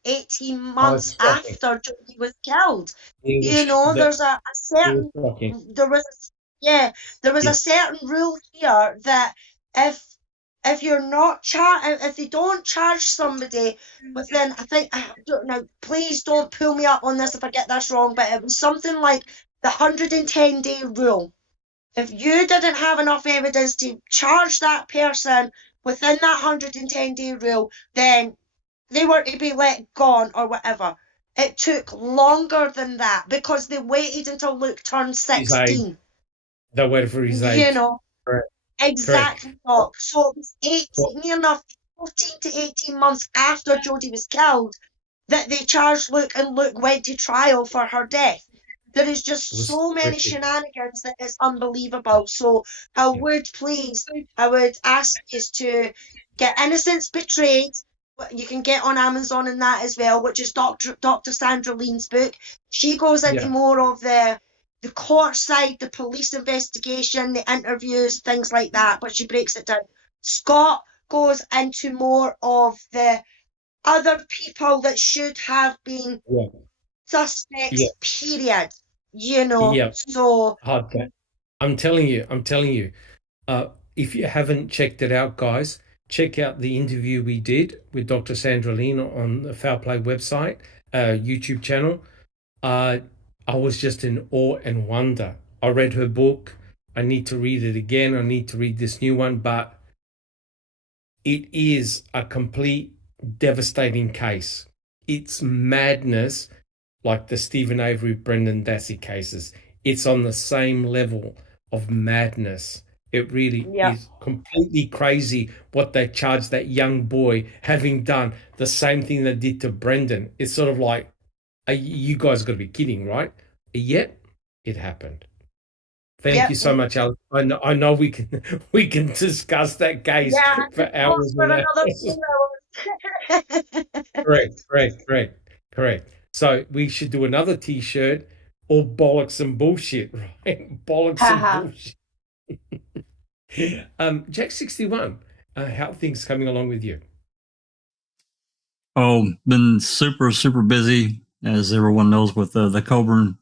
18 months after he was killed. You know, there was a certain rule here that if you're not if they don't charge somebody within, I don't know, please don't pull me up on this if I get this wrong, but it was something like the 110-day rule. If you didn't have enough evidence to charge that person within that 110-day rule, then they were to be let gone or whatever. It took longer than that because they waited until Luke turned 16. They waited for his age. You know. Correct. Exactly. Correct. So it was near enough 14 to 18 months after Jodie was killed that they charged Luke, and Luke went to trial for her death. There is just so many shenanigans that it's unbelievable. So I would ask you to get Innocence Betrayed. You can get on Amazon and that as well, which is Dr. Sandra Lean's book. She goes into more of the court side, the police investigation, the interviews, things like that, but she breaks it down. Scott goes into more of the other people that should have been suspects, period. You know, so... I'm telling you, if you haven't checked it out, guys, check out the interview we did with Dr. Sandra Lean on the Foul Play website, YouTube channel. I was just in awe and wonder. I read her book. I need to read it again. I need to read this new one, but it is a complete devastating case. It's madness, like the Stephen Avery, Brendan Dassey cases. It's on the same level of madness. It really is completely crazy what they charged that young boy, having done the same thing they did to Brendan. It's sort of like, you guys got to be kidding, right? Yet it happened. Thank you so much, Alex. I know we can discuss that case for hours and hours. Correct. So we should do another T-shirt, all bollocks and bullshit, right? Bollocks and bullshit. Jack 61, how are things coming along with you? Oh, been super, super busy, as everyone knows, with the Coburn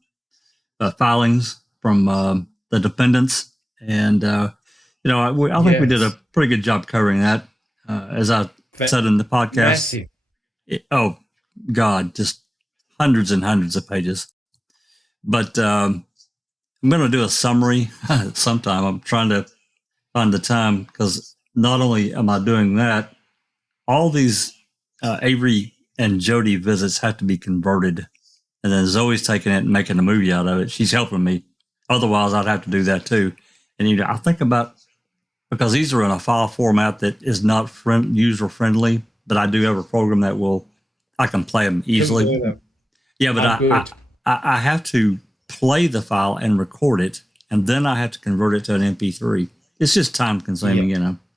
filings from the defendants. And, I think we did a pretty good job covering that. As I said in the podcast. Massive. Just hundreds and hundreds of pages. But I'm going to do a summary sometime. I'm trying to find the time, because not only am I doing that, all these Avery and Jody visits have to be converted. And then Zoe's taking it and making a movie out of it. She's helping me. Otherwise, I'd have to do that too. And I think about, because these are in a file format that is not user friendly, but I do have a program that I can play them easily. Yeah, but I have to play the file and record it, and then I have to convert it to an MP3. It's just time consuming,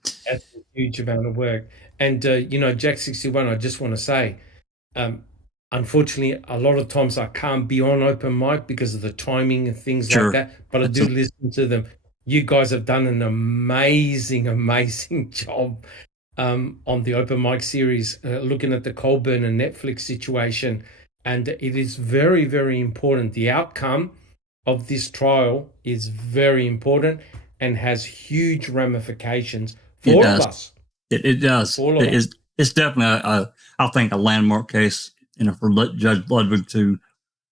That's a huge amount of work. And, Jack 61, I just want to say, unfortunately, a lot of times I can't be on open mic because of the timing and things like that, but I do listen to them. You guys have done an amazing job on the open mic series, looking at the Colburn and Netflix situation. And it is very, very important. The outcome of this trial is very important and has huge ramifications for all of us. It does. It's definitely, I think, a landmark case, for Judge Ludwig to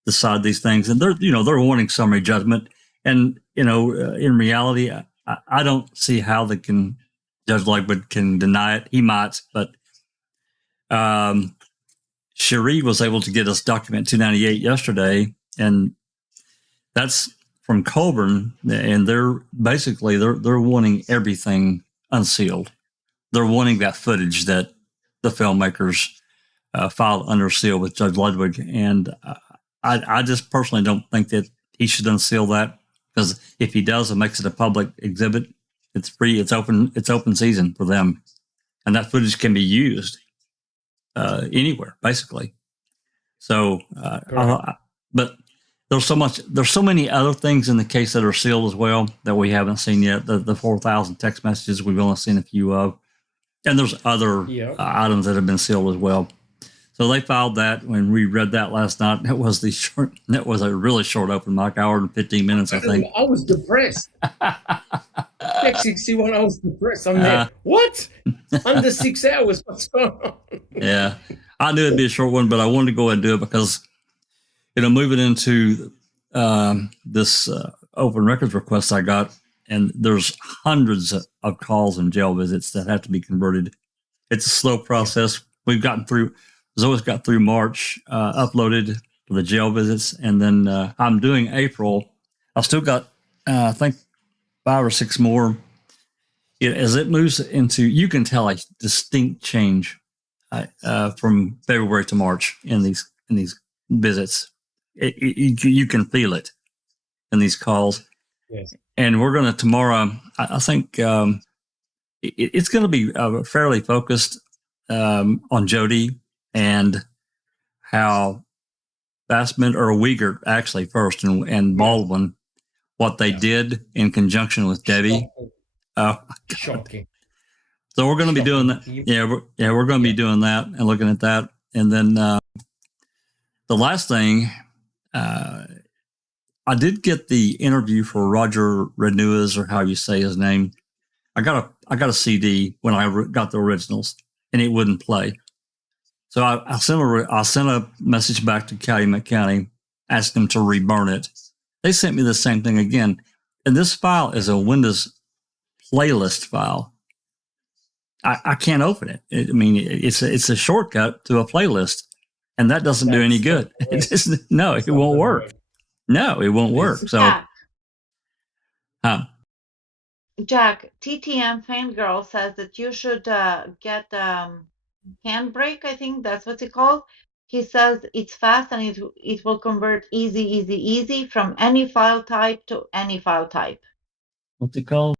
decide these things. And they're wanting summary judgment. And, in reality, I don't see how Judge Ludwig can deny it. He might, but Cherie was able to get us document 298 yesterday, and that's from Colburn, and they're wanting everything unsealed. They're wanting that footage that the filmmakers filed under seal with Judge Ludwig, and I just personally don't think that he should unseal that, because if he does and makes it a public exhibit, it's free. It's open season for them, and that footage can be used anywhere, basically. So, but there's so many other things in the case that are sealed as well that we haven't seen yet. The 4,000 text messages we've only seen a few of, and there's other items that have been sealed as well. So they filed that. When we read that last night, that was a really short open mic, hour and 15 minutes, I think. I was depressed. Next 61, I was depressed. I'm there. What? Under 6 hours? What's going on? Yeah, I knew it'd be a short one, but I wanted to go ahead and do it because, moving into this open records request I got, and there's hundreds of calls and jail visits that have to be converted. It's a slow process. We've gotten through. Zoe's got through March, uploaded for the jail visits, and then I'm doing April. I've still got, I think, 5 or 6 more. As it moves into, you can tell a distinct change from February to March in these visits. You can feel it in these calls. Yes. And we're going to tomorrow. I think it's going to be fairly focused on Jody and how Bassman or Uyghur actually first and Baldwin, what they did in conjunction with Debbie. Shocking. So we're going to be doing that. We're going to be doing that and looking at that. And then the last thing, I did get the interview for Roger Renuas, or how you say his name. I got a CD when I got the originals, and it wouldn't play. So I sent a message back to Calumet County, asked them to reburn it. They sent me the same thing again, and this file is a Windows playlist file. I can't open it. It's a shortcut to a playlist, and that doesn't do any good. It won't work. No, it won't work. So, Jack, TTM Fangirl says that you should get Handbrake. I think that's what it's called. He says it's fast and it will convert easy from any file type to any file type. What's it called?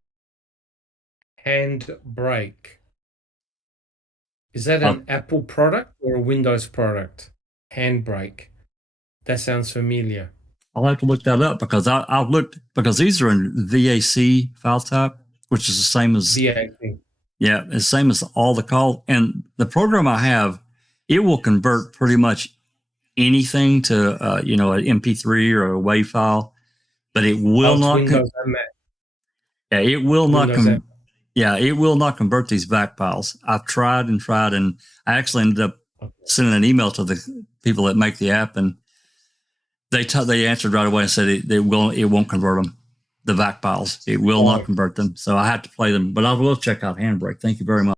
Handbrake. Is that an Apple product or a Windows product? Handbrake. That sounds familiar. I'll have to look that up because I've looked, because these are in VAC file type, which is the same as VAC. Yeah, it's the same as all the call. And the program I have, it will convert pretty much anything to an MP3 or a WAV file, but it will not. Yeah, it will not. It will not convert these VAC files. I've tried, and I actually ended up sending an email to the people that make the app, and they answered right away and said it won't convert them. The VAC files, it will not convert them. So I have to play them, but I will check out Handbrake. Thank you very much.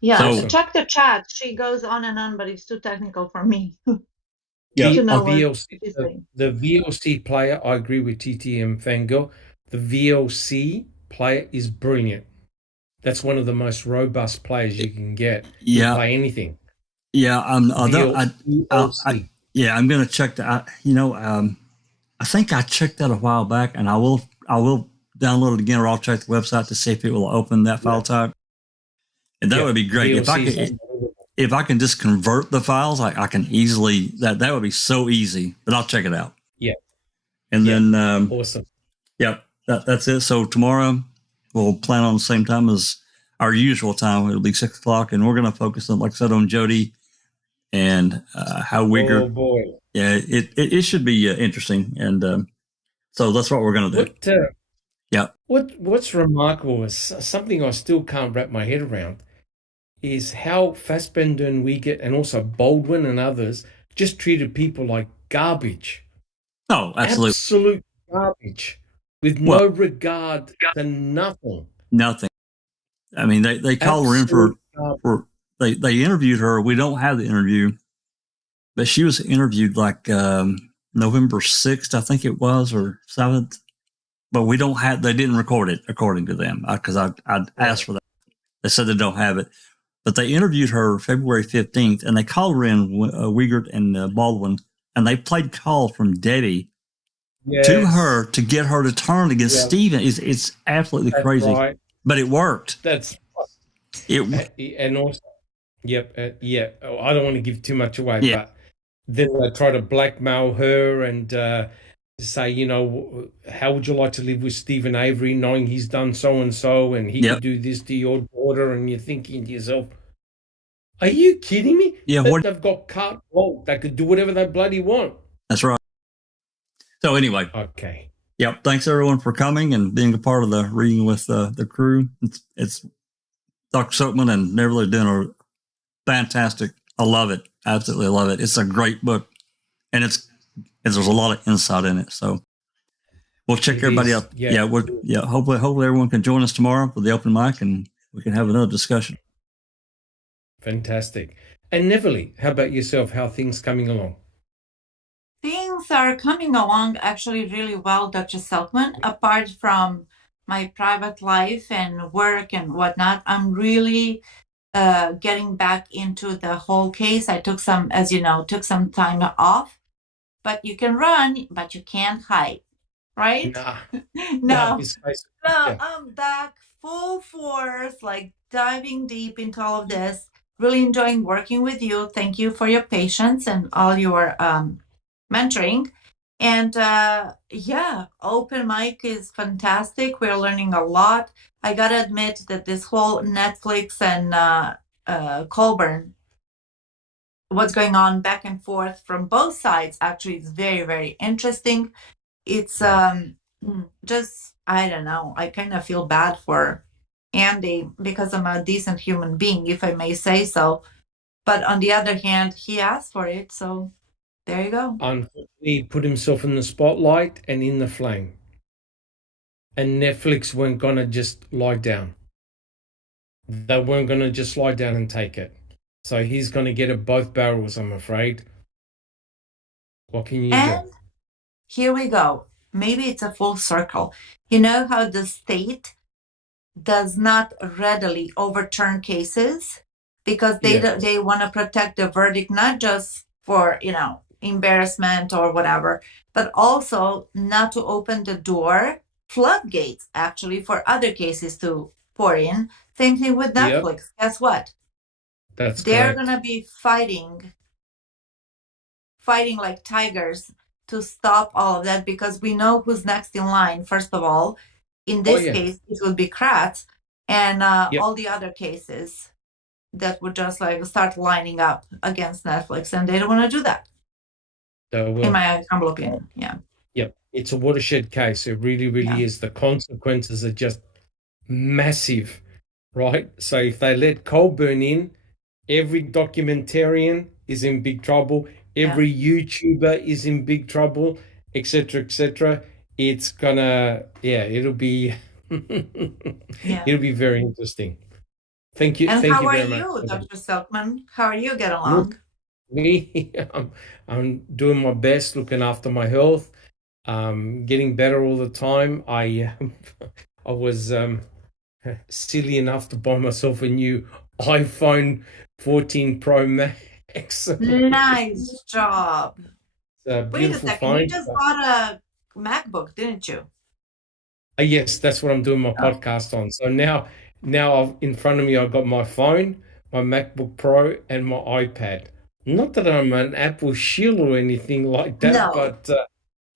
Yeah, so, check the chat. She goes on and on, but it's too technical for me. Yeah, the VLC player, I agree with TTM Fangirl. The VLC player is brilliant. That's one of the most robust players you can get. Yeah, play anything. Yeah, I'm going to check that. I think I checked that a while back, and I will download it again, or I'll check the website to see if it will open that file type. And that would be great if I can just convert the files. I can easily that would be so easy. But I'll check it out. Yeah, and then awesome. Yep, that's it. So tomorrow we'll plan on the same time as our usual time. It'll be 6 o'clock, and we're going to focus on, like I said, on Jody and how Uyghur. Oh boy. Yeah, it should be interesting, and so that's what we're going to do. What's remarkable is something I still can't wrap my head around is how Fassbender and Uyghur and also Baldwin and others just treated people like garbage. Oh, absolutely. Absolute garbage with no regard to nothing. Nothing. I mean, they called her in for they interviewed her. We don't have the interview. But she was interviewed like November 6th, I think it was, or 7th. But they didn't record it, according to them, because I asked for that. They said they don't have it. But they interviewed her February 15th, and they called her in, Uyghur and Baldwin, and they played call from Debbie to her to get her to turn against Stephen. It's absolutely crazy. Right. But it worked. And also, I don't want to give too much away, but then they try to blackmail her and say, how would you like to live with Stephen Avery, knowing he's done so and so, and he could do this to your daughter, and you're thinking to yourself, are you kidding me? Yeah, they've got carte blanche. They could do whatever they bloody want. That's right. So anyway, okay. Yep. Thanks everyone for coming and being a part of the reading with the crew. It's Dr. Silkman and Neverly doing a fantastic. I love it. Absolutely love it. It's a great book, and there's a lot of insight in it. So we'll check everybody out. Hopefully everyone can join us tomorrow for the open mic, and we can have another discussion. Fantastic. And Neverly, how about yourself? How are things coming along? Things are coming along actually really well, Dr. Silkman. Apart from my private life and work and whatnot, I'm really getting back into the whole case. I took some time off, but you can run, but you can't hide, right? No. I'm back full force, like diving deep into all of this. Really enjoying working with you. Thank you for your patience and all your mentoring. And open mic is fantastic. We're learning a lot. I gotta admit that this whole Netflix and Colburn, what's going on back and forth from both sides, actually is very, very interesting. It's just, I don't know, I kind of feel bad for handy because I'm a decent human being, if I may say so. But on the other hand, he asked for it, so there you go. Unfortunately, he put himself in the spotlight and in the flame. And Netflix weren't going to just lie down. They weren't going to just lie down and take it. So he's going to get it both barrels, I'm afraid. What can you do? And here we go. Maybe it's a full circle. You know how the state does not readily overturn cases because they want to protect the verdict, not just for, embarrassment or whatever, but also not to open the door, floodgates actually, for other cases to pour in. Same thing with Netflix. Guess what? They're going to be fighting like tigers to stop all of that because we know who's next in line. First of all, in this case, it would be Kratz and all the other cases that would just start lining up against Netflix, and they don't want to do that. In my humble opinion, Yep, it's a watershed case. It really, really is. The consequences are just massive, right? So if they let Colburn in, every documentarian is in big trouble. Every YouTuber is in big trouble, etc., etc. It's gonna, it'll be, it'll be very interesting. Thank you. And thank how you are very you, much. Dr. Silkman? How are you getting along? Me, I'm doing my best, looking after my health, getting better all the time. I was silly enough to buy myself a new iPhone 14 Pro Max. Nice job. Wait a second, you just bought a MacBook, didn't you? Yes, that's what I'm doing my podcast on. So now in front of me, I've got my phone, my MacBook Pro, and my iPad. Not that I'm an Apple shill or anything like that, but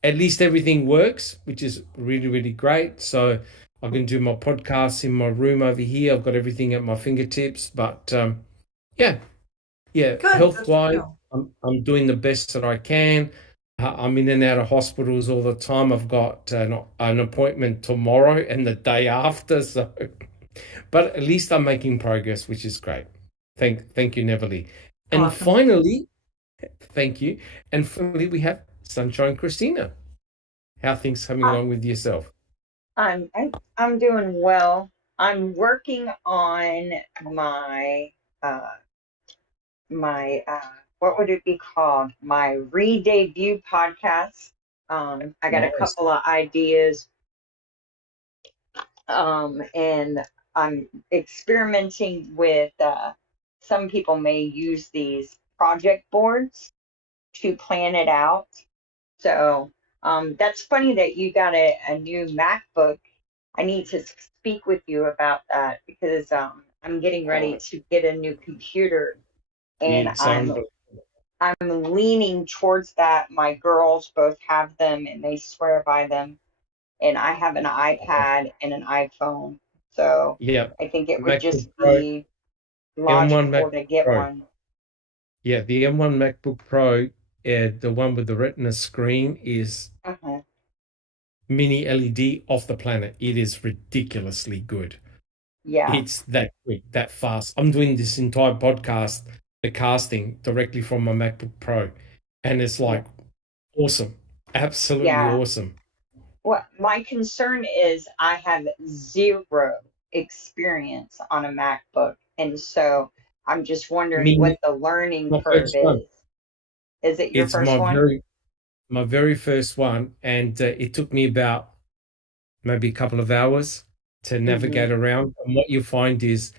at least everything works, which is really, really great. So I can do my podcasts in my room over here. I've got everything at my fingertips. But Good. Health-wise, I'm doing the best that I can. I'm in and out of hospitals all the time. I've got an appointment tomorrow and the day after. So, but at least I'm making progress, which is great. Thank you, Neverly. And finally, thank you. And finally, we have Sunshine Christina. How are things coming along with yourself? I'm doing well. I'm working on my what would it be called? My re-debut podcast. I got a couple of ideas, and I'm experimenting with. Some people may use these project boards to plan it out. So that's funny that you got a new MacBook. I need to speak with you about that because I'm getting ready to get a new computer, and I'm leaning towards that. My girls both have them and they swear by them, and I have an iPad and an iPhone, so I think it would just be logical to get one. Yeah, the M1 MacBook Pro, the one with the Retina screen, is mini LED off the planet. It is ridiculously good. Yeah. It's that quick, that fast. I'm doing this entire podcast, the casting, directly from my MacBook Pro, and it's awesome. Absolutely awesome. Well, my concern is I have zero experience on a MacBook, and so I'm just wondering what the learning curve is. Is it your first one? My very first one, and it took me about maybe a couple of hours to navigate around. And what you find is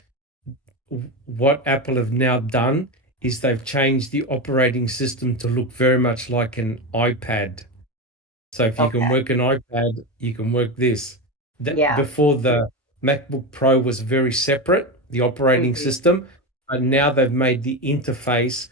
what Apple have now done is they've changed the operating system to look very much like an iPad. So if you can work an iPad, you can work this. Before, the MacBook Pro was very separate, the operating system, but now they've made the interface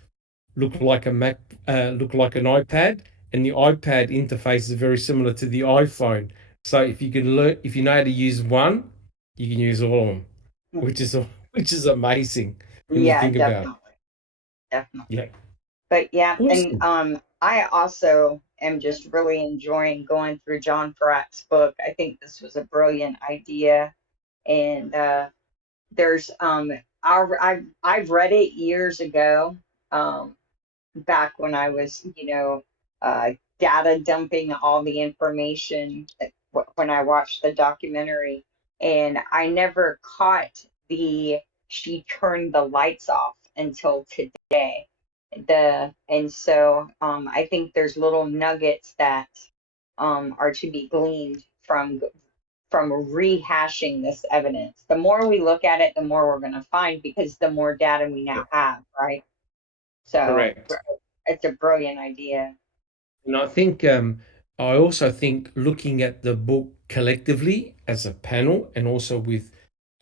look like an iPad, and the iPad interface is very similar to the iPhone. So if you know how to use one, you can use all of them, which is amazing when you think about it. Definitely. Yeah. But and I also am just really enjoying going through John Ferak's book. I think this was a brilliant idea, and there's I've read it years ago, um, back when I was, data dumping all the information when I watched the documentary, and I never caught the she turned the lights off until today. And so I think there's little nuggets that are to be gleaned from rehashing this evidence. The more we look at it, the more we're going to find because the more data we now have, right? So Correct. it's a brilliant idea. And I think I also think looking at the book collectively as a panel and also with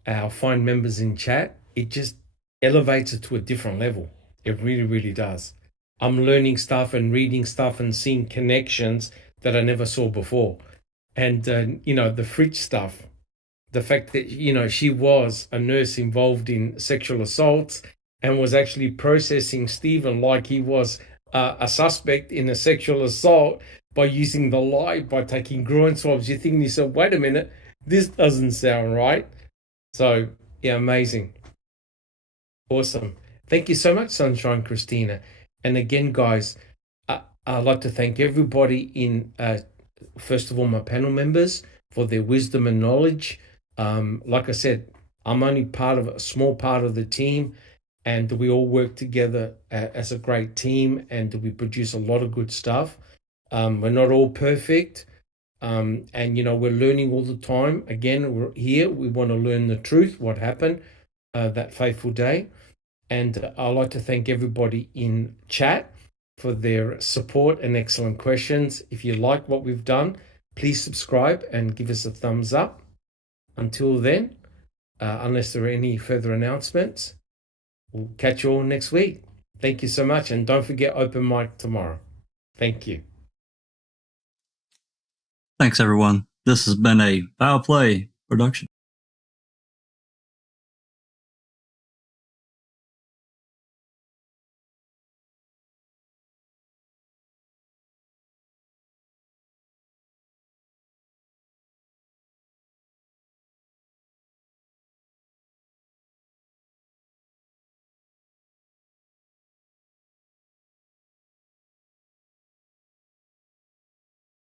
our fine members in chat, it just elevates it to a different level. It really, really does. I'm learning stuff and reading stuff and seeing connections that I never saw before. And the fridge stuff, the fact that she was a nurse involved in sexual assaults and was actually processing Stephen like he was a suspect in a sexual assault by using the lie, by taking groin swabs. You think to yourself, wait a minute, this doesn't sound right. So yeah, amazing. Awesome. Thank you so much, Sunshine Christina. And again, guys, I'd like to thank everybody in first of all my panel members for their wisdom and knowledge. Like I said, I'm only part of a small part of the team, and we all work together as a great team, and we produce a lot of good stuff. We're not all perfect, and we're learning all the time. Again, we're here. We want to learn the truth, what happened that fateful day. And I'd like to thank everybody in chat for their support and excellent questions. If you like what we've done, please subscribe and give us a thumbs up. Until then, unless there are any further announcements, we'll catch you all next week. Thank you so much. And don't forget open mic tomorrow. Thank you. Thanks, everyone. This has been a Foul Play production.